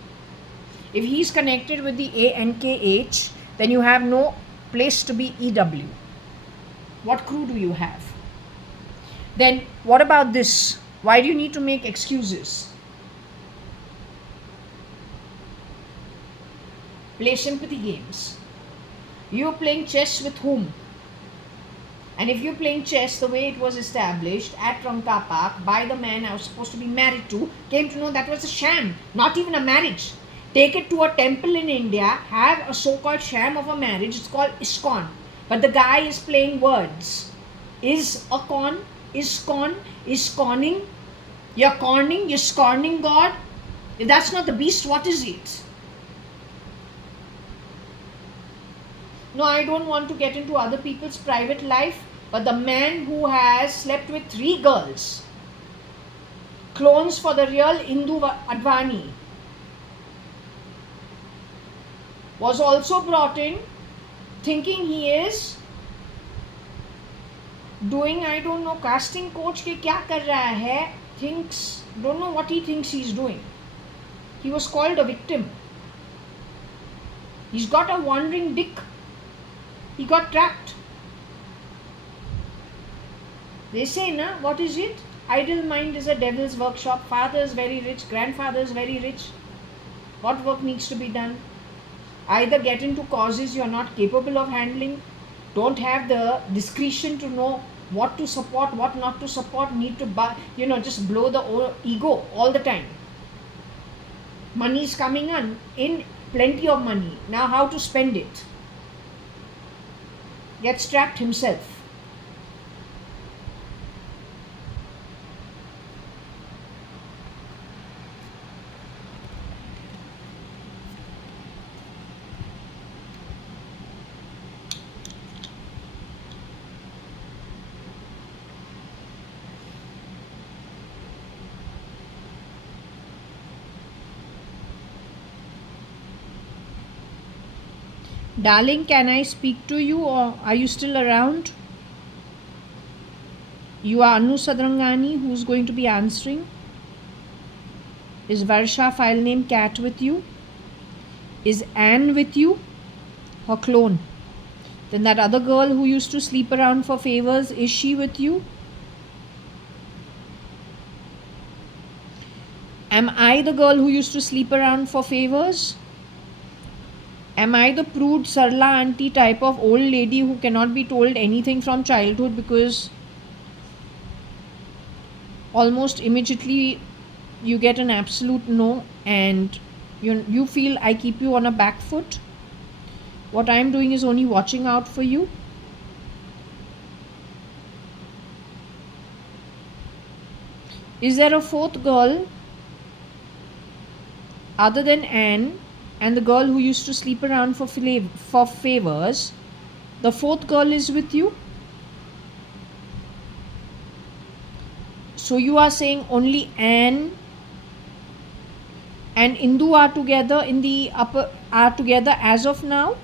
If he's connected with the ANKH, then you have no place to be EW. What crew do you have? Then what about this? Why do you need to make excuses? Play sympathy games. You're playing chess with whom? And if you're playing chess the way it was established at Ranka Park by the man I was supposed to be married to, came to know that was a sham, not even a marriage. Take it to a temple in India, have a so-called sham of a marriage, it's called ISKCON. But the guy is playing words. Is a con, ISKCON, is conning. You're conning, you're scorning God. If that's not the beast, what is it? No, I don't want to get into other people's private life, but the man who has slept with 3 girls, clones for the real JAYA.ADVANI, was also brought in thinking he is doing, I don't know, casting coach ke kya kar raha hai, thinks, don't know what he thinks he's doing. He was called a victim. He's got a wandering dick. He got trapped. They say, na, what is it? Idle mind is a devil's workshop. Father is very rich, grandfather is very rich. What work needs to be done? Either get into causes you're not capable of handling, don't have the discretion to know what to support, what not to support, need to just blow the ego all the time. Money is coming in plenty of money. Now how to spend it? Gets trapped himself. Darling, can I speak to you, or are you still around? You are Anu Sadrangani, who's going to be answering. Is Varsha, file name Cat, with you? Is Anne with you? Her clone. Then that other girl who used to sleep around for favors, is she with you? Am I the girl who used to sleep around for favors? Am I the prude Sarla auntie type of old lady who cannot be told anything from childhood because almost immediately you get an absolute no and you feel I keep you on a back foot? What I am doing is only watching out for you. Is there a 4th girl other than Anne and the girl who used to sleep around for favors? The 4th girl is with you? So you are saying only Anne and Indu are together in the are together as of now?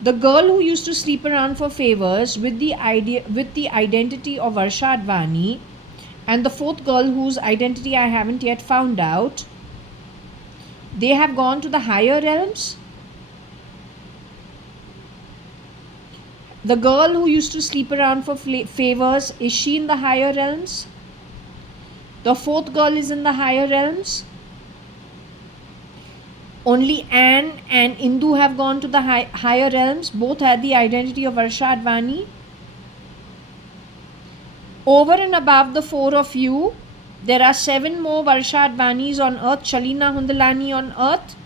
The girl who used to sleep around for favors with the identity of Varsha.ADVANI and the 4th girl whose identity I haven't yet found out, they have gone to the higher realms? The girl who used to sleep around for favors, is she in the higher realms? The 4th girl is in the higher realms? Only Anne and Indu have gone to the higher realms. Both had the identity of Varsha Advani. Over and above the four of you, there are 7 more Varsha Advanis on earth, Shalina Hundalani on earth.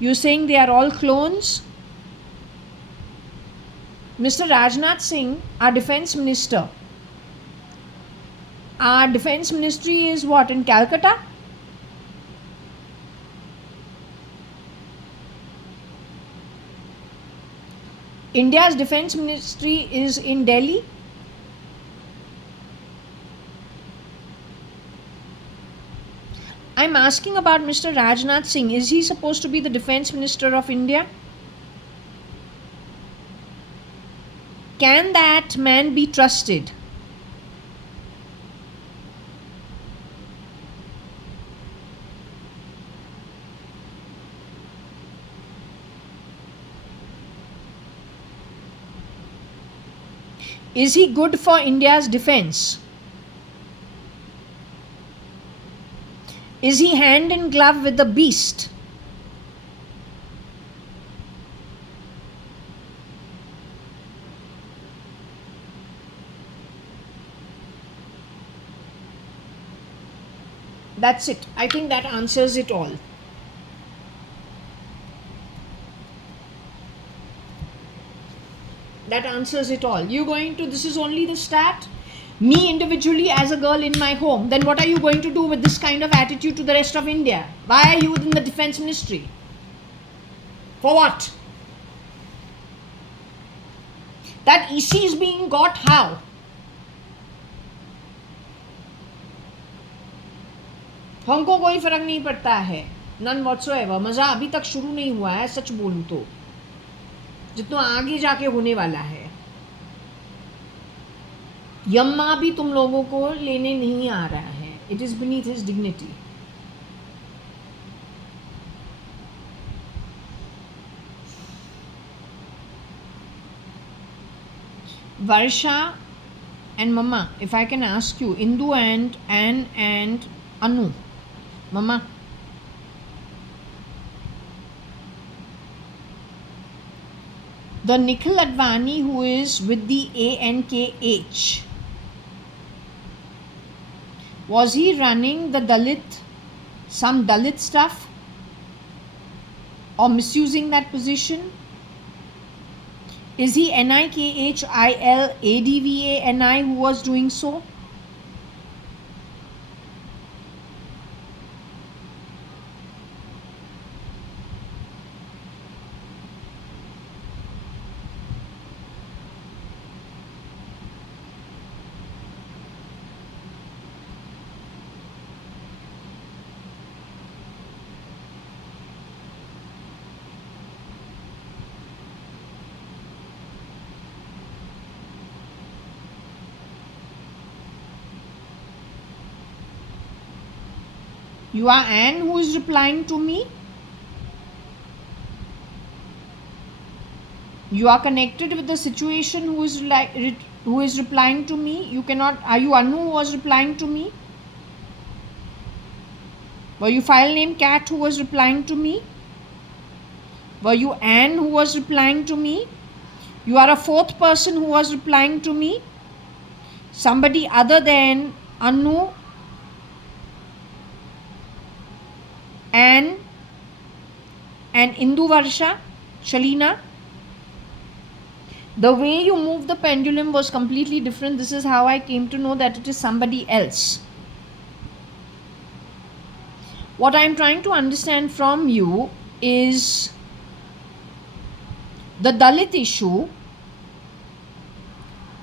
You're saying they are all clones? Mr. Rajnath Singh, our defense minister. Our defense ministry is what, in Calcutta? India's defense ministry is in Delhi. I'm asking about Mr. Rajnath Singh. Is he supposed to be the defense minister of India? Can that man be trusted? Is he good for India's defense? Is he hand in glove with the beast? That's it. I think that answers it all. That answers it all. You're going to, this is only the start. Me individually as a girl in my home, then what are you going to do with this kind of attitude to the rest of India? Why are you within the defense ministry? For what? That EC is being got how? हमको कोई फर्क नहीं पड़ता है, none whatsoever. मजा अभी तक शुरू नहीं हुआ है, सच बोलूं तो जितना आगे जाके होने वाला है. यम्मा भी तुम लोगों को लेने नहीं आ रहा है. It is beneath his dignity. Varsha and Mama, if I can ask you, Indu and Anne and Anu, Mama, the Nikhil Advani who is with the ANKH, was he running the Dalit, some Dalit stuff, or misusing that position? Is he NIKHILADVANI who was doing so? You are Anne who is replying to me? You are connected with the situation who is replying to me? You cannot. Are you Anu who was replying to me? Were you file name Cat who was replying to me? Were you Anne who was replying to me? You are a fourth person who was replying to me? Somebody other than Anu, Anne and Indu Varsha, Shalina. The way you moved the pendulum was completely different. This is how I came to know that it is somebody else. What I am trying to understand from you is the Dalit issue.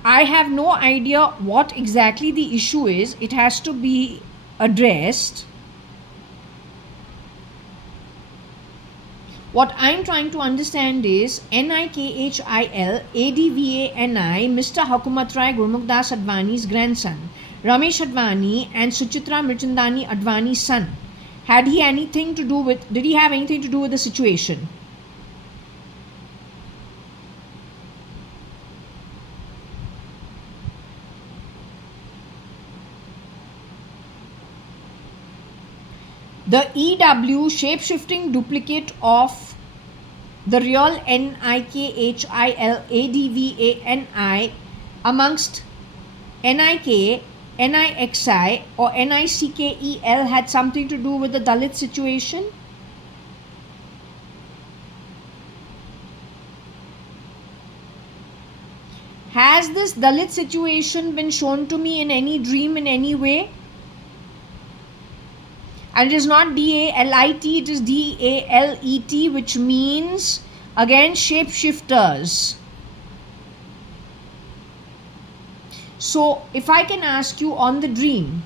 I have no idea what exactly the issue is. It has to be addressed. What I'm trying to understand is NIKHILADVANI, Mr. Hukumat Rai Gurmukh Advani's grandson, Ramesh Advani and Suchitra Mirchandani Advani's son. Did he have anything to do with the situation? The EW shape-shifting duplicate of the real NIKHILADVANI amongst NIK, NIXI or NICKEL had something to do with the Dalit situation? Has this Dalit situation been shown to me in any dream in any way? And it is not DALIT, it is DALET, which means again shapeshifters. So if I can ask you on the dream,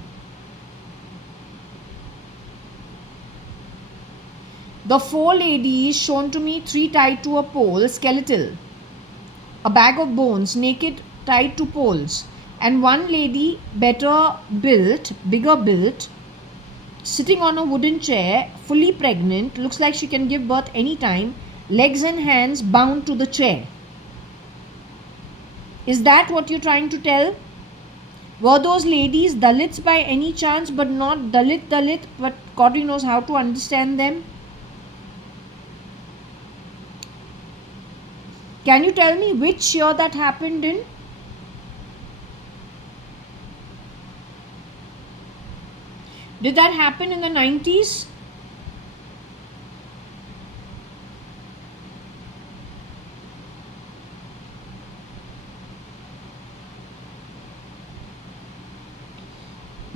the 4 ladies shown to me, 3 tied to a pole, skeletal, a bag of bones, naked, tied to poles, and 1 lady better built, bigger built, sitting on a wooden chair, fully pregnant, looks like she can give birth anytime, legs and hands bound to the chair. Is that what you're trying to tell? Were those ladies Dalits by any chance, but not Dalit, but God knows how to understand them? Can you tell me which year that happened in? Did that happen in the 90s?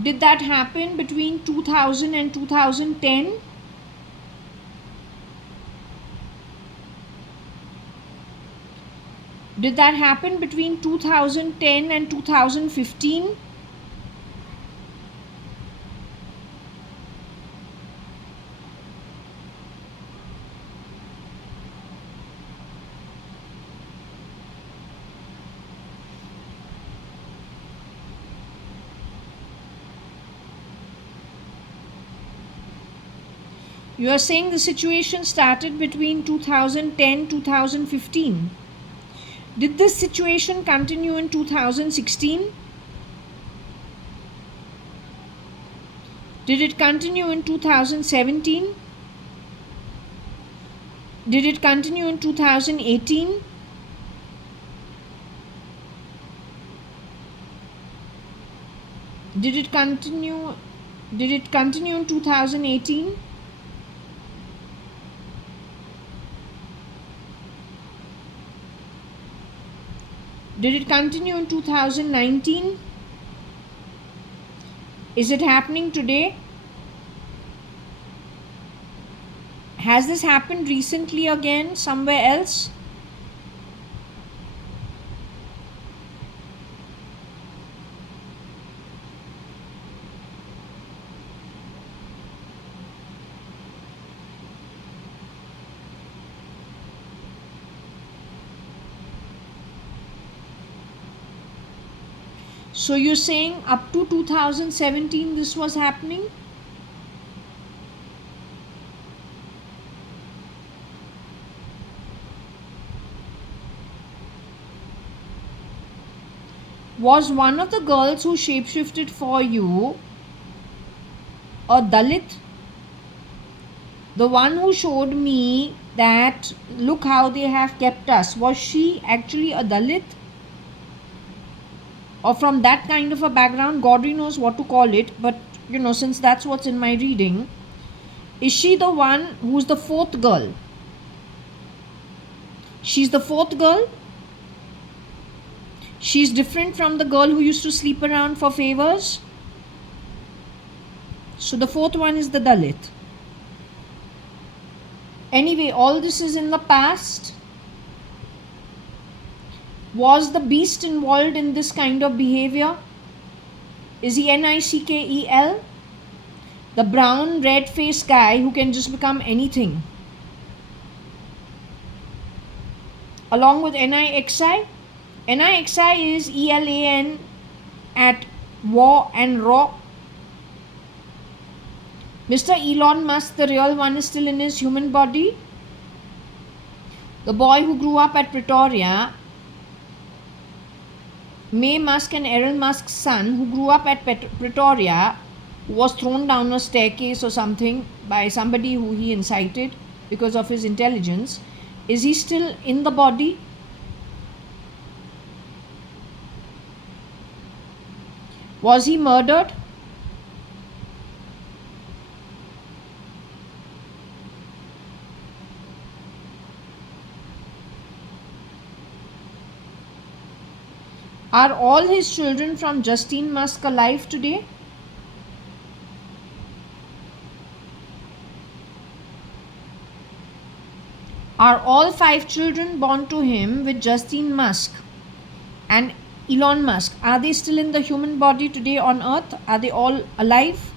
Did that happen between 2000 and 2010? Did that happen between 2010 and 2015? You are saying the situation started between 2010 2015. Did this situation continue in 2016? Did it continue in 2017? Did it continue in 2018? Did it continue in 2018? Did it continue in 2019? Is it happening today? Has this happened recently again somewhere else? So you're saying up to 2017 this was happening? Was one of the girls who shapeshifted for you a Dalit? The one who showed me that look how they have kept us, was she actually a Dalit? Or from that kind of a background? God knows what to call it, but since that's what's in my reading, is she the one who's the 4th girl? She's the 4th girl? She's different from the girl who used to sleep around for favors? So the 4th one is the Dalit. Anyway, all this is in the past. Was the beast involved in this kind of behavior? Is he NICKEL? The brown red faced guy who can just become anything. Along with NIXI. NIXI is ELAN at war and raw. Mr. Elon Musk, the real one, is still in his human body. The boy who grew up at Pretoria, May Musk and Errol Musk's son, who grew up at Pretoria, was thrown down a staircase or something by somebody who he incited because of his intelligence, is he still in the body? Was he murdered? Are all his children from Justine Musk alive today? Are all 5 children born to him with Justine Musk and Elon Musk, are they still in the human body today on earth? Are they all alive?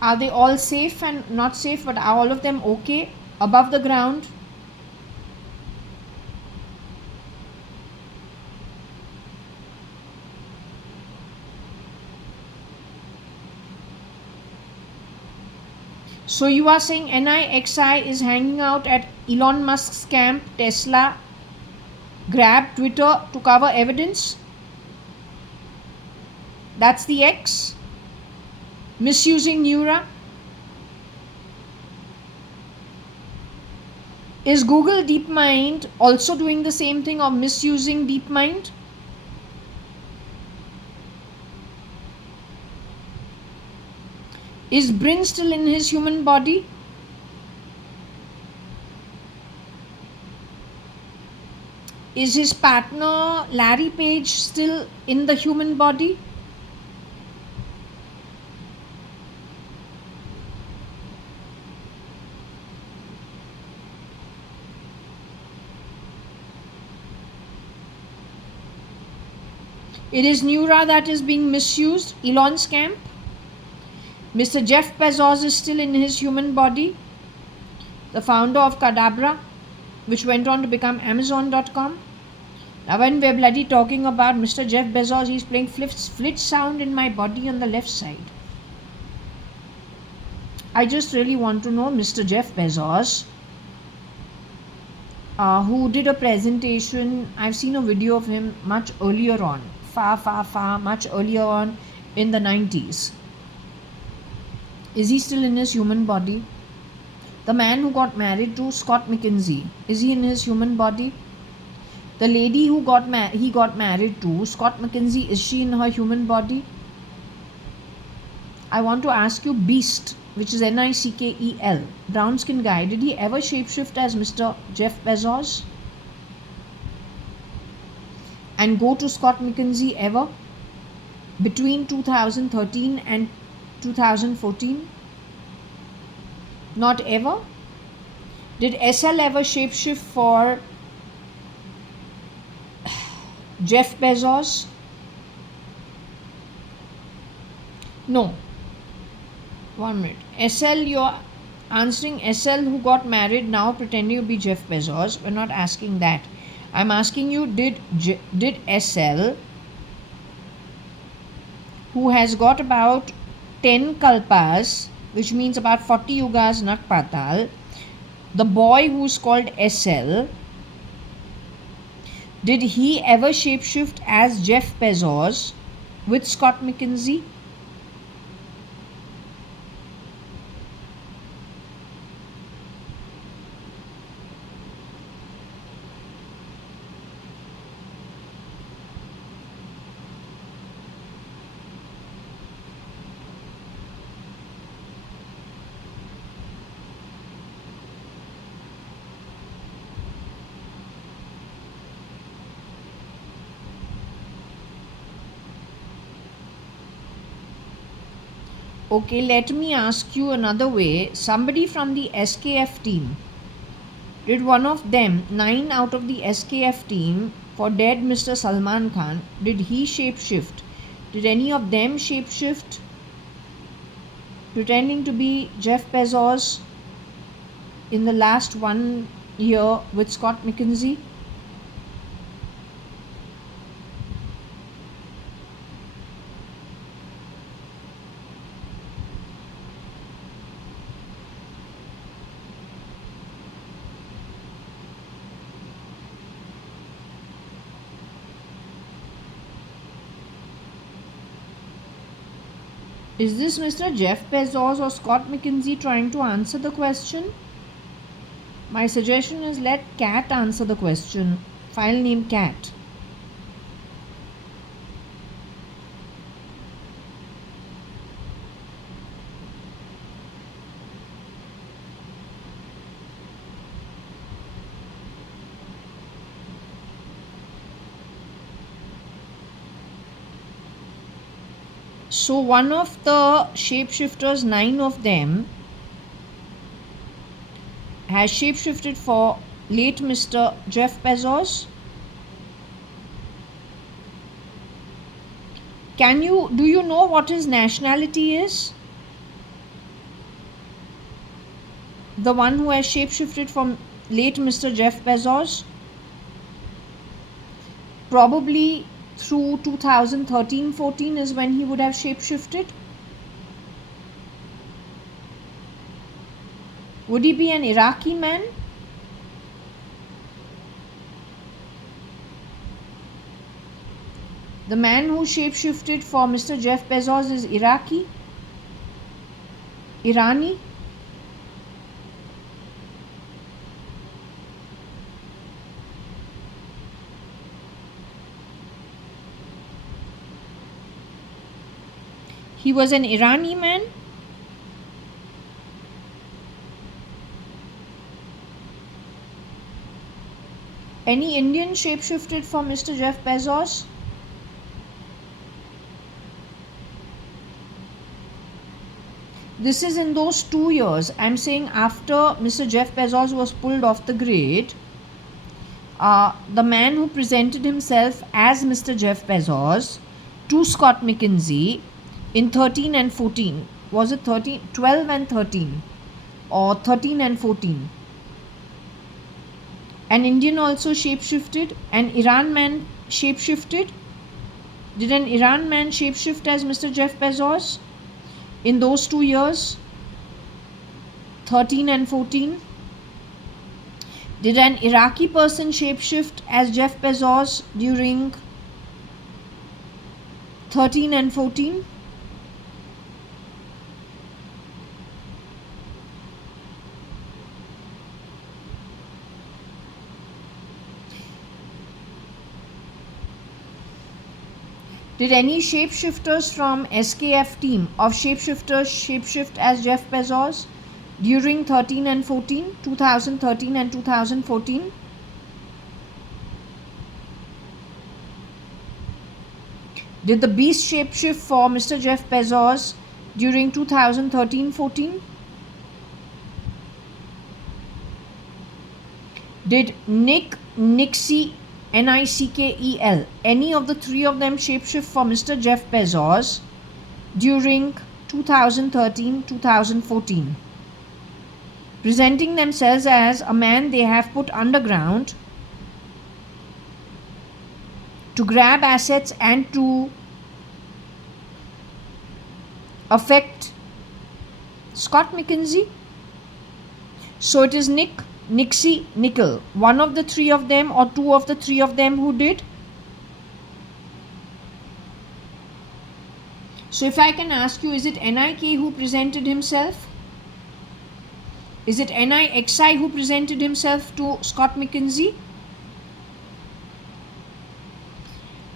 Are they all safe and not safe, but are all of them okay above the ground? So you are saying NIXI is hanging out at Elon Musk's camp, Tesla, Grab, Twitter to cover evidence? That's the X? Misusing Neura? Is Google DeepMind also doing the same thing of misusing DeepMind? Is Brin still in his human body? Is his partner Larry Page still in the human body? It is Neura that is being misused, Elon's camp. Mr. Jeff Bezos is still in his human body, the founder of Cadabra, which went on to become Amazon.com. Now when we're bloody talking about Mr. Jeff Bezos, he's playing flit sound in my body on the left side. I just really want to know Mr. Jeff Bezos, who did a presentation. I've seen a video of him much earlier on, much earlier on in the 90s. Is he still in his human body? The man who got married to Scott McKinsey, is he in his human body? The lady who he got married to, Scott McKinsey, is she in her human body? I want to ask you, Beast, which is Nickel, brown skin guy, did he ever shapeshift as Mr. Jeff Bezos? And go to Scott McKinsey ever? Between 2013 and 2014? Not ever? Did SL ever shapeshift for Jeff Bezos? No. 1 minute. SL, you're answering SL who got married now pretending to be Jeff Bezos. We're not asking that. I'm asking you, did SL, who has got about 10 kalpas, which means about 40 yugas Nakpatal, the boy who's called SL, did he ever shapeshift as Jeff Bezos with Scott McKinsey? Okay, let me ask you another way. Somebody from the SKF team, did one of them, 9 out of the SKF team for dead Mr. Salman Khan, did he shapeshift? Did any of them shapeshift pretending to be Jeff Bezos in the last 1 year with Scott McKinsey? Is this Mr. Jeff Bezos or Scott McKinsey trying to answer the question? My suggestion is let Cat answer the question. File name Cat. So one of the shapeshifters, 9 of them, has shapeshifted for late Mr. Jeff Bezos. Do you know what his nationality is? The one who has shapeshifted from late Mr. Jeff Bezos? Probably through 2013-14 is when he would have shapeshifted. Would he be an Iraqi man? The man who shapeshifted for Mr. Jeff Bezos is Iraqi? Irani? He was an Irani man? Any Indian shapeshifted for Mr. Jeff Bezos? This is in those 2 years. I'm saying after Mr. Jeff Bezos was pulled off the grid, the man who presented himself as Mr. Jeff Bezos to Scott McKinsey in 13 and 14. Was it 12 and 13 or 13 and 14? An Indian also shapeshifted. An Iran man shapeshifted. Did an Iran man shapeshift as Mr. Jeff Bezos in those 2 years, 13 and 14? Did an Iraqi person shapeshift as Jeff Bezos during 13 and 14? Did any shapeshifters from SKF team of shapeshifters shapeshift as Jeff Bezos during 13 and 14, 2013 and 2014? Did the Beast shapeshift for Mr. Jeff Bezos during 2013-14? Did Nixie, Nickel, any of the 3 of them shapeshift for Mr. Jeff Bezos during 2013-2014? Presenting themselves as a man they have put underground to grab assets and to affect Scott McKinsey. So it is Nixie, Nickel, one of the 3 of them or 2 of the 3 of them who did. So if I can ask you, is it NIK who presented himself? Is it NIXI who presented himself to Scott McKinsey?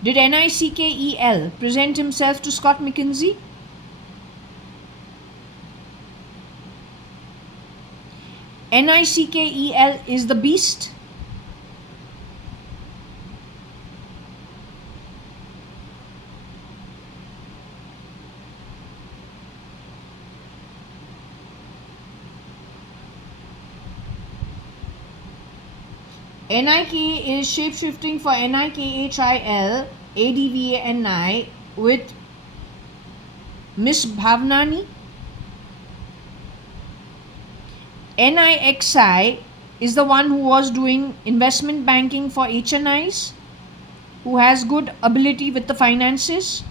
Did NICKEL present himself to Scott McKinsey? NICKEL is the Beast. NIK is shapeshifting for NIKHIL, ADVANI with Miss Bhavnani. NIXI is the one who was doing investment banking for HNIs, who has good ability with the finances.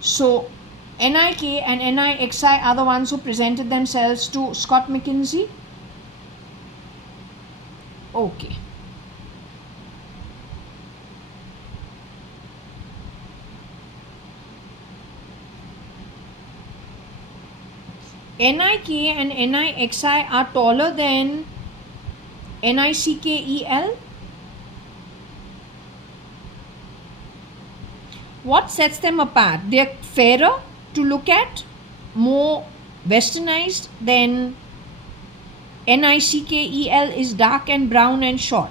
So NIK and NIXI are the ones who presented themselves to Scott McKinsey. Okay. NIK and NIXI are taller than NICKEL. What sets them apart? They're fairer to look at, more westernized than NICKEL is dark and brown and short.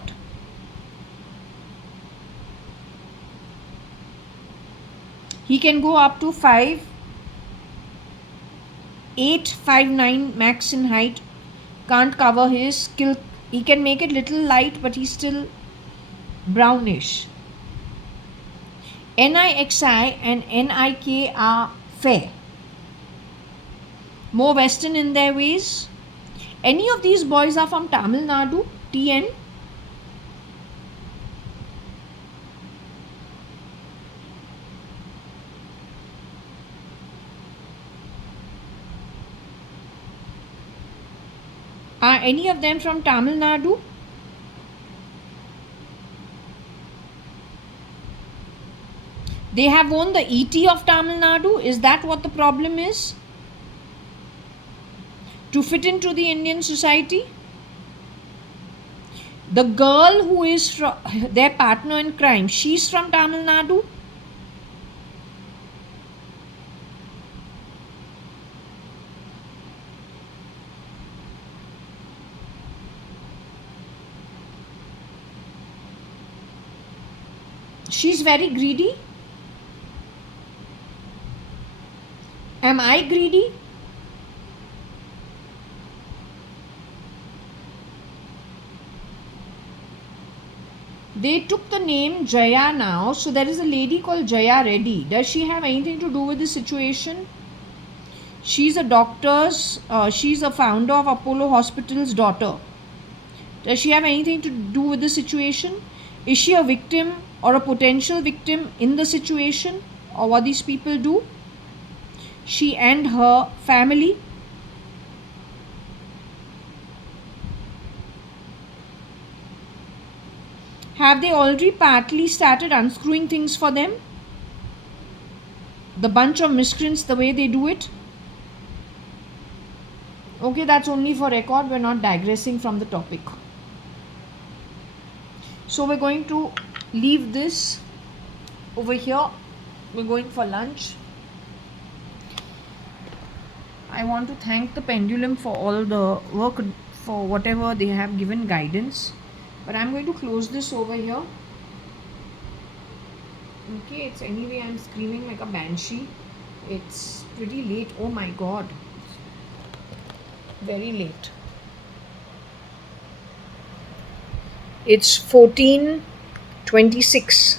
He can go up to 5'8", 5'9" max in height. Can't cover his skill. He can make it little light, but he's still brownish. NIXI and NIK are fair, more western in their ways. Any of these boys are from Tamil Nadu? TN? Are any of them from Tamil Nadu? They have won the ET of Tamil Nadu. Is that what the problem is? To fit into the Indian society? The girl who is their partner in crime, she's from Tamil Nadu? She's very greedy. Am I greedy? They took the name Jaya now. So there is a lady called Jaya Reddy. Does she have anything to do with the situation? She's a doctor's, she's a founder of Apollo Hospital's daughter. Does she have anything to do with the situation? Is she a victim or a potential victim in the situation or what these people do? She and her family. Have they already partly started unscrewing things for them? The bunch of miscreants, the way they do it? Okay, that's only for record. We're not digressing from the topic. So we're going to leave this over here. We're going for lunch. I want to thank the pendulum for all the work, for whatever they have given guidance. But I'm going to close this over here. Okay, it's anyway, I'm screaming like a banshee. It's pretty late. Oh my god. Very late. It's 14:26.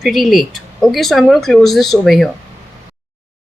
Pretty late. Okay, so I'm going to close this over here.